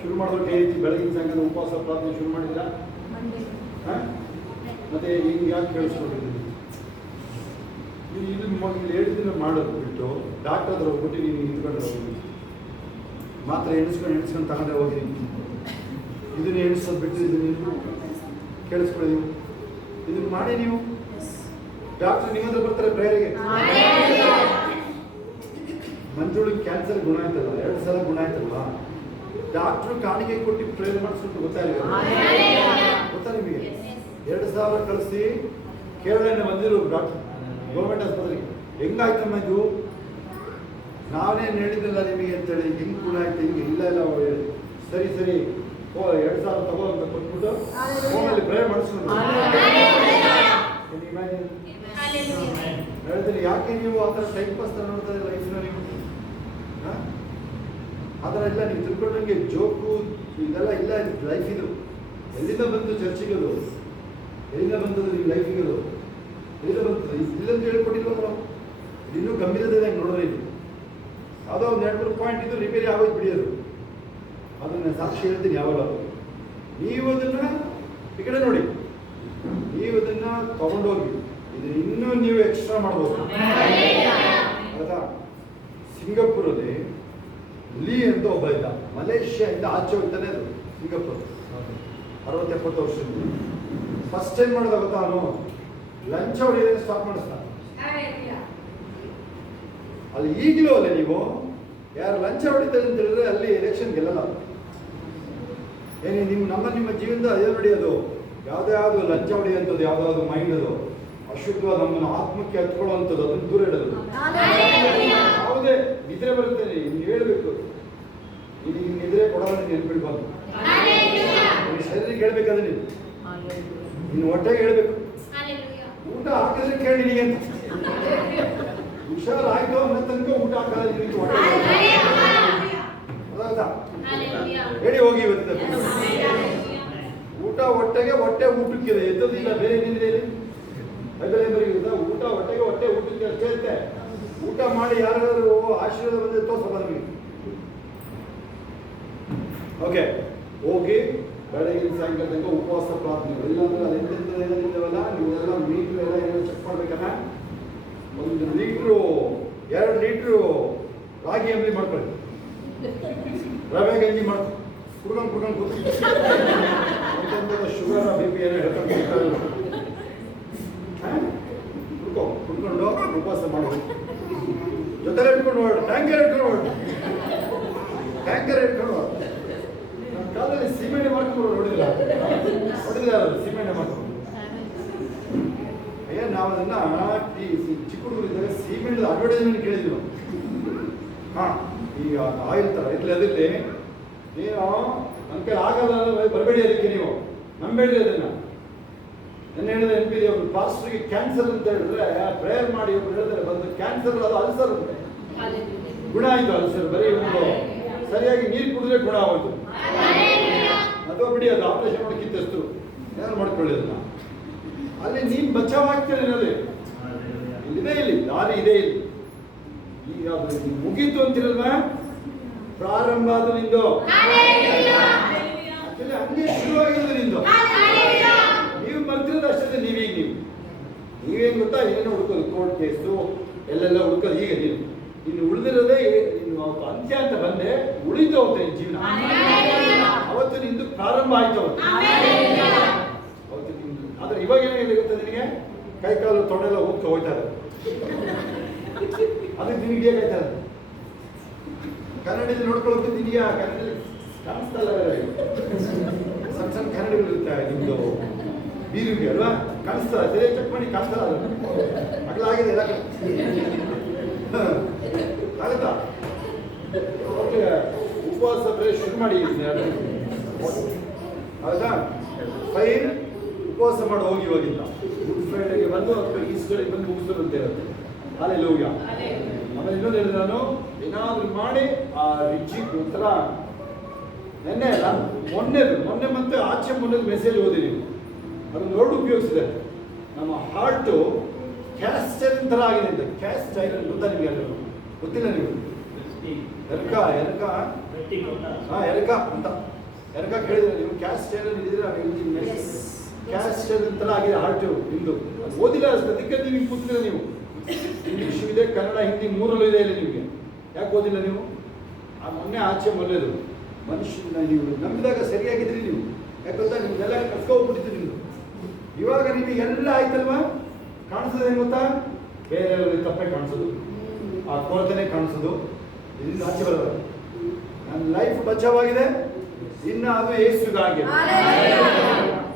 ಶುರು ಮಾಡಿದ್ರು ಕೈ ಎತ್ತಿ. ಬೆಳಗಿನ ಸಾಯಂಕಾಲ ಉಪವಾಸ ಪ್ರಾರ್ಥನೆ ಶುರು ಮಾಡಿದ್ದೀರಾ? ಮತ್ತೆ ಹಿಂಗೆ ಯಾಕೆ ಕೇಳಿಸ್ಕೊಂಡಿದ್ದೀರಿ? ನೀವು ಇಲ್ಲಿ 7 ದಿನ ಮಾಡೋದು ಬಿಟ್ಟು ಡಾಕ್ಟರ್ ಹತ್ರ ಹೋಗ್ಬಿಟ್ಟು ನೀವು ನಿಂತ್ಕೊಂಡ್ರೆ ಹೋಗಿ ಮಾತ್ರ ಎಣಿಸ್ಕೊಂಡು ತಗೊಂಡ್ರೆ ಹೋಗಿ ಇದನ್ನ ಎಣಿಸೋದು ಬಿಟ್ಟು ಇದನ್ನ ಕೇಳಿಸ್ಕೊಳ್ಳಿ. ನೀವು ಇದನ್ನ ಮಾಡಿ. ನೀವು ಡಾಕ್ಟರ್ ನಿಮ್ಮ ಹತ್ರ ಬರ್ತಾರೆ ಪ್ರೇಯರಿಗೆ. ಮಂಜುಳಿಗೆ ಕ್ಯಾನ್ಸರ್ ಗುಣ ಆಯ್ತಲ್ಲ, 2 ಸಲ ಗುಣ ಆಯ್ತಲ್ವಾ? ಡಾಕ್ಟ್ರು ಕಾಣಿಕೆ ಕೊಟ್ಟು ಪ್ರೇಯರ್ ಮಾಡಿಸ್ಬಿಟ್ಟು ಗೊತ್ತಾ ನಿಮಗೆ? 2 ಸಾವಿರ ಕಳಿಸಿ ಕೇರಳದಿಂದ ಬಂದಿರು ಡಾಕ್ಟರ್ ಗೌರ್ಮೆಂಟ್ ಆಸ್ಪತ್ರೆಗೆ. ಹೆಂಗಾಯ್ತಮ್ಮ ಇದು? ನಾವೇನು ಹೇಳಿದ್ರಲ್ಲ ನಿಮಗೆ ಅಂತೇಳಿ. ಹೆಂಗೆ ಗುಣ ಆಯ್ತು? ಹಿಂಗೆ ಇಲ್ಲ ಸರಿ 2,000 ತಗೋ ಅಂತ ಕೊಟ್ಬಿಟ್ಟು ಫೋನಲ್ಲಿ ಪ್ರೇಯರ್ ಮಾಡಿಸ್ಕೊಂಡು ಹೇಳಿದ್ರೆ ಯಾಕೆ ನೀವು ಆ ಥರ ಟೈಮ್ ಪಾಸ್ ತರ ನೋಡ್ತಾ ಇದ್ದೀರಾ ಲೈಫ್ನ? ನೀವು ಆ ಥರ ಇಲ್ಲ. ನೀವು ತಿಳ್ಕೊಂಡಂಗೆ ಜೋಕು ಇದೆಲ್ಲ ಇಲ್ಲ. ಲೈಫ್ ಇದು ಎಲ್ಲಿಂದ ಬಂತು ಚರ್ಚಿಗದು? ಎಲ್ಲಿಂದ ಬಂದದ್ದು ನಿಮ್ಮ ಲೈಫಿಗದು? ಎಲ್ಲಿಂದ ಬಂತದ್ದು? ಇಲ್ಲಂತ ಹೇಳ್ಕೊಟ್ಟಿಲ್ವಲ್ಲ. ಇನ್ನೂ ಗಂಭೀರತೆ ಇದೆ ನೋಡಿದ್ರೆ. ಇದು ಯಾವುದೋ ಒಂದು 2-3 ಪಾಯಿಂಟ್ ಇದು ರಿಪೇರಿ ಆಗೋದು ಬಿಡಿಯೋದು. ಅದನ್ನು ಸಾಕ್ಷಿ ಹೇಳ್ತೀನಿ ಯಾವಾಗ. ನೀವು ಅದನ್ನು ಈ ಕಡೆ ನೋಡಿ, ನೀವು ಅದನ್ನು ತಗೊಂಡೋಗಿ ಇದು ಇನ್ನೂ ನೀವು ಎಕ್ಸ್ಟ್ರಾ ಮಾಡ್ಬೋದು. ಆಯ್ತಾ? ಸಿಂಗಾಪುರಲ್ಲಿ ಲೀ ಅಂತ ಒಬ್ಬ ಇದ್ದ. ಮಲೇಷ್ಯಾದಿಂದ ಆಚೆ ಹೋಗ್ತಾನೆ. ಅದು ಸಿಂಗಾಪುರ್ 60-70 ವರ್ಷದಿಂದ. ಫಸ್ಟ್ ಟೈಮ್ ಮಾಡೋದ ಗೊತ್ತಾ? ಅವನು ಲಂಚ ಹೊಡೆಯೋದನ್ನ ಸ್ಟಾಪ್ ಮಾಡಿಸ್ತಾನೆ. ಅಲ್ಲಿ ಈಗಲೂ ಅಲ್ಲ, ನೀವು ಯಾರು ಲಂಚ ಹೊಡಿತಾರೆ ಅಂತ ಹೇಳಿದ್ರೆ ಅಲ್ಲಿ ಎಲೆಕ್ಷನ್ ಗೆಲ್ಲಲ್ಲ. ನಿಮ್ಮ ಜೀವನದ ಅದೇ ನೋಡಿ. ಅದು ಯಾವ್ದು ಲಂಚ ಹೊಡೆಯುವಂಥದ್ದು, ಯಾವ್ದಾದ್ರು ಮೈಂಡ್ ಅದು ಅಶುದ್ಧ ನಮ್ಮನ್ನು ಆತ್ಮಕ್ಕೆ ಹತ್ಕೊಳ್ಳುವಂಥದ್ದು, ಅದನ್ನು ದೂರ ಇಡೋದು. ಯಾವುದೇ ನಿದ್ರೆ ಬರುತ್ತೆ, ನೀವು ಹೇಳ್ಬೇಕು. ಈಗ ನಿದ್ರೆ ಕೊಡೋಲ್ಲ, ನೀನು ನೆನ್ಪಿಡ್ಬಾರ್ದು. ಶರೀರಕ್ಕೆ ಹೇಳ್ಬೇಕಾದ್ರೆ ನೀನು ಹೊಟ್ಟೆಗೆ ಹೇಳ್ಬೇಕು. ಊಟ ಹಾಕಿದ್ರೆ ಕೇಳಿ ನಿನಗೆ ಅಂತ. ಹುಷಾರಾಯ್ತು ಅನ್ನೋ ತನಕ ಊಟ ಹಾಕಲ್ಲ. ಹೇಳಿ ಹೋಗಿ ಇವತ್ತು ಊಟ ಹೊಟ್ಟೆಗೆ, ಹೊಟ್ಟೆ ಊಟಕ್ಕೆ ಎದ್ದದಿಲ್ಲ. ಬೇರೆ ಏನಿದೆ ಇಲ್ಲಿ? ಊಟ ಹೊಟ್ಟೆಗೆ, ಹೊಟ್ಟೆ ಊಟಕ್ಕೆ ಅಷ್ಟೇ ಇರುತ್ತೆ. ಊಟ ಮಾಡಿ ಯಾರಾದ್ರೂ ಆಶೀರ್ವಾದ ಬಂದ್ರೆ ತೋರ್ಸಲ್ಲ ನಮಗೆ. ಓಕೆ, ಹೋಗಿ ಬೆಳಗಿನ ಸಾಯಂಕಾಲ ತನಕ ಉಪವಾಸ ಪ್ರಾರ್ಥನೆಗಳು. ಇಲ್ಲಾಂದ್ರೆ ಅದೆಂತೆಲ್ಲ ಏನಿದ್ದಾವಲ್ಲ, ನೀವೆಲ್ಲ ಮೀಟ್ರ್ ಎಲ್ಲ ಏನಾದ್ರು ಚೆಕ್ ಮಾಡ್ಬೇಕನ್ನ. 1 ಲೀಟ್ರು 2 ಲೀಟ್ರು ರಾಗಿ ಅಂಬಲಿ ಮಾಡ್ಕೊಳ್ಳಿ. ರವೆ ಗಂಜಿ ಮಾಡ್ಕೊಂಡು ಕುಡ್ಕೊಂಡು ಕೂತ್ಕೊಂಡು ಶುಗರ್ BP ಏನೋ ಹೇಳ್ಕೊಂಡು ಕುಡ್ಕೊಂಡು ಉಪವಾಸ ಮಾಡೋದು. ಜೊತೆ ಇಟ್ಕೊಂಡು ಹೊರಡು, ಟ್ಯಾಂಕರ್ ಇಟ್ಕೊಂಡು ಹೊರಡು. ನಮ್ಮ ಕಾಲದಲ್ಲಿ ಸೀಮೆಣ್ಣೆ ಮಾಡ್ಕೊಂಡು ನೋಡಿಲ್ಲ ಸೀಮೆಣ್ಣೆ ಮಾಡ್ಕೊಂಡು. ನಾವು ಅದನ್ನ ಚಿಕ್ಕ ಹುಡುಗರಿದ್ದಾಗ ಸೀಮೆಣ್ಣೆ ಅಡ್ವರ್ಟೈಸ್ಮೆಂಟ್ ಕೇಳಿದ್ವಿ. ಈಗ ಆಯಿಲ್ ಥರ ಇರಲಿ. ಅದಿರಲಿ, ನೀವು ನನ್ನ ಕೈ ಆಗಲ್ಲ ಬರಬೇಡಿ, ಅದಕ್ಕೆ ನೀವು ನಂಬೇಡಿ ಅದನ್ನು. ನನ್ನ ಹೇಳಿದ್ರೆ ನೆನಪಿದೆ, ಒಂದು ಪಾಸ್ಟ್ರಿಗೆ ಕ್ಯಾನ್ಸರ್ ಅಂತ ಹೇಳಿದ್ರೆ ಪ್ರೇಯರ್ ಮಾಡಿ ಒಬ್ರು ಹೇಳಿದ್ರೆ ಬಂದು ಕ್ಯಾನ್ಸರ್ ಅದು ಅಲ್ಸರ್ ಅಂತೆ. ಗುಣ ಆಯಿತು ಅಲ್ಸರ್. ಬರೀ ಒಂದು ಸರಿಯಾಗಿ ನೀರು ಕುಡಿದ್ರೆ ಗುಣ ಆಗೋದು. ಅಥವಾ ಬಿಡಿ, ಅದು ಆಪರೇಷನ್ ಮಾಡಿ ಕಿತ್ತಷ್ಟು ಏನಾರು ಮಾಡ್ಕೊಳ್ಳಿ ಅದನ್ನ. ಅಲ್ಲಿ ನೀನು ಬಚಾವಾಗ್ತೇನೆ ಅನ್ನೋದೇ ಇಲ್ಲಿದೆ. ಇಲ್ಲಿ ದಾರಿ ಇದೆ. ಇಲ್ಲಿ ಈಗ ಮುಗೀತು ಅಂತಿರಲ್ವಾ? ಪ್ರಾರಂಭ ಅದು ನಿಂದು. Actually ಹಂಗೆ ಶುರುವಾಗಿರೋದು ನಿಂದು. ನೀವು ಬರ್ತಿರೋದು ಅಷ್ಟೇ. ನೀವೇನು ಗೊತ್ತಾ, ಏನೇನೋ ಹುಡುಕೋದು, ಕೋರ್ಟ್ ಕೇಸು ಎಲ್ಲೆಲ್ಲ ಹುಡುಕೋದು. ಈಗ ಇನ್ನು ಉಳಿದಿರೋದೇ ಇನ್ನು ಅಂತ್ಯ ಅಂತ ಬಂದೆ ಉಳಿದು ಹೋಗ್ತೇನೆ ಜೀವನ. ಅವತ್ತು ನಿಂದು ಪ್ರಾರಂಭ ಆಯ್ತು ಅವತ್ತು ನಿಂದು. ಆದ್ರೆ ಇವಾಗ ಏನಾಗಿದೆ ಗೊತ್ತಾ ನಿನಗೆ, ಕೈ ಕಾಲು ತೊಡೆಲ್ಲ ಹೋಗ್ತಾರೆ. ಅದಕ್ಕೆ ನಿನಗೆ ಬೇಕಾಯ್ತದೆ ಕನ್ನಡದಲ್ಲಿ ನೋಡ್ಕೊಳ್ಳೋಕೆ. ನಿನಗೆ ಕನ್ನಡದಲ್ಲಿ ಕಾಣಿಸ್ತಲ್ಲ, ಸಣ್ಣ ಸಣ್ಣ ಕನ್ನಡಗಳು ಇರುತ್ತೆ ನಿಮ್ದು ಬೀರುಗೆ ಅಲ್ವಾ, ಕಾಣಿಸ್ತಲ್ಲ. ಸರಿ ಚೆಕ್ ಮಾಡಿ ಕಾಣಿಸ್ತಲ್ಲ. ಅದು ಅಗಲಾಗಿದೆ ಎಲ್ಲ ಆಗುತ್ತಾ? ಓಕೆ, ಉಪವಾಸ ಬೇರೆ ಶುರು ಮಾಡಿ. ಹೌದಾ? ಫೈನ್, ಉಪವಾಸ ಮಾಡಿ ಹೋಗಿ ಇವಾಗಿಂದ. ಗುಡ್ ಫ್ರೈಡೆಗೆ ಬಂದು ಅಥವಾ ಈಸ್ಟರ್ಗೆ ಬಂದು ಮುಗಿಸೋದು ಅಂತ ಇರುತ್ತೆ. ಹಲ್ಲೆಲೂಯಾ. ಆಮೇಲೆ ಇನ್ನೊಂದು ಹೇಳಿದ್ರೆ, ನಾನು ಏನಾದರೂ ಮಾಡಿ ಆ ರಿಜ್ಜಿ ಒಂಥರ ನೆನ್ನೆ ಅಲ್ಲ ಮೊನ್ನೆ ಮತ್ತೆ ಆಚೆ ಮೊನ್ನೆದು ಮೆಸೇಜ್ ಓದಿ ನೀವು. ಅದನ್ನು ನೋಡಿ ಉಪಯೋಗಿಸಿದೆ. ನಮ್ಮ ಹಾರ್ಟು ಕ್ಯಾಸ್ಟ್ ಐರನ್ ಥರ ಆಗಿದೆ ಅಂತ. ಕ್ಯಾಸ್ಟ್ ಐರನ್ ಗೊತ್ತಾ ನಿಮಗೆ? ಅದು ಗೊತ್ತಿಲ್ಲ ನೀವು? ಎರ್ಕ ಅಂತ ಎರ್ಕ ಕೇಳಿದ್ರೆ ನೀವು ಕ್ಯಾಸ್ಟ್ ಐರನ್ ಇದ್ರೆ ಕ್ಯಾಸ್ಟ್ ಐರನ್ ಥರ ಆಗಿದೆ ಹಾರ್ಟು ನಿಮ್ಮದು. ಓದಿಲ್ಲ ಅದಕ್ಕೆ ನೀವು ಕೂತಿಲ್ಲ. ನೀವು ಇಂಗ್ಲೀಷು ಇದೆ, ಕನ್ನಡ, ಹಿಂದಿ ಮೂರಲ್ಲೂ ಇದೆ ಇಲ್ಲಿ ನಿಮಗೆ. ಯಾಕೆ ಓದಿಲ್ಲ ನೀವು? ಆ ಮೊನ್ನೆ ಆಚೆ ಮೊನ್ನೆದು ಮನುಷ್ಯನ ನೀವು ನಂಬಿದಾಗ ಸರಿಯಾಗಿದ್ರಿ ನೀವು. ಯಾಕೆ ಗೊತ್ತಾ, ನಿಮ್ಗೆಲ್ಲ ಕಸ್ಕೋಗ್ಬಿಟ್ಟಿತ್ತು ನಿಮ್ದು. ಇವಾಗ ನಿಮಗೆಲ್ಲ ಆಯ್ತಲ್ವಾ? ಕಾಣಿಸೋದು ಏನು ಗೊತ್ತಾ? ಬೇರೆಯವ್ರಿಗೆ ತಪ್ಪೇ ಕಾಣಿಸೋದು, ಆ ಕೊರತೆನೇ ಕಾಣಿಸೋದು. ಇದರಿಂದ ಆಚೆ ಬರೋದು. ನನ್ನ ಲೈಫ್ ಬಚಾವಾಗಿದೆ, ಇನ್ನು ಅದು ಯೇಸುಗಾಗಿ.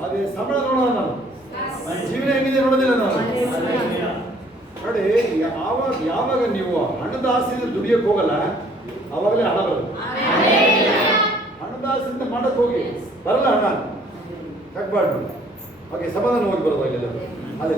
ಅದೇ ಸಂಬಳ ನೋಡೋಣ ನಾನು, ನನ್ನ ಜೀವನ ಹೆಂಗಿದೆ ನೋಡೋದಿಲ್ಲ ನಾನು. ನೋಡಿ, ಯಾವಾಗ ನೀವು ಹಣದ ಆಸೆಯಿಂದ ದುಡಿಯೋಕೆ ಹೋಗಲ್ಲ, ಅವಾಗಲೇ ಹಣ ಬರೋದು. ಹಣದ ಆಸೆಯಿಂದ ಮಾಡಕ್ಕೆ ಹೋಗಿ ಬರಲ್ಲ ಹಣ, ಕಟ್ಬಾರ್ದು. ಹಾಗೆ ಸಮಾಧಾನ ಹೋಗಿ ಬರೋದು. ಅಲ್ಲೆಲ್ಲ ಅದೇ